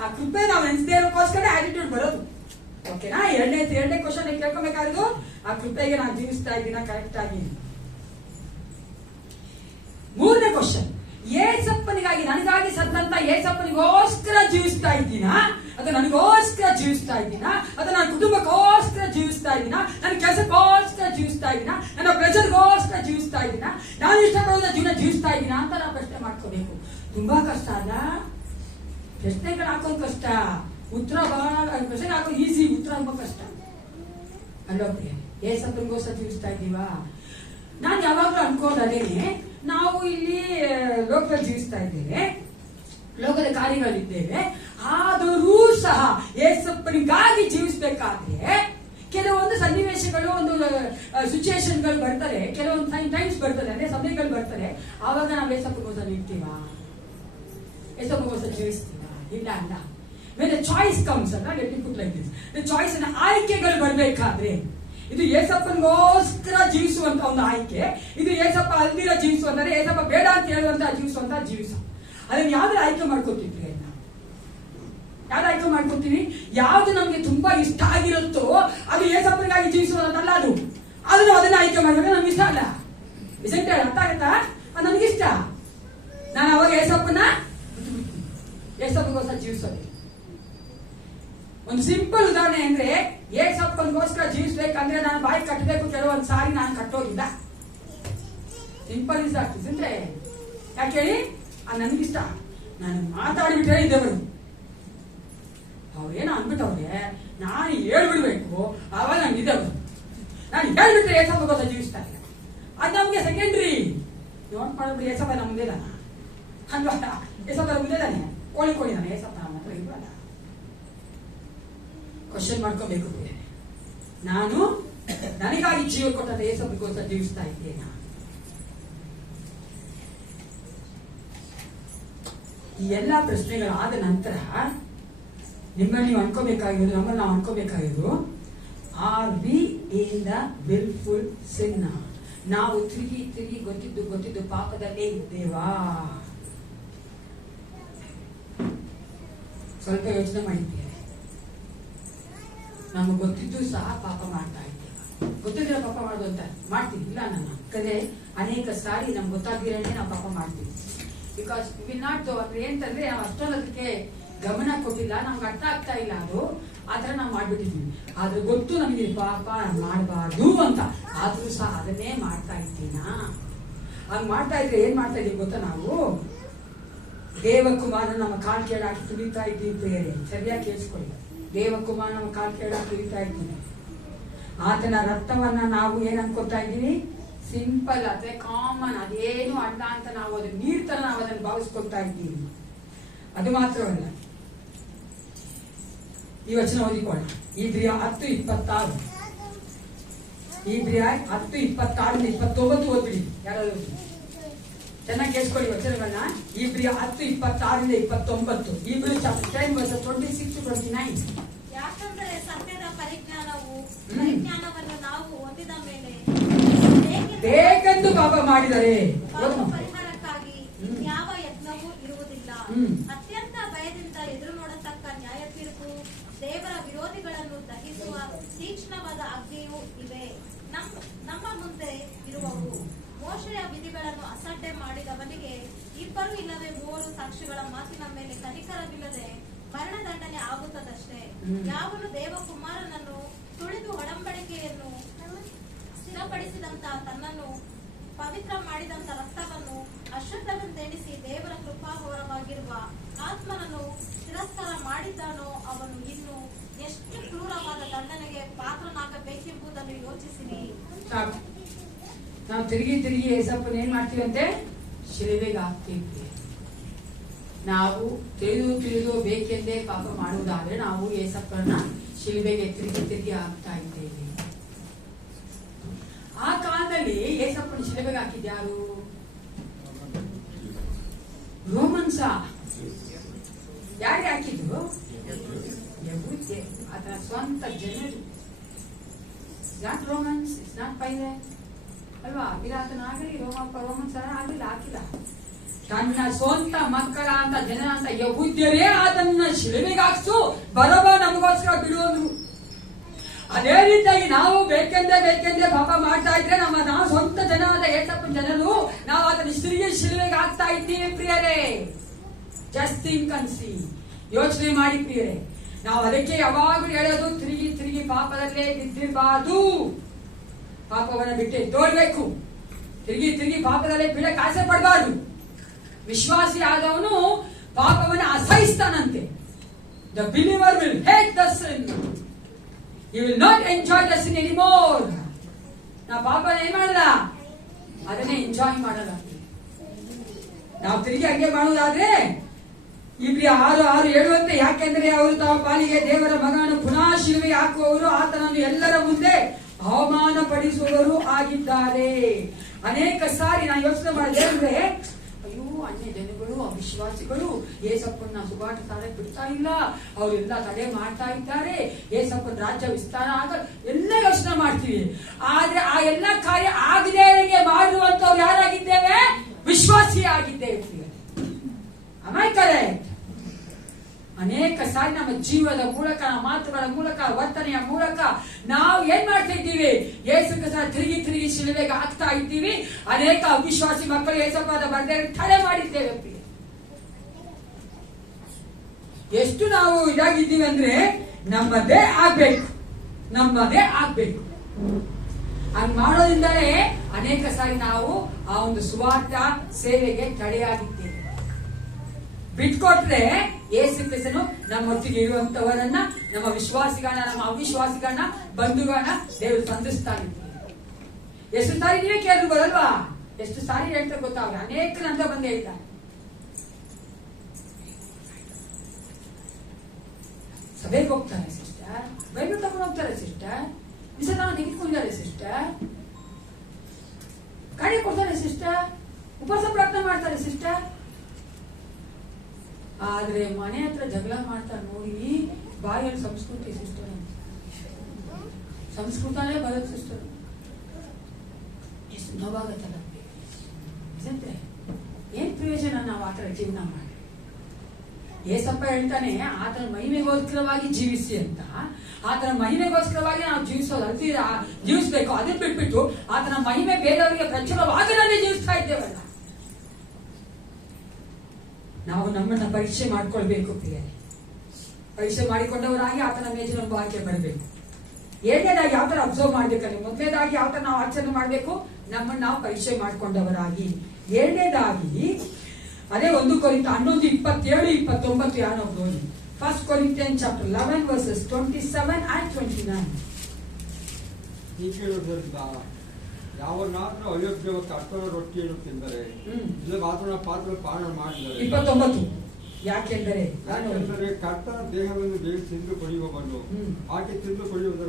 ಆ ಕೃಪೆ ನಾವು ನೆನೆಸದೇ ಇರೋಕ್ಕೋಸ್ಕರ ಆಟಿಟ್ಯೂಡ್ ಬರೋದು. ಓಕೆನಾ? ಎರಡನೇ ಕ್ವಶನ್ ಕೇಳ್ಕೊಬೇಕಾದ್ರು, ಆ ಕೃಪೆಗೆ ನಾನು ಜೀವಿಸ್ತಾ ಇದ್ದೀನ ಕರೆಕ್ಟ್ ಆಗಿ. ಮೂರನೇ ಕ್ವಶನ್, ಏಸಪ್ಪನಿಗಾಗಿ ನನಗಾಗಿ ಸತ್ತಂತ ಏಸಪ್ಪನಿಗೋಸ್ಕರ ಜೀವಿಸ್ತಾ ಇದ್ದೀನ, ಅದು ನನಗೋಸ್ಕರ ಜೀವಿಸ್ತಾ ಇದ್ದೀನ, ಅದು ನನ್ನ ಕುಟುಂಬಕ್ಕೋಸ್ಕರ ಜೀವಿಸ್ತಾ ಇದ್ದೀನ, ನನ್ನ ಕೆಲಸಕ್ಕೋಸ್ಕರ ಜೀವಿಸ್ತಾ ಇದ್ದೀನ, ನನ್ನ ಪ್ರೆಷರ್ಗೋಸ್ಕರ ಜೀವಿಸ್ತಾ ಇದ್ದೀನ, ನಾನು ಇಷ್ಟಪಡೋದ ಜೀವನ ಜೀವಿಸ್ತಾ ಇದ್ದೀನ ಅಂತ ನಾವು ಪ್ರಶ್ನೆ ಮಾಡ್ಕೋಬೇಕು. ತುಂಬಾ ಕಷ್ಟ ಅಲ್ಲ? ಪ್ರಶ್ನೆಗಳು ಹಾಕೋದು ಕಷ್ಟ, ಉತ್ತರ ಬಹಳ ಪ್ರಶ್ನೆ ಹಾಕೋದು ಈಸಿ, ಉತ್ತರ ತುಂಬಾ ಕಷ್ಟ ಅಲ್ವಾ? ಏಸಪ್ಪನಿಗೋಸ್ಕರ ಜೀವಿಸ್ತಾ ಇದ್ದೀವಾ? ನಾನು ಯಾವಾಗ್ಲೂ ಅನ್ಕೋದೇನೆ, ನಾವು ಇಲ್ಲಿ ಲೋಕದಲ್ಲಿ ಜೀವಿಸ್ತಾ ಇದ್ದೇವೆ, ಲೋಕದ ಕಾರ್ಯಗಳಿದ್ದೇವೆ, ಆದರೂ ಸಹ ಏಸಪ್ಪನಿಗಾಗಿ ಜೀವಿಸಬೇಕಾದ್ರೆ ಕೆಲವೊಂದು ಸನ್ನಿವೇಶಗಳು, ಒಂದು ಸಿಚುಯೇಷನ್ಗಳು ಬರ್ತದೆ, ಕೆಲವೊಂದು ಟೈಮ್ಸ್ ಬರ್ತದೆ, ಅಂದ್ರೆ ಸಮಯಗಳು ಬರ್ತದೆ. ಆವಾಗ ನಾವು ಏಸಪ್ಪನಿಗೋಸ್ಕರ ನಿಲ್ತೀವಾ? ಏಸಪ್ಪನಿಗೋಸ್ಕರ ಜೀವಿಸ್ತೀವಾ? ಇಲ್ಲ ಅಲ್ಲ. when the choice comes, let me put like this, the choice ಅನ್ನ ಆಯ್ಕೆಗಳು ಬರ್ಬೇಕಾದ್ರೆ, ಇದು ಏಸಪ್ಪನಿಗೋಸ್ಕರ ಜೀವಿಸುವಂತ ಒಂದು ಆಯ್ಕೆ, ಇದು ಏಸಪ್ಪ ಅಲ್ದಿರ ಜೀವಿಸುವಂತಾರೆ, ಏಸಪ್ಪ ಬೇಡ ಅಂತ ಹೇಳುವಂತ ಜೀವಿಸುವಂತ ಜೀವಿಸ. ಅದನ್ನ ಯಾವ್ದು ಆಯ್ಕೆ ಮಾಡ್ಕೊತಿದ್ವಿ? ಯಾವ್ದು ಆಯ್ಕೆ ಮಾಡ್ಕೊತೀವಿ? ಯಾವ್ದು ನಮ್ಗೆ ತುಂಬಾ ಇಷ್ಟ ಆಗಿರುತ್ತೋ ಅದು ಏಸಪ್ಪನಿಗಾಗಿ ಜೀವಿಸುವಂತಲ್ಲ. ಅದನ್ನು ಅದನ್ನ ಆಯ್ಕೆ ಮಾಡಿದ್ರೆ ನಮ್ಗೆ ಇಷ್ಟ ಅಲ್ಲ. ಇಷ್ಟ ಅರ್ಥ ಆಗತ್ತಾ? ಅದು ನನ್ಗಿಷ್ಟ, ನಾನು ಅವಾಗ ಏಸಪ್ಪನಿಗೋಸ್ಕರ ಜೀವಿಸೋದು. ಒಂದು ಸಿಂಪಲ್ ಉದಾಹರಣೆ ಅಂದ್ರೆ, ಏಸಪ್ಪನಿಗೋಸ್ಕರ ಜೀವಿಸ್ಬೇಕಂದ್ರೆ ನಾನು ಬಾಯಿ ಕಟ್ಟಬೇಕು, ಕೆಲವೊಂದು ಸಾರಿ ನಾನು ಕಟ್ಟೋಗಿಲ್ಲ. ಸಿಂಪಲ್ ಇಸ್ ಆಗ್ತಿದ್ರೆ ಯಾಕೆ ಹೇಳಿ? ನನ್ಗಿಷ್ಟ, ನಾನು ಮಾತಾಡಿಬಿಟ್ರೆ ಇದ್ದವರು ಅವ್ರೇನೋ ಅನ್ಬಿಟ್ಟವ್ರೆ, ನಾನು ಹೇಳ್ಬಿಡ್ಬೇಕು, ಅವಾಗ ನಂಗೆ ಇದ್ದವರು. ನಾನು ಹೇಳ್ಬಿಟ್ರೆ ಏಸಪ್ಪನಿಗೋಸ್ಕರ ಜೀವಿಸ್ತಾ ಇಲ್ಲ, ಅದು ನಮ್ಗೆ ಸೆಕೆಂಡ್ರಿ. ನೋಟ್ ಮಾಡ್ಬಿಡಿ, ಏಸಪ್ಪ ನಮ್ಮ ಮುಂದೆ ಇದಾನ ಅಲ್ವಾ? ಏಸಪ್ಪ ಮುಂದೆ ಇದ್ದಾನೆ, ಕೋಳಿ ನಾನು ಏಸಪ್ಪ ನಮ್ಮ ಹತ್ರ ಇಲ್ವಲ್ಲ. ಕ್ವಶನ್ ಮಾಡ್ಕೋಬೇಕು, ನಾನು ನನಗಾಗಿ ಜೀವ ಕೊಟ್ಟ ಏಸಪ್ಪನಿಗೋಸ್ಕರ ಜೀವಿಸ್ತಾ ಇದ್ದೇನೆ. ಈ ಎಲ್ಲಾ ಪ್ರಶ್ನೆಗಳಾದ ನಂತರ ನಿಮ್ಮಲ್ಲಿ ನೀವು ಅನ್ಕೋಬೇಕಾಗಿರೋದು, ನಮ್ಮಲ್ಲಿ ನಾವು ಅನ್ಕೋಬೇಕಾಗಿರೋದು, are we in the wilful sin? ನಾವು ತಿರುಗಿ ಗೊತ್ತಿದ್ದು ಪಾಪದಲ್ಲೇ ಇದ್ದೇವಾ? ಸ್ವಲ್ಪ ಯೋಚನೆ ಮಾಡಿದ್ದೇವೆ. ನಮ್ಗೆ ಗೊತ್ತಿದ್ದು ಸಹ ಪಾಪ ಮಾಡ್ತಾ ಇದ್ದೇವೆ. ಗೊತ್ತಿದ್ರೆ ಪಾಪ ಮಾಡೋದು ಅಂತ ಮಾಡ್ತೀವಿ, ಇಲ್ಲ ನನ್ನ ಕದೆ ಅನೇಕ ಸಾರಿ ನಮ್ಗೆ ಗೊತ್ತಾಗಿರೋದೇ ನಾವು ಪಾಪ ಮಾಡ್ತೀವಿ. ಬಿಕಾಸ್ ವಿಲ್ ನಾಟ್ ಅಂತಂದ್ರೆ ನಾವು ಅಷ್ಟೊಂದಕ್ಕೆ ಗಮನ ಕೊಟ್ಟಿಲ್ಲ, ನಮ್ಗೆ ಅರ್ಥ ಆಗ್ತಾ ಇಲ್ಲ, ಅದು ಆತರ ನಾವು ಮಾಡ್ಬಿಟ್ಟಿದ್ದೀವಿ. ಆದ್ರೆ ಗೊತ್ತು ನಮಗೆ ಪಾಪ ಮಾಡಬಾರ್ದು ಅಂತ, ಆದ್ರೂ ಸಹ ಅದನ್ನೇ ಮಾಡ್ತಾ ಇದ್ದೀನಾ? ಹಂಗ್ ಮಾಡ್ತಾ ಇದ್ರೆ ಏನ್ ಮಾಡ್ತಾ ಇದೀವಿ ಗೊತ್ತಾ? ನಾವು ದೇವಕುಮಾರ ನಮ್ಮ ಕಾಲ್ ಕೇಳಾಕಿ ತುಳಿತಾ ಇದ್ದೀವಿ. ಬೇರೆ ಸರಿಯಾಗಿ ಕೇಳಿಸ್ಕೊಳ್ಳಿ, ದೇವಕುಮಾರ ನಮ್ಮ ಕಾಲ್ ಕೇಳಾಕಿ ತುಳಿತಾ ಇದ್ದೀವಿ. ಆತನ ರಕ್ತವನ್ನ ನಾವು ಏನ್ ಅನ್ಕೊತಾ ಇದ್ದೀವಿ? ಸಿಂಪಲ್ ಅಥವಾ ಕಾಮನ್, ಅದೇನು ಅಲ್ಲ ಅಂತ ನಾವು ಅದನ್ನ ನೀರ್ ತರ ನಾವು ಅದನ್ನು ಭಾವಿಸ್ಕೊಳ್ತಾ ಇದ್ದೀವಿ. ಅದು ಮಾತ್ರವಲ್ಲ, ಈ ವಚನ ಓದಿಕೊಳ್ಳ, ಇಬ್ರಿಯ 10:26, ಇಬ್ರಿಯ 10:26-29 ಓದ್ಬಿಡಿ. ಯಾರಾದ್ರು ಚೆನ್ನಾಗಿ ಕೇಳಿಸ್ಕೊಳ್ಳಿ ವಚನಗಳನ್ನ. ಇಬ್ರಿಯ 10:26-29, ಇಬ್ರು ಚಾಪ್ಟರ್ 10 verse 26-29. ಯಾಕಂದರೆ ಸತ್ಯದ ಪರಿಜ್ಞಾನವನ್ನು ನಾವು ಹೊಂದಿದ ಮೇಲೆ ಬೇಕೆಂದು ಪಾಪ ಮಾಡಿದರೆ ಪರಿಹಾರಕ್ಕಾಗಿ ಯಾವ ಯತ್ನವೂ ಇರುವುದಿಲ್ಲ. ಅತ್ಯಂತ ಭಯದಿಂದ ಎದುರು ನೋಡತಕ್ಕ ನ್ಯಾಯ ತೀರ್ಪು, ದೇವರ ವಿರೋಧಿಗಳನ್ನು ದಹಿಸುವ ತೀಕ್ಷ್ಣವಾದ ಅಗ್ನಿಯೂ ಇವೆ ನಮ್ಮ ಮುಂದೆ ಇರುವವು. ಮೋಶೆಯ ವಿಧಿಗಳನ್ನು ಅಸಡ್ಡೆ ಮಾಡಿದವನಿಗೆ 2 ಇಲ್ಲವೇ 3 ಸಾಕ್ಷಿಗಳ ಮಾತಿನ ಮೇಲೆ ಕನಿಕರವಿಲ್ಲದೆ ಮರಣದಂಡನೆ ಆಗುತ್ತದಷ್ಟೇ. ಯಾವನು ದೇವಕುಮಾರನನ್ನು ತುಳಿದು ಒಡಂಬಡಿಕೆಯನ್ನು ಸ್ಥಿರಪಡಿಸಿದಂತ, ತನ್ನನ್ನು ಪವಿತ್ರ ಮಾಡಿದಂತ ರಕ್ತವನ್ನು ಅಶುದ್ಧವೆಂದೆಣಿಸಿ ದೇವರ ಕೃಪಾಹೋರವಾಗಿರುವ ಆತ್ಮನನ್ನು ತಿರಸ್ಕಾರ ಮಾಡಿದ್ದಾನೋ, ಅವನು ಇನ್ನು ಎಷ್ಟು ಕ್ರೂರವಾದ ದಂಡನೆಗೆ ಪಾತ್ರನಾಗಬೇಕೆಂಬುದನ್ನು ಯೋಚಿಸಿರಿ. ನಾವು ತಿರುಗಿ ಏಸಪ್ಪನ ಏನ್ ಮಾಡ್ತೀವಂತೆ? ಶಿಲುಬೆಗೆ ಹಾಕ್ತೀವಿ. ನಾವು ತಿಳಿದು ಬೇಕೆಂದೇ ಪಾಪ ಮಾಡುವುದಾದ್ರೆ ನಾವು ಏಸಪ್ಪನ ಶಿಲುಬೆಗೆ ತಿರುಗಿ ಹಾಕ್ತಾ ಇದ್ದೇವೆ. ಆ ಕಾಲದಲ್ಲಿ ಏಸಪ್ಪನ ಶಿಲುಬೆಗೆ ಹಾಕಿದ್ಯಾರು? ರೋಮನ್ಸ. ಯಾರಿಗೆ ಹಾಕಿದ್ರು? ಯಹೂದ್ಯ, ಅದರ ಸ್ವಂತ ಜನರು. Not Romans, it's not pilot ಅಲ್ವಾ? ಪಿಲಾತನಾಗಲಿ ರೋಮನ್ಸ್ ಆಗಲಿ ಹಾಕಿಲ್ಲ. ತನ್ನ ಸ್ವಂತ ಮಕ್ಕಳ ಅಂತ ಜನ ಅಂತ ಯಹೂದ್ಯರೇ ಅದನ್ನ ಶಿಲುಬೆಗೆ ಹಾಕ್ಸು, ಬರಬ ನಮಗೋಸ್ಕರ ಬಿಡುವಂದ್ರು. ಅದೇ ರೀತಿಯಾಗಿ ನಾವು ಬೇಕೆಂದೇ ಪಾಪ ಮಾಡ್ತಾ ಇದ್ರೆ ನಾವು ಸ್ವಂತ ಜನ ಆದ ಏಸಪ್ಪನ ಜನರು ನಾವು ಅದನ್ನ ಶಿಲುಬೆಗೆ ಹಾಕ್ತಾ ಇದ್ದೀವಿ ಪ್ರಿಯರೇ. ಜಸ್ಟ್ ಥಿಂಕ್ ಅಂಡ್ ಸಿ, ಯೋಚನೆ ಮಾಡಿ ಪ್ರಿಯರೇ. ನಾವು ಅದಕ್ಕೆ ಯಾವಾಗಲೂ ಹೇಳೋದು, ತಿರುಗಿ ಪಾಪದಲ್ಲೇ ಬಿದ್ದಿರಬಾರ್ದು, ಪಾಪವನ್ನ ಬಿಟ್ಟೆ ತೋರ್ಬೇಕು. ತಿರುಗಿ ಪಾಪದಲ್ಲೇ ಬೀಳಕ್ಕೆ ಆಸೆ ಪಡಬಾರ್ದು. ವಿಶ್ವಾಸಿ ಆದವನು ಪಾಪವನ್ನ ಅಸಹಿಸ್ತಾನಂತೆ. The believer will hate the sin, he will not enjoy the sin anymore. ನಾವು ಪಾಪನ ಏನ್ ಮಾಡಲ್ಲ, ಅದನ್ನೇ ಎಂಜಾಯ್ ಮಾಡಲ್ಲ. ನಾವು ತಿರುಗಿ ಹಂಗೆ ಮಾಡುವುದಾದ್ರೆ ಇಬ್ರಿ 6:6 ಯಾಕೆಂದ್ರೆ ಅವರು ತಮ್ಮ ಪಾಲಿಗೆ ದೇವರ ಮಗನನ್ನು ಪುನಃ ಶಿಲುಬೆಗೆ ಹಾಕುವವರು, ಆತನನ್ನು ಎಲ್ಲರ ಮುಂದೆ ಅವಮಾನ ಪಡಿಸುವವರು ಆಗಿದ್ದಾರೆ. ಅನೇಕ ಸಾರಿ ನಾನು ಯೋಚನೆ ಮಾಡಿದೆ ಅಂದ್ರೆ, ಅಯ್ಯೋ ಅನ್ಯ ಜನಗಳು ಅವಿಶ್ವಾಸಿಗಳು ಏಸಪ್ಪನ ಸುಬಾಟ ತಡೆ ಬಿಡ್ತಾ ಇಲ್ಲ, ಅವರೆಲ್ಲ ತಡೆ ಮಾಡ್ತಾ ಇದ್ದಾರೆ, ಏಸಪ್ಪನ ರಾಜ್ಯ ವಿಸ್ತಾರ ಆಗ ಎಲ್ಲ ಯೋಚನೆ ಮಾಡ್ತೀವಿ. ಆದ್ರೆ ಆ ಎಲ್ಲ ಕಾರ್ಯ ಆಗದೆ ಮಾಡುವಂತವ್ರು ಯಾರಾಗಿದ್ದೇವೆ? ವಿಶ್ವಾಸಿ ಆಗಿದ್ದೇವೆ. Am I correct? ಅನೇಕ ಸಾರಿ ನಮ್ಮ ಜೀವದ ಮೂಲಕ, ನಮ್ಮ ಮಾತುಗಳ ಮೂಲಕ, ವರ್ತನೆಯ ಮೂಲಕ ನಾವು ಏನ್ ಮಾಡ್ತಾ ಇದ್ದೀವಿ? ಯೇಸು ಕ್ರಿಸ್ತನ ತಿರುಗಿ ಶಿಲುಬೆಗೆ ಹಾಕ್ತಾ ಇದ್ದೀವಿ. ಅನೇಕ ಅವಿಶ್ವಾಸಿ ಮಕ್ಕಳು ಯೇಸಪ್ಪನ ಬರ್ದೇ ತಡೆ ಮಾಡಿದ್ದೇವೆ. ಎಷ್ಟು ನಾವು ಇದಾಗಿದ್ದೀವಿ ಅಂದ್ರೆ ನಮ್ಮದೇ ಆಗ್ಬೇಕು. ಹಂಗ್ ಮಾಡೋದ್ರಿಂದಲೇ ಅನೇಕ ಸಾರಿ ನಾವು ಆ ಒಂದು ಸುವಾರ್ಥ ಸೇವೆಗೆ ತಡೆಯಾಗಿದ್ದೇವೆ. ಬಿಟ್ಕೊಟ್ರೆ ಯೇಸು ಕ್ರಿಸ್ತನು ನಮ್ಮೊಟ್ಟಿಗೆ ಇರುವಂತವರನ್ನ, ನಮ್ಮ ವಿಶ್ವಾಸಿಗಳನ್ನ, ನಮ್ಮ ಅವಿಶ್ವಾಸಿಗಳನ್ನ, ಬಂಧುಗಳನ್ನ ದೇವರು ಸಂಧಿಸ್ತಾ ಇದ್ದೀವಿ. ಎಷ್ಟು ಸಾರಿ ನೀವೇ ಕೇಳಿದ್ರು ಬರಲ್ವಾ? ಎಷ್ಟು ಸಾರಿ ಹೇಳ್ತಾ ಗೊತ್ತಾಗ ಅನೇಕರಂತ ಬಂದೇ ಇದ್ದಾರೆ. ಸಭೆಗೆ ಹೋಗ್ತಾರೆ ಸಿಸ್ಟರ್, ಬೈಬಲ್ ತಗೊಂಡು ಹೋಗ್ತಾರೆ ಸಿಸ್ಟರ್, ವಿಸರ್ಜನೆ ತೆಗೆದುಕೊಂಡಿದ್ದಾರೆ ಸಿಸ್ಟರ್, ಗಾಡಿ ಕೊಡ್ತಾರೆ ಸಿಸ್ಟರ್, ಉಪವಾಸ ಪ್ರಾರ್ಥನೆ ಮಾಡ್ತಾರೆ ಸಿಸ್ಟರ್. ಆದ್ರೆ ಮನೆ ಹತ್ರ ಜಗಳ ಮಾಡ್ತಾರೆ ನೋಡಿ, ಬಾಯಲ್ಲಿ ಸಂಸ್ಕೃತಿ ಸಿಸ್ಟರ್, ಸಂಸ್ಕೃತನೇ ಬರೋದು ಸಿಸ್ಟರ್. ಎಷ್ಟು ನೋವಾಗತ್ತಲ್ಲ, ಏನ್ ಪ್ರಯೋಜನ ನಾವು ಆತರ ಜೀವನ ಮಾಡಿ? ಏಸಪ್ಪ ಹೇಳ್ತಾನೆ ಆತನ ಮಹಿಮೆಗೋಸ್ಕರವಾಗಿ ಜೀವಿಸಿ ಅಂತ. ಆತನ ಮಹಿಮೆಗೋಸ್ಕರವಾಗಿ ನಾವು ಜೀವಿಸಬೇಕು. ಅದನ್ನ ಬಿಟ್ಬಿಟ್ಟು ಆತನ ಮಹಿಮೆ ಬೇರೆಯವರಿಗೆ ಪ್ರಚುರವಾಗಲೇ ಜೀವಿಸ್ತಾ ಇದ್ದೇವಲ್ಲ. ನಾವು ನಮ್ಮನ್ನ ಪರೀಕ್ಷೆ ಮಾಡ್ಕೊಳ್ಬೇಕು ಪ್ರಿಯರೇ. ಪರೀಕ್ಷೆ ಮಾಡಿಕೊಂಡವರಾಗಿ ಆತನ ಮೇಜಿನ ಭಾಗ್ಯ ಬರಬೇಕು. ಎರಡನೇದಾಗಿ ಯಾವ ತರ ಅಬ್ಸರ್ವ್ ಮಾಡ್ಬೇಕಂದ್ರೆ, ಮೊದಲನೇದಾಗಿ ಯಾವ ತರ ನಾವು ಆಚರಣೆ ಮಾಡ್ಬೇಕು, ನಮ್ಮನ್ನ ನಾವು ಪರೀಕ್ಷೆ ಮಾಡ್ಕೊಂಡವರಾಗಿ. ಎರಡನೇದಾಗಿ ಅದೇ 1 ಕೊರಿಂಥ 11:27-29 ಯಾರು ನೋಡಿ. 1 Corinthians chapter 11 verses 27 and 29. ಹೀಗಿರುವುದರಿಂದ ಯಾವನಾದ್ರೂ ಅಯೋಗ್ಯವ ಕರ್ತನ ರೊಟ್ಟಿಯನ್ನು ತಿಂದರೆ ಇಲ್ಲ ಆತನ ಪಾತ್ರ ಪಾನ ಮಾಡಿದರೆ 29 ಯಾಕೆಂದರೆ ಕರ್ತನ ದೇಹವನ್ನು ದೇವಿ ತಿಂದು ಕೊಡುವವನು ಆಕೆ ತಿಂದು ಕೊಡುವುದರ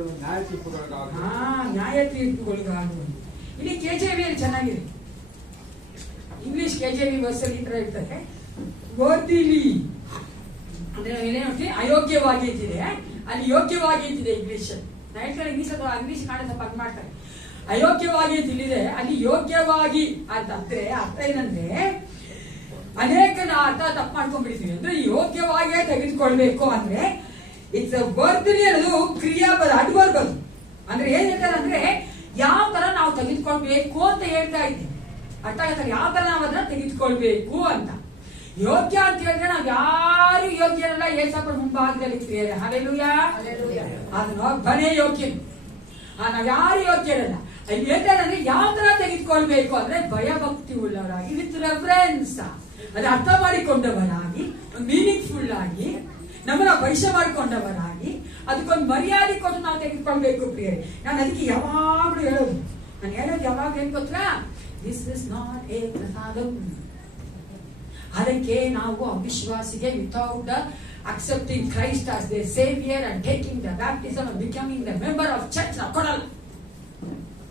ನ್ಯಾಯ ತೀರ್ಪುಗಳಿಗಾಗುವುದು. ಇಲ್ಲಿ KJV ಚೆನ್ನಾಗಿದೆ. ಇಂಗ್ಲಿಷ್ KJV ವರ್ಸಲ್ಲಿ ಈ ತರ ಇರ್ತದೆ, ವರ್ದಿಲಿ ಅಂದ್ರೆ ನಾವೇನೇ ನೋಡ್ತೀವಿ, ಅಯೋಗ್ಯವಾಗಿ ಇದ್ದಿದೆ, ಅಲ್ಲಿ ಯೋಗ್ಯವಾಗಿ ಇದ್ದಿದೆ ಇಂಗ್ಲಿಷ್. ನಾ ಹೇಳ್ತಾರೆ ಇಂಗ್ಲಿಷ್ ಕಾಣ ಸ್ವಲ್ಪ ಅದು ಮಾಡ್ತಾರೆ. ಅಯೋಗ್ಯವಾಗಿ ತಿಳಿದೆ, ಅಲ್ಲಿ ಯೋಗ್ಯವಾಗಿ ಅಂತಂದ್ರೆ ಅರ್ಥ ಏನಂದ್ರೆ, ಅನೇಕ ಅರ್ಥ ತಪ್ಪು ಮಾಡ್ಕೊಂಡ್ಬಿಡ್ತೀವಿ. ಅಂದ್ರೆ ಯೋಗ್ಯವಾಗಿಯೇ ತೆಗೆದುಕೊಳ್ಬೇಕು ಅಂದ್ರೆ ಇಟ್ಸ್ ವರ್ದಿಲಿ ಅನ್ನೋದು ಕ್ರಿಯಾಪದ, ಅಡ್ವರ್ಬ್. ಅಂದ್ರೆ ಏನ್ ಹೇಳ್ತಾರೆ ಅಂದ್ರೆ ಯಾವ ತರ ನಾವು ತೆಗೆದುಕೊಳ್ಬೇಕು ಅಂತ ಹೇಳ್ತಾ ಇದ್ದೀವಿ. ಅರ್ಥ ಆಗ್ತಾರೆ ಯಾವ ತರ ನಾವು ಅದನ್ನ ತೆಗೆದುಕೊಳ್ಬೇಕು ಅಂತ. ಯೋಗ್ಯ ಅಂತ ಹೇಳಿದ್ರೆ ನಾವ್ ಯಾರು ಯೋಗ್ಯರಲ್ಲ, ಏಸಪ್ಪನ ಮುಂಭಾಗದಲ್ಲಿ ಕ್ರಿಯೆ. ಹಲ್ಲೆಲೂಯಾ. ಅದನ್ನ ಒಬ್ಬನೇ ಯೋಗ್ಯ, ನಾವ್ ಯಾರು ಯೋಗ್ಯರಲ್ಲ. ಅಲ್ಲಿ ಹೇಳ್ತಾರೆ ಅಂದ್ರೆ ಯಾವ ತರ ತೆಗೆದುಕೊಳ್ಬೇಕು ಅಂದ್ರೆ ಭಯ ಭಕ್ತಿ ಉಳ್ಳವರಾಗಿ, ವಿತ್ ರೆಫರೆನ್ಸ್, ಅದು ಅರ್ಥ ಮಾಡಿಕೊಂಡವರಾಗಿ, ಮೀನಿಂಗ್ಫುಲ್ ಆಗಿ, ನಮ್ಮನ್ನ ಪರೀಕ್ಷೆ ಮಾಡಿಕೊಂಡವರಾಗಿ, ಅದಕ್ಕೊಂದು ಮರ್ಯಾದೆ ಕೊಟ್ಟು ನಾವು ತೆಗೆದುಕೊಳ್ಬೇಕು ಪ್ರಿಯರೇ. ನಾನು ಅದಕ್ಕೆ ಯಾವಾಗ್ಲೂ ಹೇಳೋದು, ನಾನು ಹೇಳೋದು ಯಾವಾಗ ಏನ್ ಗೊತ್ತಾ, this is not A prasadam. ಅದಕ್ಕೆ ನಾವು ಅವಿಶ್ವಾಸಿಗೆ without accepting Christ as their savior and taking the baptism and becoming the member of church ನಾವು ಕೊಡಲ್ಲ.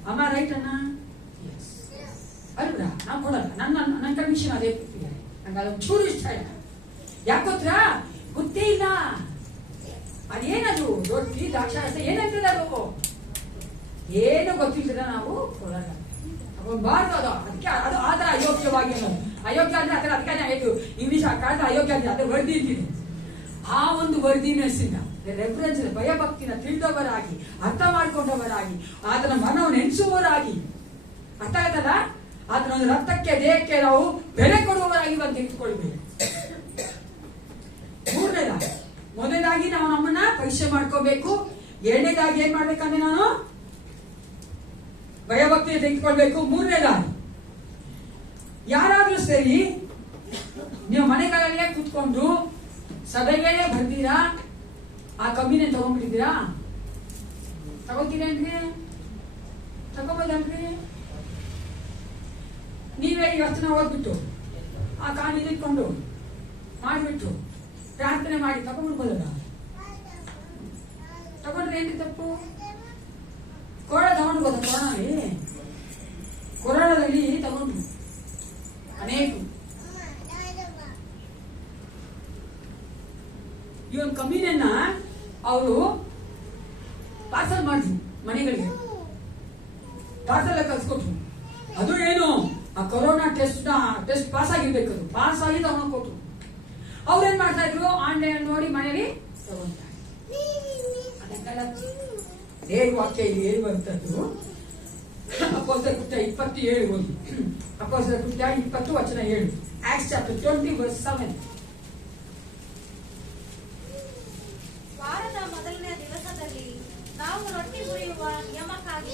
Am I right ಅಣ್ಣ? Yes. ಅಲ್ವಾ? ನಾವು ಕೊಡಲ್ಲ. ನನ್ನ ಕಂಡೀಷನ್ ಅದೇ. ನಂಗೆ ಅದೊಂದು ಚೂರು ಇಷ್ಟ ಇಲ್ಲ. ಯಾಕೋತ್ರ ಗೊತ್ತೇ ಇಲ್ಲ. ಅದೇನದು ರೊಟ್ಟಿ ದ್ರಾಕ್ಷಾರಸ ಏನಂತದ ಅದು ಏನು ಗೊತ್ತಿಲ್ಲ, ನಾವು ಕೊಡಲ್ಲ, ತಗೊಂಡ್ಬಾರ್ದು. ಅದು ಅದಕ್ಕೆ ಅದು ಆತರ ಅಯೋಗ್ಯವಾಗಿ ಅನ್ನೋದು. ಅಯೋಗ್ಯ ಅಂದ್ರೆ ಅದರ ಅದಕ್ಕೆ ಆಯ್ತು ಇಂಗ್ಲಿಷ್ ಆ ಕಾಲದ ಅಯೋಗ್ಯ ಅಂದ್ರೆ ಅದು ವರದಿ ಇದ್ದೀನಿ. ಆ ಒಂದು ವರ್ದಿನೆಸ್ಸಿಂದ ರೆಫರೆನ್ಸ್ ಭಯಭಕ್ತಿನ ತಿಳಿದವರಾಗಿ ಅರ್ಥ ಮಾಡ್ಕೊಂಡವರಾಗಿ ಆತನ ಮನವನ್ನು ನೆನೆಸುವವರಾಗಿ, ಅರ್ಥ ಆಯ್ತಲ್ಲ, ಆತನ ಒಂದು ರಕ್ತಕ್ಕೆ ದೇಹಕ್ಕೆ ನಾವು ಬೆಲೆ ಕೊಡುವವರಾಗಿ ಬಂದು ತೆಗೆದುಕೊಳ್ಬೇಕು. ಮೊದಲನೇದಾಗಿ ನಾವು ನಮ್ಮನ್ನ ಪರೀಕ್ಷೆ ಮಾಡ್ಕೋಬೇಕು. ಎರಡನೇದಾಗಿ ಏನ್ ಮಾಡ್ಬೇಕಂದ್ರೆ ನಾನು ಭಯಭಕ್ತಿ ತೆಗೆದುಕೊಳ್ಬೇಕು. ಮೂರನೇದಾಗಿ ಯಾರಾದ್ರೂ ಸರಿ ನೀವು ಮನೆಗಳಲ್ಲೇ ಕೂತ್ಕೊಂಡು ಸಭೆಗೆ ಬರ್ತೀರಾ, ಆ ಕಮ್ಮಿನೇ ತಗೊಂಡ್ಬಿಟ್ಟಿದ್ದೀರಾ, ತಗೋತೀರೇನ್ರಿ? ತಗೋಬೋದಲ್ರಿ? ನೀವೇ ಈ ವಚನ ಓದ್ಬಿಟ್ಟು ಆ ಕಾಣಿ ಇಟ್ಕೊಂಡು ಮಾಡ್ಬಿಟ್ಟು ಪ್ರಾರ್ಥನೆ ಮಾಡಿ ತಗೊಂಡ್ಬಿಡ್ಬೋದಲ್ಲ? ತಗೊಂಡ್ರೆ ಏನ್ರಿ ತಪ್ಪು? ಕೊರೋನಾ ತಗೊಂಡ್ಬೋದ? ಕೊರೋನಾದಲ್ಲಿ ತಗೊಂಡ್ರು ಅನೇಕ. ಈ ಒಂದು ಕಮ್ಮಿನನ್ನ ಅವರು ಪಾರ್ಸಲ್ ಮಾಡಿದ್ರು, ಮನೆಗಳಿಗೆ ಪಾರ್ಸಲ್ ಕಳ್ಸಿಕೊಟ್ರು. ಅದು ಏನು ಆ ಕೊರೋನಾ ಟೆಸ್ಟ್ ಪಾಸ್ ಆಗಿರ್ಬೇಕು, ಅದು ಪಾಸ್ ಆಗಿ ತಗೊಂಡು ಕೊಟ್ರು. ಅವ್ರೇನ್ ಮಾಡ್ತಾ ಇದ್ರು, ಆನ್ಲೈನ್ ನೋಡಿ ಮನೇಲಿ ತಗೊಂತಾರೆ. ಹೇಗೆ ವಾಕ್ಯ ಇಲ್ಲಿ ಹೇಳಿ ಬರ್ತದ್ದು? ಅಪೊಸ್ತಲರ ಕೃತ್ಯ 27 ಓದಿ. ಅಪೊಸ್ತಲರ ಕೃತ್ಯ 20 ವಚನ 7. Acts chapter 20 verse 7. ವಾರದ ಮೊದಲನೇ ದಿವಸದಲ್ಲಿ ನಾವು ರೊಟ್ಟಿ ಹುರಿಯುವ ನಿಯಮಕ್ಕಾಗಿ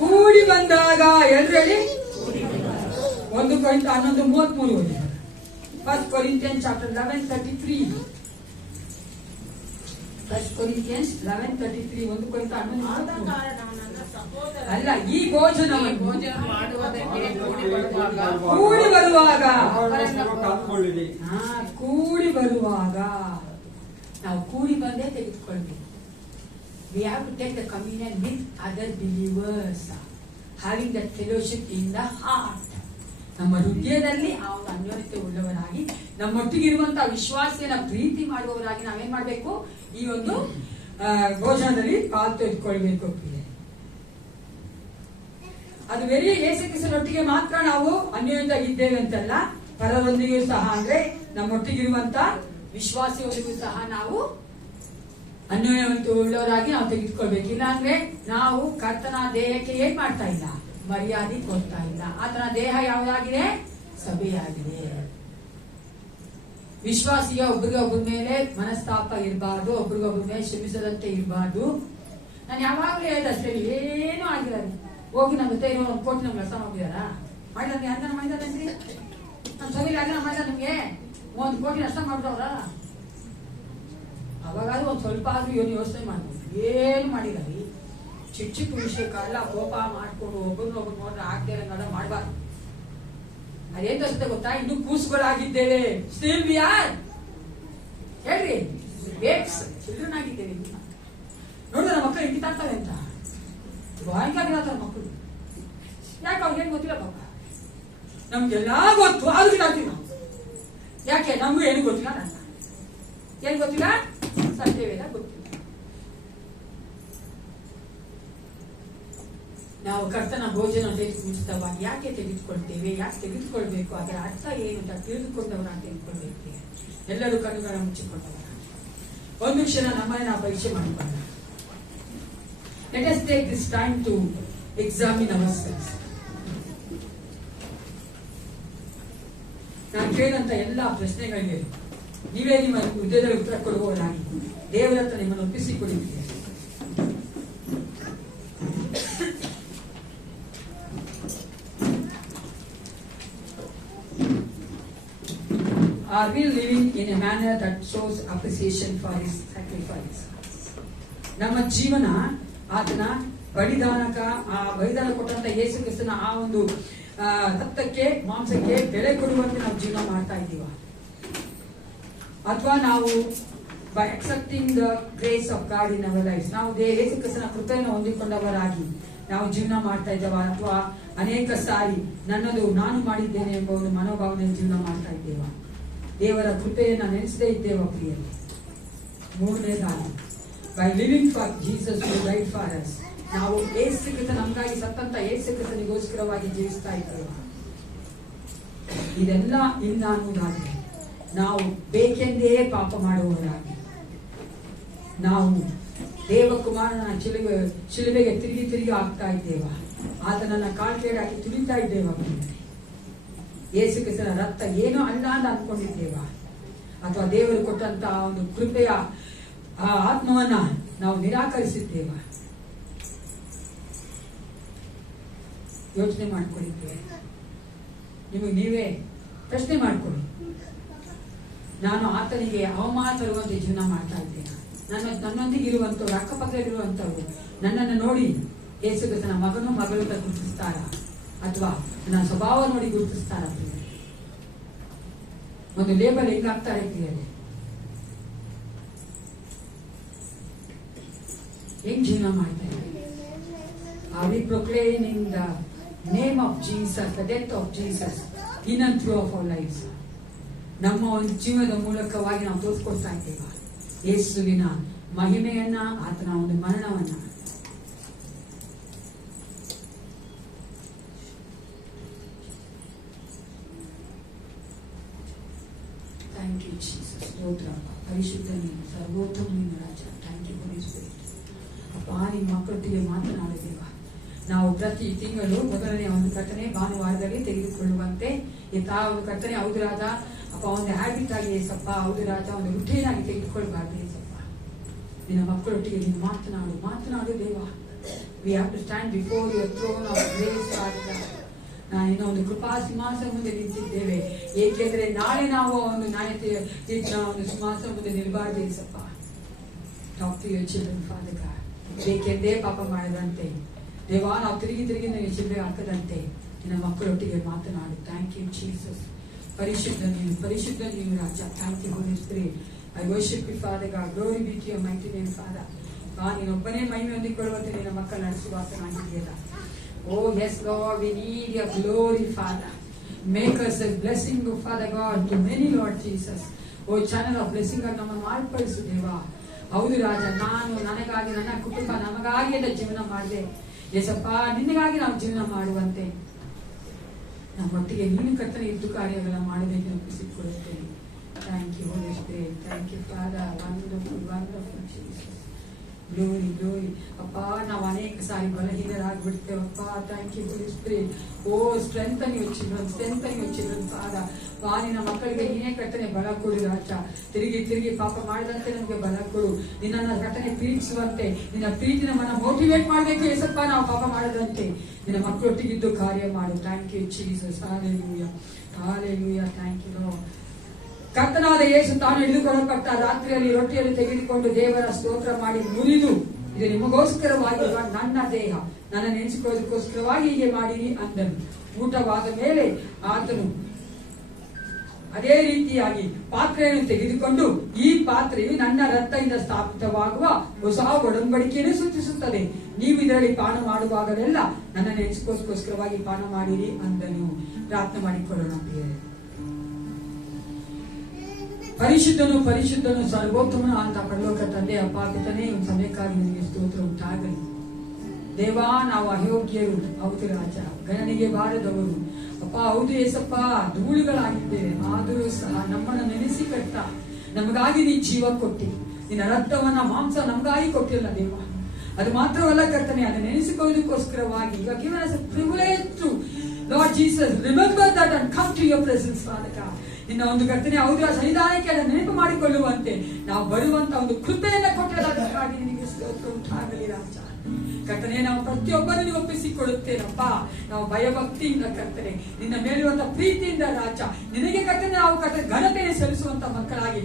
ಕೂಡಿ ಬಂದಾಗ ಎಲ್ರು ಹೇಳಿ 1 ಕೊರಿಂಥ 11:33 ಓದಿ. 1 Corinthians chapter 11:33. 1 Corinthians 11:33. 1 ಕೊರಿಂಥ 11:33. ಅಲ್ಲ, ಈ ಭೋಜನವನ್ನು ಕೂಡಿ ಬರುವಾಗ ಕೂಡಿ ಬರುವಾಗ ನಾವು ಕೂಡಿ ಬಂದೇ ತೆಗೆದುಕೊಳ್ಬೇಕು. We have to take the communion with other believers, having that fellowship in the heart. ನಮ್ಮ ಹೃದಯದಲ್ಲಿ ಆ ಒಂದು ಅನ್ಯೋನ್ಯತೆ ಉಳ್ಳವರಾಗಿ, ನಮ್ಮೊಟ್ಟಿಗಿರುವಂತಹ ವಿಶ್ವಾಸಿಯನ್ನ ಪ್ರೀತಿ ಮಾಡುವವರಾಗಿ ನಾವೇನ್ ಮಾಡ್ಬೇಕು? ಈ ಒಂದು ಭೋಜನದಲ್ಲಿ ಪಾಲು ತೆಗೆದುಕೊಳ್ಬೇಕು. ಅದು ಬರೀ ಯೇಸು ಕ್ರಿಸ್ತನೊಟ್ಟಿಗೆ ಮಾತ್ರ ನಾವು ಅನ್ಯೋನ್ಯವಾಗಿದ್ದೇವೆ ಅಂತಲ್ಲ, ಪರರೊಂದಿಗೂ ಸಹ, ಅಂದ್ರೆ ನಮ್ಮೊಟ್ಟಿಗಿರುವಂತ ವಿಶ್ವಾಸಿಯೊಂದಿಗೂ ಸಹ ನಾವು ಅನ್ಯೋನ್ಯವಂತ ಉಳ್ಳವರಾಗಿ ನಾವು ತೆಗೆದುಕೊಳ್ಬೇಕು. ಇಲ್ಲಾಂದ್ರೆ ನಾವು ಕರ್ತನ ದೇಹಕ್ಕೆ ಏನ್ ಮಾಡ್ತಾ ಇಲ್ಲ, ಮರ್ಯಾದೆ ಕೊಡ್ತಾ ಇಲ್ಲ. ಆತನ ದೇಹ ಯಾವುದಾಗಿದೆ? ಸಭೆಯಾಗಿದೆ. ವಿಶ್ವಾಸಿಯ ಒಬ್ಬರಿಗೊಬ್ಬರ ಮೇಲೆ ಮನಸ್ತಾಪ ಇರಬಾರ್ದು, ಒಬ್ರಿಗೊಬ್ಬರ ಮೇಲೆ ಶ್ರಮಿಸದಂತೆ ಇರಬಾರ್ದು. ನಾನು ಯಾವಾಗಲೂ ಹೇಳಿದಷ್ಟೇ, ಏನು ಆಗಿಲ್ಲ. ಹೋಗಿ ನಮ್ಮ ಜೊತೆ ಇರೋ 1 ಕೋಟಿ ನಮ್ಗೆ ಕೆಲಸ ಮಾಡಿದಾರ ಮಾಡಿದ್ರೆ ಅಂದನ ಮಾಡಿದಾರೇನ್ರಿ? ನಮ್ಮ ಸಭೆಯಲ್ಲಿ ಅದನ್ನ ಮಾಡಿದ ನಿಮ್ಗೆ 1 ಕೋಟಿ ನಷ್ಟ ಮಾಡಿದವ್ರ? ಅವಾಗಾದ್ರೂ ಒಂದ್ ಸ್ವಲ್ಪ ಆದ್ರೂ ಏನು ಯೋಚನೆ ಮಾಡ್ಬೋದು. ಏನು ಮಾಡಿದಾರಿ? ಚಿಕ್ಕ ಚಿಕ್ಕ ವಿಷಯಕ್ಕೆಲ್ಲ ಕೋಪ ಮಾಡ್ಕೊಂಡು ಒಬ್ಬರನ್ನೊಬ್ರು ನೋಡ್ರೆ ಆಗ್ತೇ ಇರಂಗೆಲ್ಲ ಮಾಡ್ಬಾರ್ದು. ಅದೇನ್ ತೋರಿಸುತ್ತೆ ಗೊತ್ತಾ? ಇನ್ನು ಕೂಸುಗಳಾಗಿದ್ದೇವೆ. ಸ್ಟಿಲ್ ವಿ ಆರ್, ಹೇಳ್ರಿ, ಬೇಕ್ಸ್, ಚಿಲ್ಡ್ರನ್ ಆಗಿದ್ದೇವೆ. ನೋಡಿದ್ರೆ ನಮ್ಮ ಮಕ್ಕಳು ಇಂಗಿತಾಗ್ತವೆ ಅಂತ ಭಯಂಕರ ಮಕ್ಕಳು. ಯಾಕೆ ಅವ್ರಿಗೇನು ಗೊತ್ತಿಲ್ಲ ಪಾಪ. ನಮ್ಗೆಲ್ಲಾ ಗೊತ್ತು, ಆದ್ರೂ ಇದಾಗ್ತೀವಿ ನಾವು. ಯಾಕೆ? ನಮ್ಗೂ ಏನು ಗೊತ್ತಿಲ್ಲ. ನನ್ನ ಏನ್ ಗೊತ್ತಿಲ್ಲ? ಸತ್ಯವೇದ ಗೊತ್ತಿಲ್ಲ. ನಾವು ಕರ್ತನ ಭೋಜನ ಮುಂಚಿತವಾಗಿ ಯಾಕೆ ತೆಗೆದುಕೊಳ್ತೇವೆ, ಯಾಕೆ ತೆಗೆದುಕೊಳ್ಬೇಕು, ಅದರ ಅರ್ಥ ಏನು ಅಂತ ತಿಳಿದುಕೊಂಡವರಾಗಿ ತೆಗೆದುಕೊಳ್ಬೇಕು. ಎಲ್ಲರೂ ಕಣ್ಣುಗಳ ಮುಚ್ಚಿಕೊಂಡವರ ಒಂದು ವಿಷಯ ನಮ್ಮನ್ನ ನಾವು ಪರೀಕ್ಷೆ ಮಾಡಿಕೊಂಡ. Let us take this time to examine ourselves. ನಾನು ಕೇಳಿದಂತ ಎಲ್ಲಾ ಪ್ರಶ್ನೆಗಳಿಗೆ ನೀವೇ ನಿಮ್ಮ ಹೃದಯದಲ್ಲಿ ಉತ್ತರ ಕೊಡುವವರಾಗಿ ದೇವರ ಹತ್ರ ನಿಮ್ಮನ್ನು ಒಪ್ಪಿಸಿಕೊಡಿದ್ದೀರಿ. Are we living in a manner that shows appreciation for his sacrifice? ನಮ್ಮ ಜೀವನ ಆತನ ಬಲಿದಾನಕ, ಆ ಬಲಿದಾನ ಕೊಟ್ಟಂತ ಯೇಸು ಕ್ರಿಸ್ತನ ಆ ಒಂದು ರಕ್ತಕ್ಕೆ, ಮಾಂಸಕ್ಕೆ ಬೆಲೆ ಕೊಡುವಂತೆ ನಾವು ಜೀವನ ಮಾಡ್ತಾ ಇದ್ದೀವ? ಅಥವಾ ನಾವು by accepting the grace of god in our life, ನಾವು ಯೇಸು ಕ್ರಿಸ್ತನ ಕೃಪೆಯನ್ನು ಹೊಂದಿಕೊಂಡವರಾಗಿ ನಾವು ಜೀವನ ಮಾಡ್ತಾ ಇದ್ದೇವ? ಅಥವಾ ಅನೇಕ ಸಾರಿ ನನ್ನದು ನಾನು ಮಾಡಿದ್ದೇನೆ ಎಂಬ ಒಂದು ಮನೋಭಾವನೆಯನ್ನು ಜೀವನ ಮಾಡ್ತಾ ಇದ್ದೇವ? ದೇವರ ಕೃಪೆಯನ್ನು ನೆನೆಸದೇ ಇದ್ದೇವ ಪ್ರಿಯರೇ? ಮೂರನೇದಾಗಿ by living for Jesus who died for us. ನಾವು ಯೇಸು ಕ್ರಿಸ್ತ ನಮಗಾಗಿ ಸತ್ತಂತ ಯೇಸು ಕ್ರಿಸ್ತನಿಗೋಸ್ಕರವಾಗಿ ಜೀವಿಸ್ತಾ ಇದ್ದೇವೆ. ಇದೆಲ್ಲ ಇಲ್ಲ ಅನ್ನೋದಾದ್ರೆ ನಾವು ಬೇಕೆಂದೇ ಪಾಪ ಮಾಡುವವರಾಗಿ, ನಾವು ದೇವಕುಮಾರನ ಶಿಲುಬೆಗೆ ತಿರುಗಿ ಆಗ್ತಾ ಇದ್ದೇವ, ಆತನನ್ನ ಕಾಲ್ಕೆರೆ ಹಾಕಿ ತುಳಿತಾ ಇದ್ದೇವ. ಯೇಸು ಕ್ರಿಸ್ತನ ರಕ್ತ ಏನೋ ಅಲ್ಲ ಅಂತ ಅನ್ಕೊಂಡಿದ್ದೇವ, ಅಥವಾ ದೇವರು ಕೊಟ್ಟಂತ ಒಂದು ಕೃಪೆಯ ಆ ಆತ್ಮವನ್ನ ನಾವು ನಿರಾಕರಿಸಿದ್ದೇವ? ಯೋಚನೆ ಮಾಡ್ಕೊಂಡಿದ್ದೇವೆ. ನಿಮಗೆ ನೀವೇ ಪ್ರಶ್ನೆ ಮಾಡ್ಕೊಳ್ಳಿ. ನಾನು ಆತನಿಗೆ ಅವಮಾನ ತರುವಂತೆ ಜೀವನ ಮಾಡ್ತಾ ಇದ್ದೇನೆ. ನನ್ನೊಂದಿಗೆ ಇರುವಂತವ್ರು, ಅಕ್ಕಪಕ್ಕದಲ್ಲಿರುವಂತವ್ರು ನನ್ನನ್ನು ನೋಡಿ ಯೇಸು ಕ್ರಿಸ್ತನ ಮಗನು ಮಗಳು ಗುರುತಿಸ್ತಾರ, ಅಥವಾ ನನ್ನ ಸ್ವಭಾವ ನೋಡಿ ಗುರುತಿಸ್ತಾರ? ಒಂದು ಲೇಬಲ್ ಹೆಂಗಾಗ್ತಾ ಇದ್ದೀರಿ? ಹೆಂಗ್ ಜೀವನ ಮಾಡ್ತಾ ಇದ್ದೀರಿ? Are we proclaiming the name of Jesus, the death of Jesus in and through of our lives? ನಮ್ಮ ಒಂದು ಜೀವನದ ಮೂಲಕವಾಗಿ ನಾವು ತೋರಿಸ್ಕೊಡ್ತಾ ಇದ್ದೇವ ಯೇಸುವಿನ ಮಹಿಮೆಯನ್ನ, ಆತನ ಒಂದು ಮರಣವನ್ನ. Thank you Jesus. ಸ್ತೋತ್ರಪ್ಪ, ಪರಿಶುದ್ಧ ನೀನು, ಸರ್ವೋತ್ತಮ ನೀನು ರಾಜ. Thank you Holi Spirit. ಅಪ್ಪ, ನಿಮ್ಮ ಮಕ್ಕಳೊಟ್ಟಿಗೆ ಮಾತನಾಡಿದೇವ. ನಾವು ಪ್ರತಿ ತಿಂಗಳು ಮೊದಲನೇ ಒಂದು ಕರ್ತನೆ ಭಾನುವಾರದಲ್ಲಿ ತೆಗೆದುಕೊಳ್ಳುವಂತೆ ಒಂದು ಕರ್ತನೆ ಹೌದು ರಾಜ ಅಪ್ಪ, ಒಂದು ಹ್ಯಾಬಿಟ್ ಆಗಿ ಏಸಪ್ಪ, ಹೌದು ರಾಜ, ಒಂದು ರುಟೀನ್ ಆಗಿ ತೆಗೆದುಕೊಳ್ಬಾರ್ದು ಏಸಪ್ಪ. ನಿನ್ನ ಮಕ್ಕಳೊಟ್ಟಿಗೆ ನೀನು ಮಾತನಾಡು ದೇವ. We have to stand before your throne of grace. ನಾನು ಇನ್ನೂ ಒಂದು ಕೃಪಾ ಸಿಂಹಾಸನ ಮುಂದೆ ನಿಂತಿದ್ದೇವೆ, ಏಕೆಂದ್ರೆ ನಾಳೆ ನಾವು ಒಂದು ನ್ಯಾಯತೆಯ ಒಂದು ಸಿಂಹಾಸನ ಮುಂದೆ ನಿಲ್ಬಾರ್ದು ಏಸಪ್ಪ. Talk to your children Father God. ಬೇಕೆಂದೇ ಪಾಪ ಮಾಡದಂತೆ ದೇವ, ನಾವು ತಿರುಗಿ ನಿನಗೆ ಶಿಲ್ಬೆ ಹಾಕದಂತೆ ನಿನ್ನ ಮಕ್ಕಳೊಟ್ಟಿಗೆ ಮಾತನಾಡು. Thank you Jesus. ಪರಿಶುದ್ಧ ನೀನು ರಾಜ. Thank you Holi Spirit. I worship you Father God. Glory be to your mighty name Father. ನೀನೊಬ್ಬನೇ ಮಹಿಮೆ ಹೊಂದಿಕೊಳ್ಳುವಂತೆ ನಿನ್ನ ಮಕ್ಕಳ ನಡೆಸುವಾಸನಾಗಿದೆಯಲ್ಲ. Oh yes Lord, we need your glory Father. Make us a blessing Father God to many Lord Jesus. Oh channel of blessing ನಮ್ಮನ್ನು ಮಾರ್ಪಡಿಸು ದೇವ. ಹೌದು ರಾಜ, ನಾನು ನನಗಾಗಿ, ನನ್ನ ಕುಟುಂಬ ನಮಗಾಗಿ ಅಂತ ಜೀವನ ಮಾಡಿದೆ ಯೇಸಪ್ಪ. ನಿನಗಾಗಿ ನಾವು ಜೀವನ ಮಾಡುವಂತೆ ನಮ್ಮೊಟ್ಟಿಗೆ ನೀನು ಕರ್ತನೆ ಇದ್ದು ಕಾರ್ಯಗಳನ್ನ ಮಾಡಬೇಕು ಒಪ್ಪಿಸಿಕೊಳ್ಳುತ್ತೇನೆ. Thank you Holi Spirit. Thank you Father. Wonderful Jesus. Glory ಅಪ್ಪ. ನಾವು ಅನೇಕ ಸಾರಿ ಬಲಹೀನರಾಗ್ಬಿಡ್ತೇವಪ್ಪ. Thank you Holi Spirit. O strengthen your children Father. ನಿನ್ನ ಮಕ್ಕಳಿಗೆ ನೀನೇ ಕರ್ತನೆ ಬಲ ಕೊಡು ರಾಜ. ತಿರುಗಿ ಪಾಪ ಮಾಡದಂತೆ ನಮಗೆ ಬಲ ಕೊಡು. ನಿನ್ನ ಕರ್ತನೆ ಪ್ರೀತಿಸುವಂತೆ, ನಿನ್ನ ಪ್ರೀತಿ ನಮ್ಮನ್ನ ಮೋಟಿವೇಟ್ ಮಾಡಬೇಕು ಯೇಸಪ್ಪ. ನಾವು ಪಾಪ ಮಾಡದಂತೆ ನಿನ್ನ ಮಕ್ಕಳೊಟ್ಟಿಗಿದ್ದು ಕಾರ್ಯ ಮಾಡು. Thank you Jesus. Hallelujah, hallelujah. Thank you Lord. ಕರ್ತನಾದ ಯೇಸು ತಾನು ಹಿಡಿದುಕೊಳ್ಳಲ್ಪಟ್ಟ ರಾತ್ರಿಯಲ್ಲಿ ರೊಟ್ಟಿಯನ್ನು ತೆಗೆದುಕೊಂಡು ದೇವರ ಸ್ತೋತ್ರ ಮಾಡಿ ಮುರಿದು, ಇದು ನಿಮಗೋಸ್ಕರವಾಗಿರುವ ನನ್ನ ದೇಹ, ನನ್ನ ನೆನೆಸಿಕೊಳ್ಳೋದಕ್ಕೋಸ್ಕರವಾಗಿ ಹೀಗೆ ಮಾಡಿರಿ ಅಂದನು. ಊಟವಾದ ಮೇಲೆ ಆತನು ಅದೇ ರೀತಿಯಾಗಿ ಪಾತ್ರೆಯನ್ನು ತೆಗೆದುಕೊಂಡು, ಈ ಪಾತ್ರೆಯು ನನ್ನ ರಕ್ತದಿಂದ ಸ್ಥಾಪಿತವಾಗುವ ಹೊಸ ಒಡಂಬಡಿಕೆಯನ್ನು ಸೂಚಿಸುತ್ತದೆ. ನೀವು ಇದರಲ್ಲಿ ಪಾನ ಮಾಡುವಾಗಲೆಲ್ಲ ನನ್ನ ನೆನೆಸಿಕೊಳ್ಳೋದಕ್ಕೋಸ್ಕರವಾಗಿ ಪಾನ ಮಾಡಿರಿ ಅಂದನು. ಪ್ರಾರ್ಥನೆ ಮಾಡಿಕೊಳ್ಳೋಣ. ಪರಿಶುದ್ಧನು ಸರ್ವೋತ್ತಮನು ಅಂತ ಪರಲೋಕ ತಂದೆ ಅಪ್ಪ ಪಿತನೇ, ಒಂದು ಸಮಯಕ್ಕಾಗಿ ನಿನಗೆ ಸ್ತೋತ್ರ ಉಂಟಾಗಲಿ ದೇವಾ. ನಾವು ಅಯೋಗ್ಯರು, ಹೌದು ರಾಜ, ಗಣನೆಗೆ ಬಾರದವರು ಅಪ್ಪ. ಹೌದು ಏಸಪ್ಪ, ಧೂಳುಗಳಾಗಿದ್ದೇವೆ. ಆದರೂ ಸಹ ನಮ್ಮನ್ನು ನೆನೆಸಿ ಕಟ್ಟ ನಮಗಾಗಿ ನೀ ಜೀವ ಕೊಟ್ಟಿ, ನಿನ್ನ ರಕ್ತವನ್ನ ಮಾಂಸ ನಮಗಾಗಿ ಕೊಟ್ಟಿಲ್ಲ ದೇವ. ಅದು ಮಾತ್ರವಲ್ಲ ಕರ್ತನೆ, ಅದನ್ನು ನೆನೆಸಿಕೊಳ್ಳೋದಕ್ಕೋಸ್ಕರವಾಗಿ you have given us a privilege to Lord Jesus remember that and come to your presence Father God. ನಿನ್ನ ಒಂದು ಕರ್ತನೆ ಹೌದು ಸನ್ನಿಧಾನಕ್ಕೆ ಅದನ್ನು ನೆನಪು ಮಾಡಿಕೊಳ್ಳುವಂತೆ ನಾವು ಬರುವಂತ ಒಂದು ಕೃಪೆಯನ್ನ ಕೊಟ್ಟಿರೋದಕ್ಕಾಗಿ ನಿನಗೆ ಸ್ತೋತ್ರ ಉಂಟಾಗಲಿ ರಾಜ. ಕರ್ತನೆ, ನಾವು ಪ್ರತಿಯೊಬ್ಬರನ್ನು ಒಪ್ಪಿಸಿಕೊಡುತ್ತೇನಪ್ಪ. ನಾವು ಭಯಭಕ್ತಿಯಿಂದ ಕರ್ತನೆ, ನಿನ್ನ ಮೇಲಿರುವಂತ ಪ್ರೀತಿಯಿಂದ ರಾಜ, ನಿನಗೆ ಕರ್ತನೆ ನಾವು ಕರ್ತನೆ ಘನತೆಯನ್ನು ಸಲ್ಲಿಸುವಂತ ಮಕ್ಕಳಾಗಿ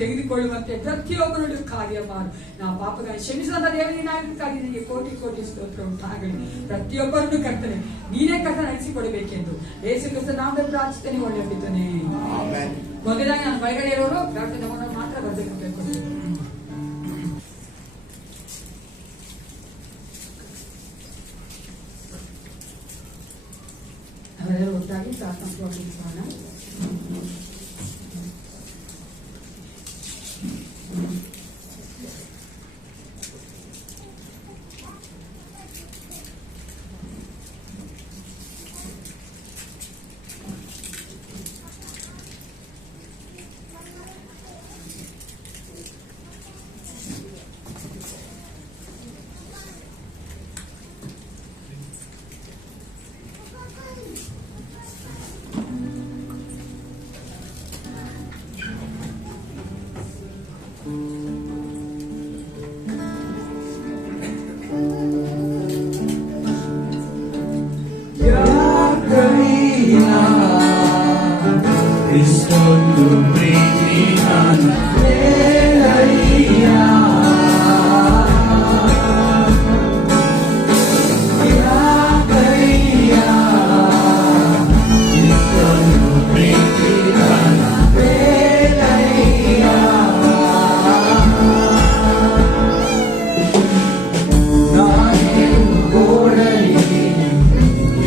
ತೆಗೆದುಕೊಳ್ಳುವಂತೆ ಪ್ರತಿಯೊಬ್ಬರಲ್ಲೂ ಕಾರ್ಯ ಮಾಡು. ನಾವು ಪಾಪಗಳನ್ನು ಕ್ಷಮಿಸುವಂತ ದೇವರಿನಾಗಿ ನಿನಗೆ ಕೋಟಿ ಕೋಟಿ ಸ್ತೋತ್ರ ಉಂಟಾಗಲಿ. ಪ್ರತಿಯೊಬ್ಬರನ್ನು ಕರ್ತನೆ ನೀನೇ ಕರ್ತನೆ ನಡೆಸಿಕೊಡಬೇಕೆಂದು ಯೇಸು ಕ್ರಿಸ್ತನ ನಾಮದಲ್ಲಿ ಪ್ರಾರ್ಥಿಸುತ್ತೇನೆ. ಒಳ್ಳೆಯಬಿದ್ದಾನೆ. ಮೊದಲಾಗಿ ನಾನು ಹೊರಗಡೆ ಇರೋರು ಪ್ರಾರ್ಥನೆ ಮಾತ್ರ ಬರಬೇಕು. ಅವರೆಲ್ಲರೂ ಒಟ್ಟಾಗಿ ಪ್ರಾರ್ಥಿಸೋಣ. ಇಷ್ಟೊಂದು ಪ್ರೀತಿ ನಾನು ಬೇಡಯ್ಯ. ಯಾಕಯ್ಯ ಇಷ್ಟೊಂದು ಪ್ರೀತಿ ನಾನು ಬೇಡಯ್ಯ. ನಾನೇನು ಕೋರಲಿ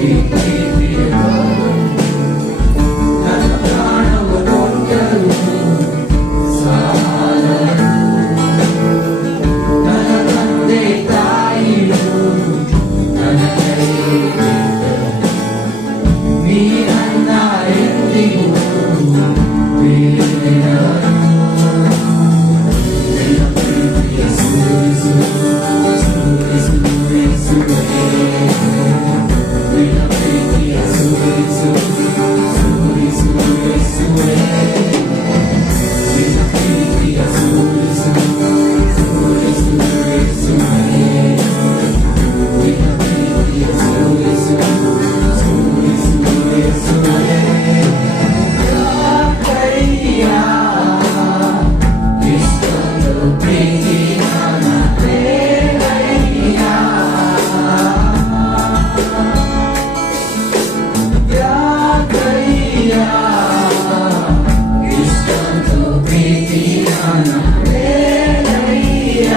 ಈ ಪ್ರೀತಿಯ ನನ್ನ ಪ್ರಾಣವ ಕೊಟ್ಟರು ಸಾಲದು. ನನ್ನ ತಂದೆ ತಾಯಿಯು ನನ್ನ ಕೈಗೆ ನೀ ನನ್ನ ಎಂದಿಗೂ ಬಿಡರು. ನಿನ್ನ ಪ್ರೀತಿಯ ಸುರಿಸು ಸುರಿಸು ಸುರಿಸುವೆ. ನಿನ್ನ ಪ್ರೀತಿಯ ಸುರಿಸು ಸುರಿಸು ಸುರಿಸುವೆ. ನಿನ್ನ ಪ್ರೀತಿಯ ಸುರಿಸು ಸುರಿಸು ಸುರಿಸುವೆ. ನಿನ್ನ ಪ್ರೀತಿಯ ಸುರಿಸು ಸುರಿಸು ಸುರಿಸುವೆ. ಯಾಕಯ್ಯ ಇಷ್ಟೊಂದು ಪ್ರೀತಿ ನನ್ನ ಬೇಡಯ್ಯ. ಯಾಕಯ್ಯ ಇಷ್ಟೊಂದು ಪ್ರೀತಿ ನನ್ನ ಬೇಡಯ್ಯ.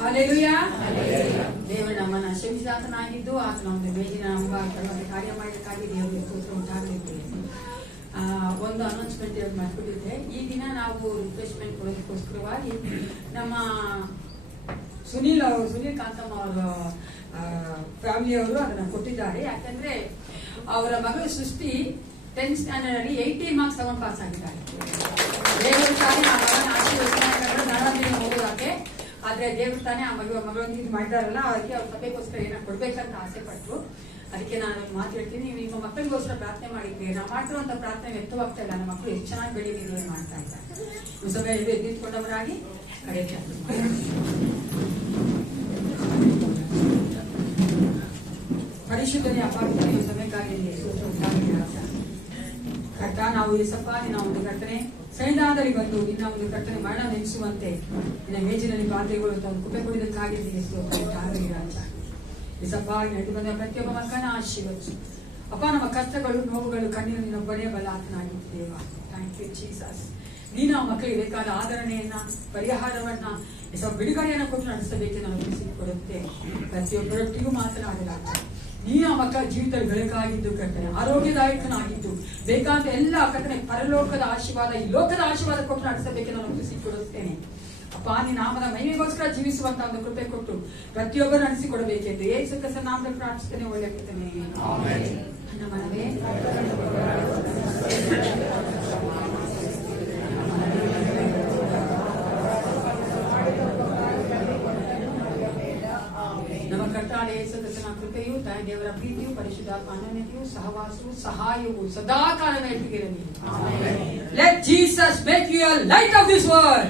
ಹಾಲೆಲೂಯಾ. ದೇವರು ನಮ್ಮನ್ನ ಕ್ಷಮಿಸಾತನಾಗಿದ್ದು ಆತನ ಒಂದು ಮೇಜಿನ ಒಂದು ಕಾರ್ಯ ಮಾಡಲಿಕ್ಕಾಗಿ ದೇವರಿಗೆ ಸ್ತೋತ್ರ ಉಂಟಾಗಲಿ. ಒಂದು ಅನೌನ್ಸ್ಮೆಂಟ್ ಮಾಡ್ಕೊಂಡಿದ್ದೆ. ಈ ದಿನ ನಾವು ರಿಫ್ರೆಶ್ಮೆಂಟ್ ಕೊಡೋದಕ್ಕೋಸ್ಕರವಾಗಿ ನಮ್ಮ ಸುನೀಲ್ ಕಾಂತಮ್ಮ ಅವರ ಫ್ಯಾಮಿಲಿಯವರು ಅದನ್ನ ಕೊಟ್ಟಿದ್ದಾರೆ. ಯಾಕಂದ್ರೆ ಅವರ ಮಗಳು ಸೃಷ್ಟಿ 10th ಸ್ಟ್ಯಾಂಡರ್ಡ್ ಅಲ್ಲಿ 80 ಮಾರ್ಕ್ಸ್ ತಗೊಂಡು ಪಾಸ್ ಆಗಿದ್ದಾರೆ. ದೇವರು ತಾನೇ ಆ ಮಗನ ಆಶೀರ್ವಚನ ಹೋಗೋದಕ್ಕೆ, ಆದ್ರೆ ದೇವರು ತಾನೇ ಆ ಮಗಳೊಂದಿಗೆ ಇದು ಮಾಡಿದಾರಲ್ಲ, ಅದಕ್ಕೆ ಅವ್ರ ಸಭೆಗೋಸ್ಕರ ಏನೋ ಕೊಡ್ಬೇಕಂತ ಆಸೆ ಪಟ್ರು. ಅದಕ್ಕೆ ನಾನು ಮಾತು ಹೇಳ್ತೀನಿ, ನೀವು ನಿಮ್ಮ ಮಕ್ಕಳಿಗೋಸ್ಕರ ಪ್ರಾರ್ಥನೆ ಮಾಡಿದ್ವಿ. ನಾವು ಮಾಡ್ತಿರುವಂತ ಪ್ರಾರ್ಥನೆ ವ್ಯಕ್ತವಾಗ್ತಾ ಇಲ್ಲ. ನಮ್ಮ ಮಕ್ಕಳು ಎಷ್ಟು ಚೆನ್ನಾಗಿ ಬೆಳೀಲಿ ಮಾಡ್ತಾ ಇದ್ದಾರೆ. ನೀವು ಸಭೆ ಎದ್ದಿಟ್ಕೊಂಡವರಾಗಿ ಕಡೆ ಪರಿಶುದ್ಧನೇ ಅಪಾರ್ಥನೆ ಸಮಯಕ್ಕಾಗಿ ಕರ್ತ, ನಾವು ಏಸಪ್ಪ ನಿನ್ನ ಒಂದು ಕರ್ತನೆ ಸೈದಾದಲ್ಲಿ ಬಂದು ನಿನ್ನ ಒಂದು ಕರ್ತನೆ ಮರಣ ನೆನೆಸುವಂತೆ ನಿನ್ನ ಮೇಜಿನಲ್ಲಿ ಪಾತ್ರೆಗಳು ತಾವು ಕುಪ್ಪೆ ಕೊಡಿದಕ್ಕಾಗಿ ರಾಜ ಏಸಪ್ಪ ನಡೆದು ಬಂದ ಪ್ರತಿಯೊಬ್ಬ ಮಕ್ಕಳನ್ನ ಆಶೀರ್ವದಿಸು ಅಪ್ಪ. ನಮ್ಮ ಕಷ್ಟಗಳು ನೋವುಗಳು ಕಣ್ಣೀರು ನಿನ್ನೊಬ್ಬನೇ ಬಲಾತ್ನಾಗಿದ್ದೇವ. Thank you Jesus. ನೀನು ಆ ಮಕ್ಕಳಿಗೆ ಬೇಕಾದ ಆದರಣೆಯನ್ನ ಪರಿಹಾರವನ್ನ ಬಿಡುಗಡೆಯನ್ನು ಕೊಟ್ಟು ನಡೆಸಬೇಕೆಂದು ನಾನು ತಿಳಿಸಿಕೊಡುತ್ತೆ. ಪ್ರತಿಯೊಬ್ಬರೊಟ್ಟಿಗೂ ಮಾತನಾಡಲಾಗ ನೀನು ಆ ಮಕ್ಕಳ ಜೀವಿತ ಬೆಳಕಾಗಿದ್ದು ಕರ್ತನೆ, ಆರೋಗ್ಯದಾಯಕನಾಗಿದ್ದು ಬೇಕಾದ ಎಲ್ಲ ಕರ್ತನೆ ಪರಲೋಕದ ಆಶೀರ್ವಾದ ಈ ಲೋಕದ ಆಶೀರ್ವಾದ ಕೊಟ್ಟು ನಡೆಸಬೇಕೆಂದು ನಾನು ತಿಳಿಸಿಕೊಡುತ್ತೇನೆ. ಅಪ್ಪ ನಿನ್ನ ನಾಮದ ಮಹಿಮೆಗೋಸ್ಕರ ಜೀವಿಸುವಂತ ಒಂದು ಕೃಪೆ ಕೊಟ್ಟು ಪ್ರತಿಯೊಬ್ಬರು ನಡೆಸಿಕೊಡಬೇಕೆಂದು ಯೇಸು ಕ್ರಿಸ್ತನ ನಾಮದಲ್ಲಿ ಪ್ರಾರ್ಥಿಸುತ್ತೇನೆ. ಒಳ್ಳೆ ಕರ್ತನೆ ನನ್ನ ಮನವೇ ನಮ್ಮ ಕರ್ತಾಳ ಯೇಸು ಕ್ರಿಸ್ತನ ಕೃಪೆಯು ತಾಯಿ ದೇವರ ಪ್ರೀತಿಯು ಪರಿಶುದ್ಧಾತ್ಮ ಅನ್ಯೋನ್ಯತೆಯು ಸಹವಾಸವು ಸಹಾಯವು ಸದಾ ಕಾಲ ನೆನಪಿಗಿರಲಿ. Let Jesus make you a light of this world.